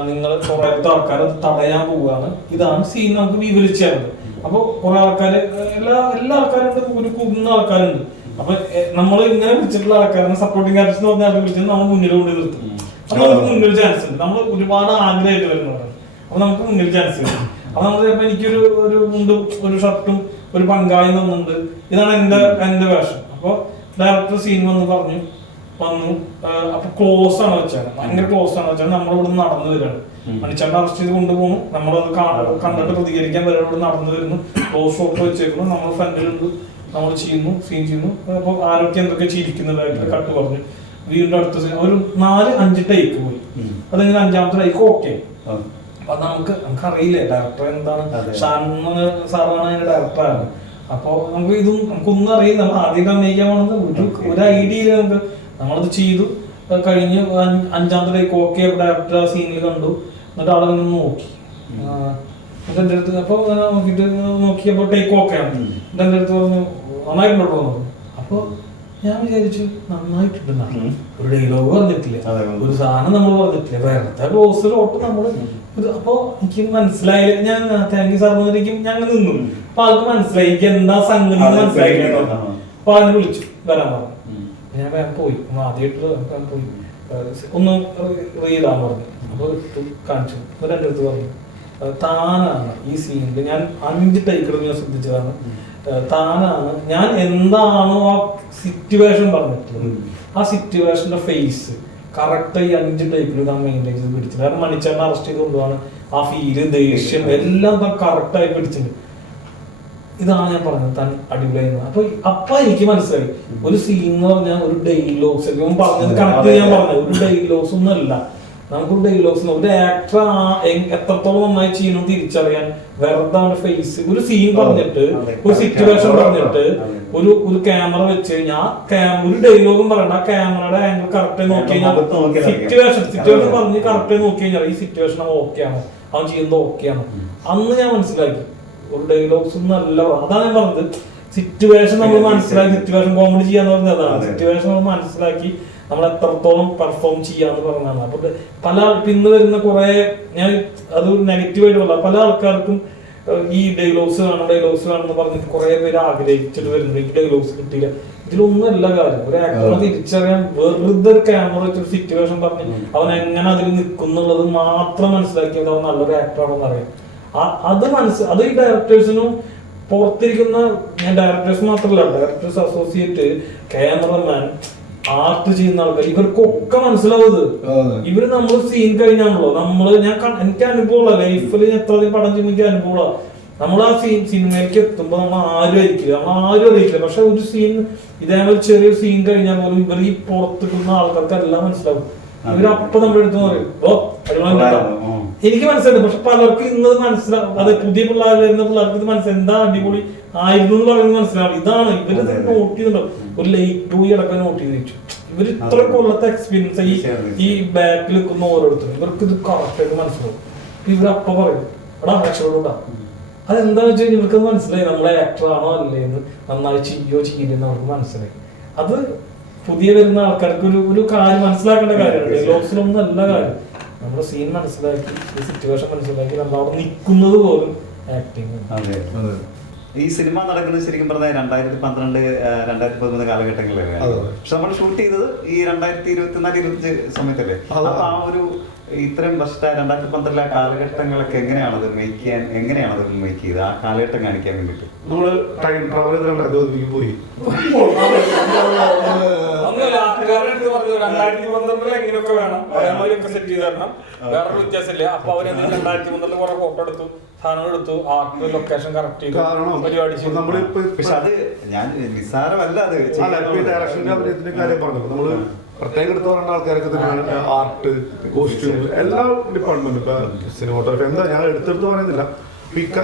നിങ്ങൾ കുറെ ആൾക്കാർ തടയാൻ പോവുകയാണ്, ഇതാണ് സീൻ നമുക്ക് വിവരിച്ചായിരുന്നു. അപ്പൊ കുറെ ആൾക്കാര് എല്ലാ ആൾക്കാരും ഒരു കുന്ന ആൾക്കാരുണ്ട്. അപ്പൊ നമ്മൾ ഇങ്ങനെ വിളിച്ചിട്ടുള്ള ആൾക്കാരെ സപ്പോർട്ടിംഗ് ആർട്ടിസ്റ്റ് എന്ന് പറഞ്ഞാൽ വിളിച്ചിട്ട് നമ്മൾ മുന്നിൽ കൊണ്ട് നിർത്തും. അപ്പൊ നമുക്ക് മുന്നിൽ ചാൻസ് ഉണ്ട്. നമ്മൾ ഒരുപാട് ആഗ്രഹമായിട്ട് വരുന്നവരാണ്. അപ്പൊ നമുക്ക് മുന്നിൽ ചാൻസ് ഉണ്ട്. അപ്പൊ നമ്മൾ ചിലപ്പോൾ എനിക്കൊരു മുണ്ടും ഒരു ഷർട്ടും ഒരു പങ്കാളി തന്നുണ്ട്, ഇതാണ് എന്റെ വേഷം. അപ്പൊ ഡയറക്ടർ സീൻ വന്നു. അപ്പൊ ക്ലോസ് ആണ് വെച്ചാൽ, ഭയങ്കര ക്ലോസ് ആണ് വെച്ചാൽ നമ്മളിവിടെ നടന്നു വരികയാണ്. മണിച്ചേട്ടൻ അറസ്റ്റ് ചെയ്ത് കൊണ്ടുപോകുന്നു, നമ്മളത് കണ്ടിട്ട് പ്രതികരിക്കാൻ വരെ ഇവിടെ നടന്നു വരുന്നു. ക്ലോസ് ഷോട്ട് വെച്ചേക്കുന്നു, നമ്മൾ ഫ്രണ്ടിലുണ്ട്, നമ്മൾ ചെയ്യുന്നു, സീൻ ചെയ്യുന്നു. അപ്പൊ ആരൊക്കെ എന്തൊക്കെ ചിരിക്കുന്നതായിട്ട് കട്ട് പറഞ്ഞു. വീണ്ടും അടുത്ത സീൻ ഒരു 4-5 ടേക്ക് പോയി. അതെങ്ങനെ 5ാമത്തെ ടേക്ക് ഓക്കെ. അപ്പൊ നമുക്കറിയില്ലേ ഡയറക്ടർ എന്താണ്, ഷാൻ സാറാണ് അതിന്റെ ഡയറക്ടറാണ്. അപ്പൊ നമുക്കൊന്നും അറിയില്ല. നമ്മൾ ആദ്യം അഭിനയിക്കാൻ പോകുന്നത് ഒരു ഐഡിയ ഇല്ല. നമ്മളത് ചെയ്തു കഴിഞ്ഞ് 5ാമത്തെ ടേക്ക് ഓക്കെ. ഡയറക്ടർ ആ സീനിൽ കണ്ടു, എന്നിട്ട് ആളെ നോക്കി. എന്നിട്ട് എൻ്റെ അടുത്ത് അപ്പൊ നോക്കിയിട്ട് നോക്കിയപ്പോ ടേക്ക് ഓക്കെ ആണ്. എന്നിട്ട് എൻ്റെ അടുത്ത് പറഞ്ഞു നന്നായിട്ടുണ്ടോ പറഞ്ഞു. അപ്പൊ ഞാൻ വിചാരിച്ചു നന്നായിട്ടുണ്ടെന്നാണ്. ഒരു ഡയലോഗ് പറഞ്ഞിട്ടില്ല, ഒരു സാധനം നമ്മൾ പറഞ്ഞിട്ടില്ല, വേറെ ക്ലോസ് ഷോട്ട് നമ്മള്. അപ്പൊ എനിക്ക് മനസ്സിലായില്ല. ഞാൻ താങ്ക് യു സാർ എന്നിരിക്കും ഞാൻ നിന്നു. അപ്പൊ ആൾക്ക് മനസ്സിലായി എനിക്ക് എന്താ സംഗതി മനസ്സിലായില്ലോ. അപ്പൊ അതിനെ വിളിച്ചു വരാൻ പറഞ്ഞു. ഞാൻ വേഗം പോയി. ആദ്യമായിട്ട് പോയി ഒന്ന് റീലാൻ പറഞ്ഞു. അപ്പൊ കാണിച്ചു. എന്നിട്ട് എൻ്റെ അടുത്ത് പറഞ്ഞു താനാണ് ഈ സീനിൽ ഞാൻ 5 ടൈക്കിടും ഞാൻ ശ്രദ്ധിച്ചതാണ്. താനാണ് ഞാൻ എന്താണോ ആ സിറ്റുവേഷൻ പറഞ്ഞിട്ടുള്ളത്, ആ സിറ്റുവേഷന്റെ ഫേസ് കറക്റ്റ് ഈ 5 ടൈപ്പിൽ താൻ മെയിൻറ്റെയിൻ ചെയ്ത് പിടിച്ചത്. കാരണം മണിച്ചേട്ടനെ അറസ്റ്റ് ചെയ്ത് കൊണ്ടുപോകാണ്, ആ ഫീല് ദേഷ്യം എല്ലാം താൻ കറക്റ്റായി പിടിച്ചിട്ടുണ്ട്. ഇതാണ് ഞാൻ പറഞ്ഞത് താൻ അടിപൊളിയായിരുന്നു. അപ്പൊ എനിക്ക് മനസ്സിലായി ഒരു സീൻ എന്ന് പറഞ്ഞാൽ ഒരു ഡയലോഗ്സ് പറഞ്ഞത് കണക്ട് ചെയ്യാൻ പറഞ്ഞത് ഒരു ഡയലോഗ്സ് ഒന്നും അല്ല. നമുക്കൊരു ഡയലോഗ്സ് ഒരു ആക്ടർ എത്രത്തോളം നന്നായി ചെയ്യണം തിരിച്ചറിയാൻ വെറുതെ അവന്റെ ഫേസ് ഒരു സീൻ പറഞ്ഞിട്ട് ഒരു സിറ്റുവേഷൻ പറഞ്ഞിട്ട് ഒരു ക്യാമറ വെച്ച് കഴിഞ്ഞാൽ ഒരു ഡയലോഗും പറയണ്ട, ആ ക്യാമറയുടെ ആംഗിൾ കറക്റ്റ് നോക്കി കഴിഞ്ഞാൽ സിറ്റുവേഷൻ പറഞ്ഞ് കറക്റ്റ് നോക്കി കഴിഞ്ഞാൽ ഈ സിറ്റുവേഷൻ അവൻ ഓക്കെ ആണോ, അവൻ ചെയ്യുന്നത് ഓക്കെ ആണോ. അന്ന് ഞാൻ മനസ്സിലാക്കി ഒരു ഡയലോഗ്സ് ഒന്നും അല്ല. അതാണ് ഞാൻ പറഞ്ഞത്, സിറ്റുവേഷൻ നമ്മൾ മനസ്സിലാക്കി, സിറ്റുവേഷൻ കോമഡി ചെയ്യാന്ന് പറഞ്ഞത് അതാണ്. സിറ്റുവേഷൻ നമ്മൾ മനസ്സിലാക്കി നമ്മൾ എത്രത്തോളം പെർഫോം ചെയ്യാന്ന് പറഞ്ഞതാണ്. അപ്പൊ ഇന്ന് വരുന്ന കുറെ ഞാൻ അത് നെഗറ്റീവായിട്ട് പറയാം, പല ആൾക്കാർക്കും ഈ ഡയലോഗ്സ് വേണമെന്ന് പറഞ്ഞിട്ട് കുറെ പേര് ആഗ്രഹിച്ചിട്ട് വരുന്നുണ്ട്. ഈ ഡയലോഗ്സ് കിട്ടിയില്ല, ഇതിലൊന്നും അല്ല കാര്യം. ഒരു ആക്ടറെ തിരിച്ചറിയാൻ വെറുതെ ഒരു ക്യാമറ വെച്ചൊരു സിറ്റുവേഷൻ പറഞ്ഞ് അവൻ എങ്ങനെ അതിൽ നിൽക്കുന്നുള്ളത് മാത്രം മനസ്സിലാക്കിയത് അവൻ നല്ലൊരു ആക്ടറാണോ എന്നറിയാം. അത് ഈ ഡയറക്ടേഴ്സിനും പുറത്തിരിക്കുന്ന ഞാൻ ഡയറക്ടേഴ്സ് മാത്രമല്ല, ഡയറക്ടേഴ്സ് അസോസിയേറ്റ്, ക്യാമറമാൻ, ആർട്ട് ചെയ്യുന്ന ആൾക്കാർ, ഇവർക്കൊക്കെ മനസ്സിലാവുന്നത്. ഇവര് നമ്മൾ സീൻ കഴിഞ്ഞാണല്ലോ എനിക്ക് അനുഭവമുള്ള ലൈഫിൽ എത്രയധികം പടം ചെയ്യുമ്പോൾ എനിക്ക് അനുഭവമുള്ള. നമ്മൾ ആ സിനിമയിലേക്ക് എത്തുമ്പോ നമ്മൾ ആരും അറിയിക്കില്ല. പക്ഷെ ഒരു സീൻ ഇതേപോലെ ചെറിയ സീൻ കഴിഞ്ഞാൽ പോലും ഇവർ ഈ പുറത്തിരിക്കുന്ന ആൾക്കാർക്ക് എല്ലാം മനസ്സിലാവും. ഇവരപ്പം നമ്മുടെ അടുത്ത് പറയും എനിക്ക് മനസ്സിലായി. പക്ഷെ പലർക്കും ഇന്നത് മനസ്സിലാവും. അത് പുതിയ പിള്ളേർ വരുന്ന പിള്ളേർക്ക് ഇത് മനസ്സിലാവും, എന്താ അടിപൊളി ആയിരുന്നു എന്ന് പറയുന്നത് മനസ്സിലാവും. ഇതാണ് ഇവര് നോട്ട് ചെയ്തിട്ടുണ്ടോ, ഒരു ലേറ്റ് പോയി അടക്കം നോട്ട് ചെയ്ത് വെച്ചു. ഇവര് ഇത്ര കൊല്ലത്തെ എക്സ്പീരിയൻസ് ഈ ബാക്കിൽ നിൽക്കുന്ന ഓരോരുത്തരും ഇവർക്ക് ഇത് കറക്റ്റായിട്ട് മനസ്സിലാവും. ഇവരപ്പ പറയും എടാ രക്ഷപ്പെടാ. അതെന്താന്ന് വെച്ച് കഴിഞ്ഞാൽ ഇവർക്ക് മനസ്സിലായി നമ്മളെ ആക്ടറാണോ അല്ലേന്ന്, നന്നായി ചെയ്യില്ലെന്ന് അവർക്ക് മനസ്സിലായി. അത് പുതിയ വരുന്ന ആൾക്കാർക്ക് ഒരു കാര്യം മനസ്സിലാക്കേണ്ട കാര്യമാണ്. ഡയലോഗ്സിലൊന്നും നല്ല കാര്യം നമ്മുടെ സീൻ മനസ്സിലാക്കി, ഈ സിറ്റുവേഷൻ മനസ്സിലാക്കി നമ്മൾ അവിടെ നിൽക്കുന്നത് പോലും ആക്ടിങ്. ഈ സിനിമ നടക്കുന്നത് ശരിക്കും പറഞ്ഞാൽ 2012-2013 കാലഘട്ടങ്ങളിലല്ലേ. പക്ഷെ നമ്മൾ ഷൂട്ട് ചെയ്തത് ഈ 2024-25 സമയത്തല്ലേ. അപ്പൊ ആ ഒരു ഇത്രയും വർഷത്തെ 2012 കാലഘട്ടങ്ങളൊക്കെ എങ്ങനെയാണത് മേക്ക് ചെയ്ത് ആ കാലഘട്ടം കാണിക്കാൻ വേണ്ടിട്ട് നമ്മള് ടൈം ട്രാവൽ ചെയ്ത് പോയി പറഞ്ഞു 2012 എങ്ങനെയൊക്കെ വേണം അതേമാതിരിയൊക്കെ സെറ്റ് ചെയ്ത് തരണം, വേറൊരു വ്യത്യാസമില്ല. അപ്പൊ അവര് 2012 കുറെ ഫോട്ടോ എടുത്തു, സാധനങ്ങൾ എടുത്തു, ആർട്ട് ലൊക്കേഷൻ കറക്റ്റ് ചെയ്തു, പരിപാടി ചെയ്തു. പക്ഷെ അത് ഞാൻ നിസ്സാരമല്ല അത് ഡയറക്ഷന്റെ അഭിനയത്തിന്റെ കാര്യം പറഞ്ഞു. നമ്മള് പ്രത്യേകം എടുത്ത് പറയുന്ന ആൾക്കാരൊക്കെ തന്നെയാണ് ആർട്ട്, കോസ്റ്റ്യൂം, എല്ലാ ഡിപ്പാർട്ട്മെന്റും. ഇപ്പൊ സിനിമോട്ടോഗ്രാഫി എന്താ ഞാൻ എടുത്തെടുത്ത് പറയുന്നില്ല,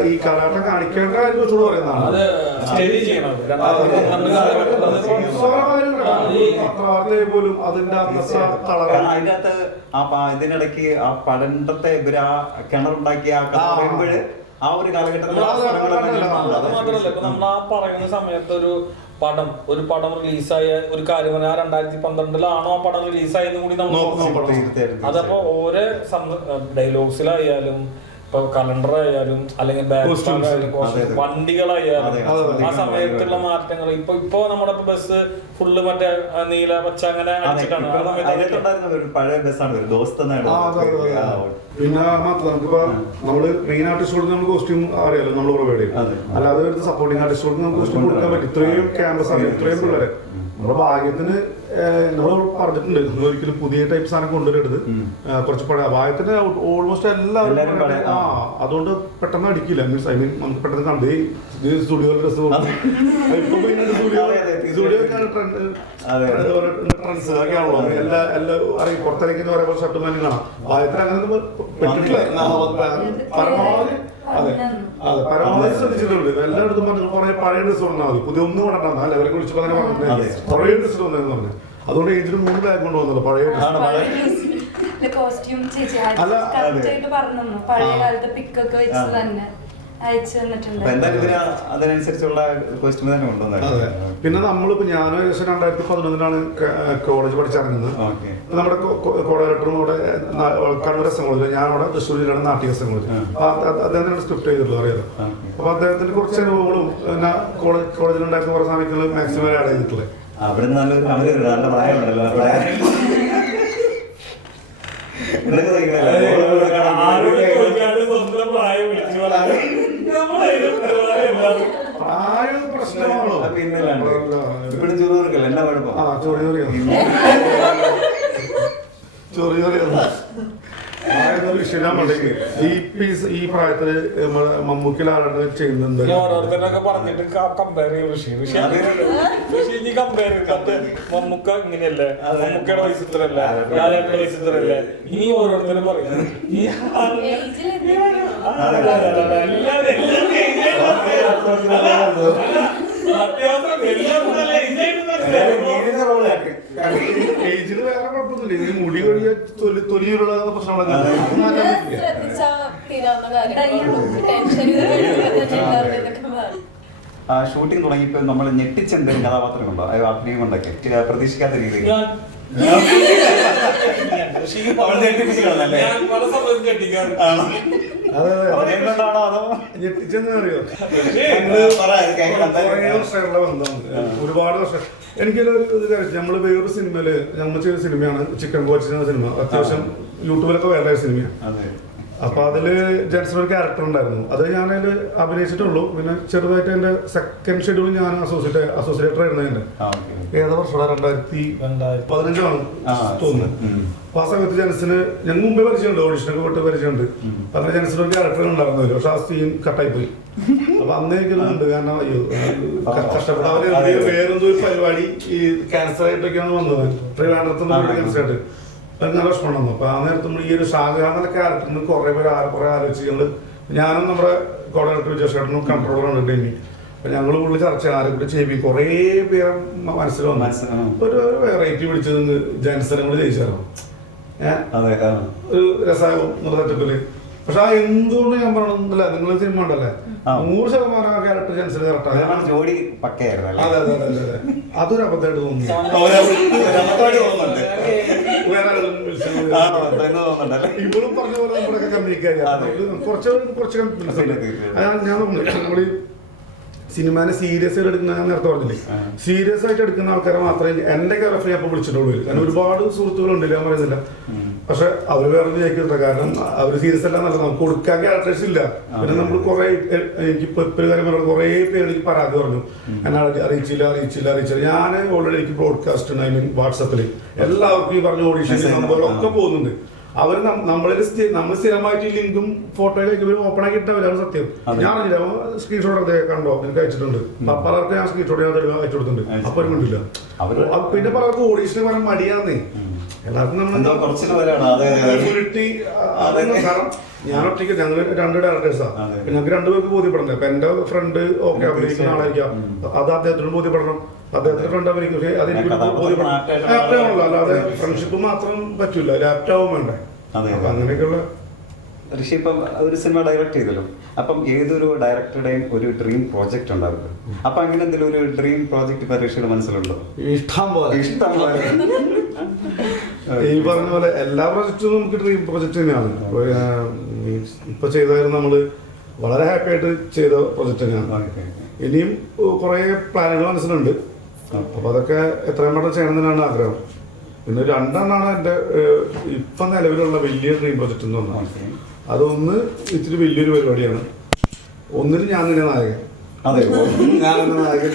ഈ കലാട്ടം കാണിക്കേണ്ട കാര്യം വെച്ചോട് പറയുന്നതാണ്. പോലും അതിന്റെ അതിനകത്ത് ഇതിനിടയ്ക്ക് ആ പടണ്ടത്തെ ഇവര് ആ കിണറുണ്ടാക്കിയ ആ ഒരു കാലഘട്ടത്തിൽ അത് മാത്രല്ല, ഇപ്പൊ നമ്മൾ ആ പറയുന്ന സമയത്ത് ഒരു പടം റിലീസായ ഒരു കാര്യം പറഞ്ഞാൽ 2012 ആ പടം റിലീസായെന്ന് കൂടി നമ്മൾ നോക്കണം. അതപ്പോ ഓരോ ഡയലോഗ്സിലായാലും ഇപ്പൊ കലണ്ടർ ആയാലും അല്ലെങ്കിൽ വണ്ടികളായാലും ആ സമയത്തുള്ള മാറ്റങ്ങൾ. ഇപ്പൊ നമ്മുടെ ബസ് ഫുള്ള് മറ്റേ നീല പച്ച അങ്ങനെ അടിച്ചിട്ടാണ്. പഴയ ബസ്സാണ് പിന്നെ മാത്രം നമുക്കിപ്പോ നമ്മള് മെയിൻ ആർട്ടിസ്റ്റോട് നമ്മൾ കോസ്റ്റ്യൂം അറിയാലോ, നമ്മൾ പ്രൊവൈഡ് ചെയ്യും. അല്ലാതെ വരുന്ന സപ്പോർട്ടിംഗ് ആർട്ടിസ്റ്റോട് നമുക്ക് കോസ്റ്റ്യൂം കൊടുക്കാൻ പറ്റും. ഇത്രയും ക്യാമ്പസ് ആണ്, ഇത്രയും പിള്ളേരെ. നമ്മുടെ ഭാഗ്യത്തിന് നമ്മൾ പറഞ്ഞിട്ടുണ്ട്, നിങ്ങൾ ഒരിക്കലും പുതിയ ടൈപ്പ് സാധനം കൊണ്ടുവരരുത്, കുറച്ച് പഴയ ഭാഗ്യത്തിന് ഓൾമോസ്റ്റ് എല്ലാവരും അതുകൊണ്ട് പെട്ടെന്ന് അടിക്കില്ല. മീൻസ് ഐ മീൻ നമുക്ക് പെട്ടെന്ന് കണ്ടു സ്റ്റുഡിയോ ഡ്രസ് ഇപ്പൊ സ്റ്റുഡിയോക്കാണ് ട്രെൻഡ്സ് ഒക്കെയാണല്ലോ. എല്ലാ അറിയും പുറത്തിറക്കുന്ന പറയുമ്പോൾ ഷർട്ടും പാന്റും കാണാം. ഭാഗ്യത്തിന് അങ്ങനെ പറ്റില്ല. പരമാവധി പരമാവധി ശ്രദ്ധിച്ചിട്ടുണ്ട്. എല്ലായിടത്തും പറഞ്ഞു കുറെ പഴയ ഡ്രസ്സ് വന്നാൽ മതി, പുതിയ ഒന്നും കൊണ്ടാ അല്ല അവരെ വിളിച്ചപ്പോ തന്നെ പറഞ്ഞിട്ടുണ്ട് പഴയ ഡ്രസ്സ് വന്നതെന്ന് പറഞ്ഞു. അതുകൊണ്ട് ഏജിന് 3 ബാഗ് കൊണ്ട് വന്നല്ലോ പഴയ കോസ്റ്റ്യൂം ചേച്ചി കറക്റ്റായിട്ട് പറഞ്ഞു, പഴയ കാലത്ത് പിക്കൊക്കെ വെച്ച് തന്നെ അയച്ചു തന്നിട്ടുണ്ട്. അതിനനുസരിച്ചുള്ള കോസ്റ്റ്യൂം തന്നെ കൊണ്ടുവന്നത്. പിന്നെ നമ്മളിപ്പോ ഞാൻ ഏകദേശം 2011 കോളേജ് പഠിച്ചിറങ്ങുന്നത്. നമ്മുടെ കോർഡിനേറ്ററും ഇവിടെ കണ്ണൂർ എസ് എം കോളേജിൽ, ഞാൻ അവിടെ തൃശ്ശൂർ ജില്ലയുടെ നാട്ടിക എസ് എം കോളേജ്. അദ്ദേഹത്തിനാണ് സ്ക്രിപ്റ്റ് ചെയ്തിട്ടുള്ളത് അറിയാലോ. അപ്പൊ അദ്ദേഹത്തിന്റെ കുറച്ച് അനുഭവങ്ങളും പിന്നെ കോളേജിലുണ്ടായിരുന്ന കുറെ സമയത്തും മാക്സിമം ആഡ് ചെയ്തിട്ടുള്ളത്. അവിടെ നല്ല പ്രായമുണ്ടല്ലോ. പ്രായം പ്രശ്നമാണോ? ഇപ്പോഴും ചൊറിയൂർക്കല്ല, എന്നാ കുഴപ്പം? ചൊറിയൂറിയല്ല ഈ പ്രായത്തില് മമ്മൂക്കിലാണ് ചെയ്യുന്നുണ്ട്. ഓരോരുത്തരൊക്കെ പറഞ്ഞിട്ട് കമ്പയർ ചെയ്യും. മമ്മൂക്ക ഇങ്ങനെയല്ലേ, മമ്മൂക്കയുടെ വയസ്സ് ഇത്രല്ലേ, ലാലേട്ടന്റെ വയസ്സ് ഇത്രല്ലേ, ഇനി ഓരോരുത്തരും പറയുന്നത് ഏജിന് വേറെ കുഴപ്പമൊന്നുമില്ല. ഈ മുടി കഴിയ തൊലിയുള്ള പ്രശ്നങ്ങളൊക്കെ ഷൂട്ടിംഗ് തുടങ്ങിയപ്പോ നമ്മൾ ഞെട്ടിച്ചെന്തെങ്കിലും കഥാപാത്രങ്ങളുണ്ടോ അഭിനയം കൊണ്ടൊക്കെ പ്രതീക്ഷിക്കാത്ത രീതിയിൽ? ഒരുപാട് വർഷം എനിക്കൊരു കാര്യം, നമ്മള് വേറൊരു സിനിമയില് നമ്മൾ ചെയ്ത സിനിമയാണ് ചിക്കൻ കോച്ച് എന്ന സിനിമ. അത്യാവശ്യം യൂട്യൂബിലൊക്കെ വേറെ സിനിമയാണ്. അപ്പൊ അതില് ജെൻസൺ ഒരു ക്യാരക്ടർ ഉണ്ടായിരുന്നു. അത് ഞാനതിൽ അഭിനയിച്ചിട്ടുള്ളൂ. പിന്നെ ചെറുതായിട്ട് എന്റെ സെക്കൻഡ് ഷെഡ്യൂൾ ഞാൻ അസോസിയേറ്റർ ആയിരുന്നു. എന്റെ ഏതാ വർഷം 2015 തോന്നുന്നു. അപ്പൊ ആ സമയത്ത് ജെൻസിന് ഞങ്ങൾ മുമ്പേ പരിചയമുണ്ട്, ഓഡിഷനൊക്കെ പോയിട്ട് പരിചയമുണ്ട്. അങ്ങനെ ജെൻസിന് ഒരു ക്യാരക്ടർ ഉണ്ടായിരുന്നല്ലോ, പക്ഷെ ആ സീൻ കട്ടായി പോയി. അപ്പൊ അന്ന് എനിക്കുണ്ട്, കാരണം അയ്യോ കഷ്ടപ്പെട്ട അവര് വേറെന്തോ ഒരു പരിപാടി ഈ ക്യാൻസർ ആയിട്ടൊക്കെയാണ് വന്നത്, ട്രിവാൻഡ്രത്തുനിന്ന് ക്യാൻസർ ആയിട്ട്. നല്ല വിഷമം വന്നു. അപ്പൊ ആ നേരത്തെ ഈ ഒരു ഷാജഹാൻ എന്ന ക്യാരക്ടറിന് കുറെ ആലോചിച്ച് ഞാനും നമ്മുടെ കോർഡിനേറ്റർ വിജയശേഖരനും കൺട്രോളറാണ് ഡെന്നി. അപ്പൊ ഞങ്ങൾ കൂടുതൽ ചർച്ച ആരെ കൂടെ ചെയ്യും. കുറെ പേരെ മനസ്സിൽ വന്നു ഒരു വെറൈറ്റി പിടിച്ചത് ജെൻസനും കൂടി ജയിച്ചായിരുന്നു. ഒരു രസമാകും സെറ്റപ്പില്. പക്ഷെ ആ എന്തുകൊണ്ട് ഞാൻ പറഞ്ഞില്ല, നിങ്ങൾ സിനിമ ഉണ്ടല്ലേ 100% ആ ക്യാരക്ടർ ജെൻസന് കറക്റ്റാണ്. ജോഡി പക്കയായിരുന്നു. അതെ അതെ അതെ അതെ, അതൊരു അബദ്ധമായിട്ട് തോന്നുന്നു. ഇവളും പറഞ്ഞ പോലെ നമ്മളൊക്കെ കമ്മ്യൂണിക്കാരി കുറച്ച് ഞാൻ നമ്മള് സിനിമനെ സീരിയസ് ആയിട്ട് എടുക്കുന്ന, ഞാൻ നേരത്തെ പറഞ്ഞില്ലേ, സീരിയസ് ആയിട്ട് എടുക്കുന്ന ആൾക്കാരെ മാത്രമേ എന്റെ കെയർ ഓഫ് ഞാൻ വിളിച്ചിട്ടുള്ളൂ. കാരണം ഒരുപാട് സുഹൃത്തുക്കളുണ്ട്, ഞാൻ പറയുന്നില്ല. പക്ഷെ അവര് വേറെ ജയിക്കുന്നുണ്ട്. കാരണം അവര് സീരിയസ് അല്ല എന്നല്ല, നമുക്ക് കൊടുക്കാൻ ക്യാരക്ടേഴ്സ് ഇല്ല. പിന്നെ നമ്മൾ കുറെ എനിക്കിപ്പോ ഒരു കാര്യം പറഞ്ഞത് കുറെ പേര് എനിക്ക് പരാതി പറഞ്ഞു, എന്നെ അറിയിച്ചില്ല. ഞാൻ ഓൾറെഡി എനിക്ക് ബ്രോഡ്കാസ്റ്റ് ഉണ്ട്, ഐ മീൻ വാട്സപ്പിൽ എല്ലാവർക്കും ഈ പറഞ്ഞ ഓഡീഷൻ നമ്പറുകളൊക്കെ പോകുന്നുണ്ട്. അവർ നമ്മൾ സ്ഥിരമായിട്ട് ലിങ്കും ഫോട്ടോയിലേക്ക് ഇവർ ഓപ്പൺ ആക്കി ഇട്ടവരാണ് സത്യം. ഞാൻ സ്ക്രീൻഷോട്ട് കണ്ടോ എനിക്ക് അയച്ചിട്ടുണ്ട്. പലർക്കും ഞാൻ സ്ക്രീൻഷോട്ട് ഞാൻ അയച്ചു കൊടുത്തിട്ടുണ്ട്. അപ്പൊ ഒരു കണ്ടില്ല. പിന്നെ പലർക്കും ഓഡീഷന് പറയാൻ മടിയാന്നേ. എല്ലാവർക്കും കാരണം ഞാൻ ഒറ്റയ്ക്ക് ഞങ്ങൾ 2 ഡയറക്ടേഴ്സാണ്. ഞങ്ങൾക്ക് 2 പേർക്ക് ബോധ്യപ്പെടണ്ടേ. അപ്പൊ എന്റെ ഫ്രണ്ട് ഓക്കെ അഭിനയിക്കുന്ന ആളായിരിക്കാം, അത് അദ്ദേഹത്തിന് ബോധ്യപ്പെടണം, അദ്ദേഹത്തിന്റെ ഫ്രണ്ട് അഭിനയിക്കും. പക്ഷേ അതെനിക്ക് ബോധ്യപ്പെടണം. ലാപ്റ്റാണല്ലോ, അല്ലാതെ ഫ്രണ്ട്ഷിപ്പ് മാത്രം പറ്റൂല, ലാപ്റ്റാവും വേണ്ടേ. അപ്പൊ അങ്ങനെയൊക്കെയുള്ള ഋഷി ഇപ്പം ഒരു സിനിമ ഡയറക്ട് ചെയ്തല്ലോ. അപ്പം ഏതൊരു ഡയറക്ടറുടെയും ഒരു ഡ്രീം പ്രോജക്റ്റ് ഉണ്ടാവില്ല. അപ്പൊ അങ്ങനെ എന്തെങ്കിലും ഒരു ഡ്രീം പ്രോജക്റ്റ് ഇപ്പൊ ഋഷിയുടെ മനസ്സിലുണ്ടോ? ഇഷ്ടം പോലെ ഈ പറഞ്ഞ പോലെ എല്ലാ പ്രോജക്റ്റും നമുക്ക് ഡ്രീം പ്രോജക്റ്റ് തന്നെയാണ്. ഇപ്പൊ ചെയ്തായിരുന്നു നമ്മള് വളരെ ഹാപ്പി ആയിട്ട് ചെയ്ത പ്രോജക്റ്റ് തന്നെയാണ്. ഇനിയും കുറെ പ്ലാനുകൾ മനസ്സിലുണ്ട്. അപ്പൊ അതൊക്കെ എത്രയും പെട്ടെന്ന് ചെയ്യണമെന്നാണ് ആഗ്രഹം. പിന്നെ 2 എണ്ണമാണ് എൻ്റെ ഇപ്പം നിലവിലുള്ള വലിയ ഡ്രീം പ്രൊജക്റ്റ് എന്ന് പറഞ്ഞാൽ. അതൊന്ന് ഇത്തിരി വലിയൊരു പരിപാടിയാണ്. ഒന്നിന് ഞാൻ തന്നെ നായകൻ. അത് ഞാൻ തന്നെ നായകൻ.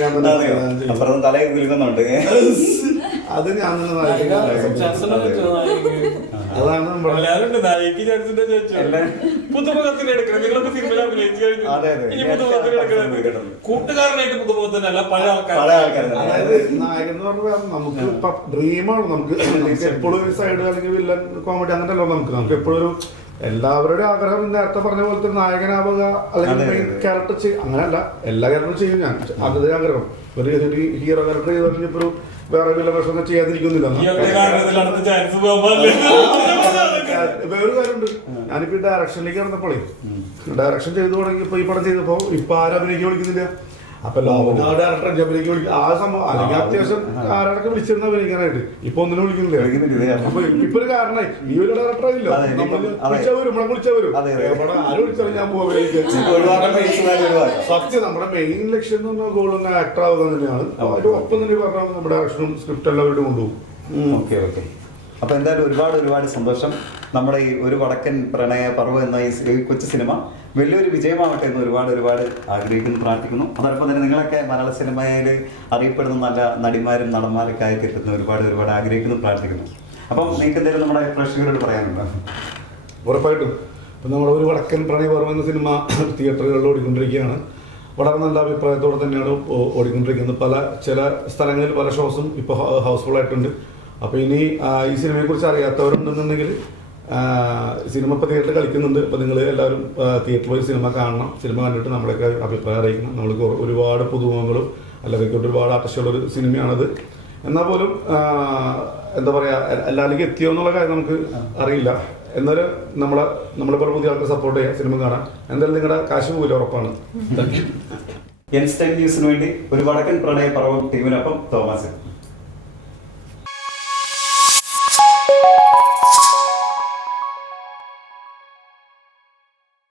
അതാണ് അതായത് നായകൻ എന്ന് പറഞ്ഞാൽ നമുക്ക് ഡ്രീമാണ്. നമുക്ക് എപ്പോഴും ഒരു സൈഡ് അല്ലെങ്കിൽ വില്ലൻ കോമഡി അങ്ങനല്ലോ. നമുക്ക് എപ്പോഴും ഒരു എല്ലാവരുടെയും ആഗ്രഹം നേരത്തെ പറഞ്ഞ പോലത്തെ നായകനാവുക അല്ലെങ്കിൽ മെയിൻ ക്യാരക്ടർ അങ്ങനെയല്ല, എല്ലാ ക്യാരക്ടറും ചെയ്യും ഞാൻ. അതേ ആഗ്രഹം. ഒരു ഹീറോ ക്യാരക്ടർ ചെയ്തിപ്പോ വേറെ വില്ല പ്രശ്നം ചെയ്യാതിരിക്കുന്നില്ല. വേറൊരു കാര്യമുണ്ട്, ഞാനിപ്പോ ഡയറക്ഷനിലേക്ക് നടന്നപ്പോഴേ ഡയറക്ഷൻ ചെയ്തു തുടങ്ങിയപ്പോ ഈ പടം ചെയ്തപ്പോ ഇപ്പൊ ആരും അഭിനയിക്കാൻ വിളിക്കുന്നില്ല. അപ്പൊ ഡയറക്ടർ അഭിനയിക്കാൻ വിളിക്കും ആ സംഭവം. അല്ലെങ്കിൽ അത്യാവശ്യം ആരോടൊക്കെ വിളിച്ചിരുന്ന അഭിനയിക്കാനായിട്ട് ഇപ്പൊ ഒന്നിനും വിളിക്കുന്നില്ല. അപ്പൊ ഇപ്പൊ ഒരു കാരണമായി ഈ ഒരു ഡയറക്ടർ ആയില്ലോ, നമ്മളെ വിളിച്ചവരും ആരും വിളിച്ചാലും ഞാൻ സത്യം. നമ്മുടെ മെയിൻ ലക്ഷ്യം എന്ന് പറഞ്ഞാൽ ഗോൾ തന്നെ ആക്ടർ ആവുക തന്നെയാണ്. അതിന്റെ ഒപ്പം തന്നെ പറഞ്ഞാൽ നമ്മുടെ ഡയറക്ഷനും സ്ക്രിപ്റ്റ് എല്ലാം അവരുടെ കൊണ്ടുപോകും. Okay okay. അപ്പൊ എന്തായാലും ഒരുപാട് സന്തോഷം. നമ്മുടെ ഈ ഒരു വടക്കൻ പ്രണയ പർവ്വം എന്ന ഈ കൊച്ചു സിനിമ വലിയൊരു വിജയമാവട്ടെ എന്ന് ഒരുപാട് ആഗ്രഹിക്കുന്നു, പ്രാർത്ഥിക്കുന്നു. അതോടൊപ്പം തന്നെ നിങ്ങളൊക്കെ മലയാള സിനിമയിൽ അറിയപ്പെടുന്ന നല്ല നടിമാരും നടന്മാരൊക്കെ ആയി എത്തുന്ന ഒരുപാട് ആഗ്രഹിക്കുന്നു, പ്രാർത്ഥിക്കുന്നു. അപ്പം നിങ്ങൾക്ക് എന്തെങ്കിലും നമ്മുടെ പ്രേക്ഷകരോട് പറയാനുണ്ടോ? ഉറപ്പായിട്ടും. ഇപ്പം നമ്മുടെ ഒരു വടക്കൻ പ്രണയ പർവ്വം എന്ന സിനിമ തിയേറ്ററുകളിൽ ഓടിക്കൊണ്ടിരിക്കുകയാണ്. വളരെ നല്ല അഭിപ്രായത്തോടെ തന്നെയാണ് ഓടിക്കൊണ്ടിരിക്കുന്നത്. ചില സ്ഥലങ്ങളിൽ പല ഷോസും ഇപ്പോൾ ഹൗസ്ഫുൾ ആയിട്ടുണ്ട്. അപ്പോൾ ഇനി ഈ സിനിമയെക്കുറിച്ച് അറിയാത്തവരുണ്ടെന്നുണ്ടെങ്കിൽ സിനിമ ഇപ്പോൾ തിയേറ്ററിൽ കളിക്കുന്നുണ്ട്. അപ്പോൾ നിങ്ങൾ എല്ലാവരും തിയേറ്ററിൽ പോയി സിനിമ കാണണം. സിനിമ കണ്ടിട്ട് നമ്മളൊക്കെ അഭിപ്രായം അറിയിക്കണം. നമ്മൾക്ക് ഒരുപാട് പുതുമുഖങ്ങളും അല്ലെങ്കിൽ ഒരുപാട് ആർട്ടിസ്റ്റുള്ളൊരു സിനിമയാണത്. എന്നാൽ പോലും എന്താ പറയുക, എല്ലാവരിലേക്കും എത്തിയോ എന്നുള്ള കാര്യം നമുക്ക് അറിയില്ല. എന്നാലും നമ്മളിപ്പോൾ പുതിയ ആൾക്ക് സപ്പോർട്ട് ചെയ്യുക, സിനിമ കാണാം. എന്തായാലും നിങ്ങളുടെ കാശ് പോകില്ല, ഉറപ്പാണ്. ന്യൂസിന് വേണ്ടി ഒരു വടക്കൻ പ്രണയ പർവ്വം ടീമിനൊപ്പം തോമസ്.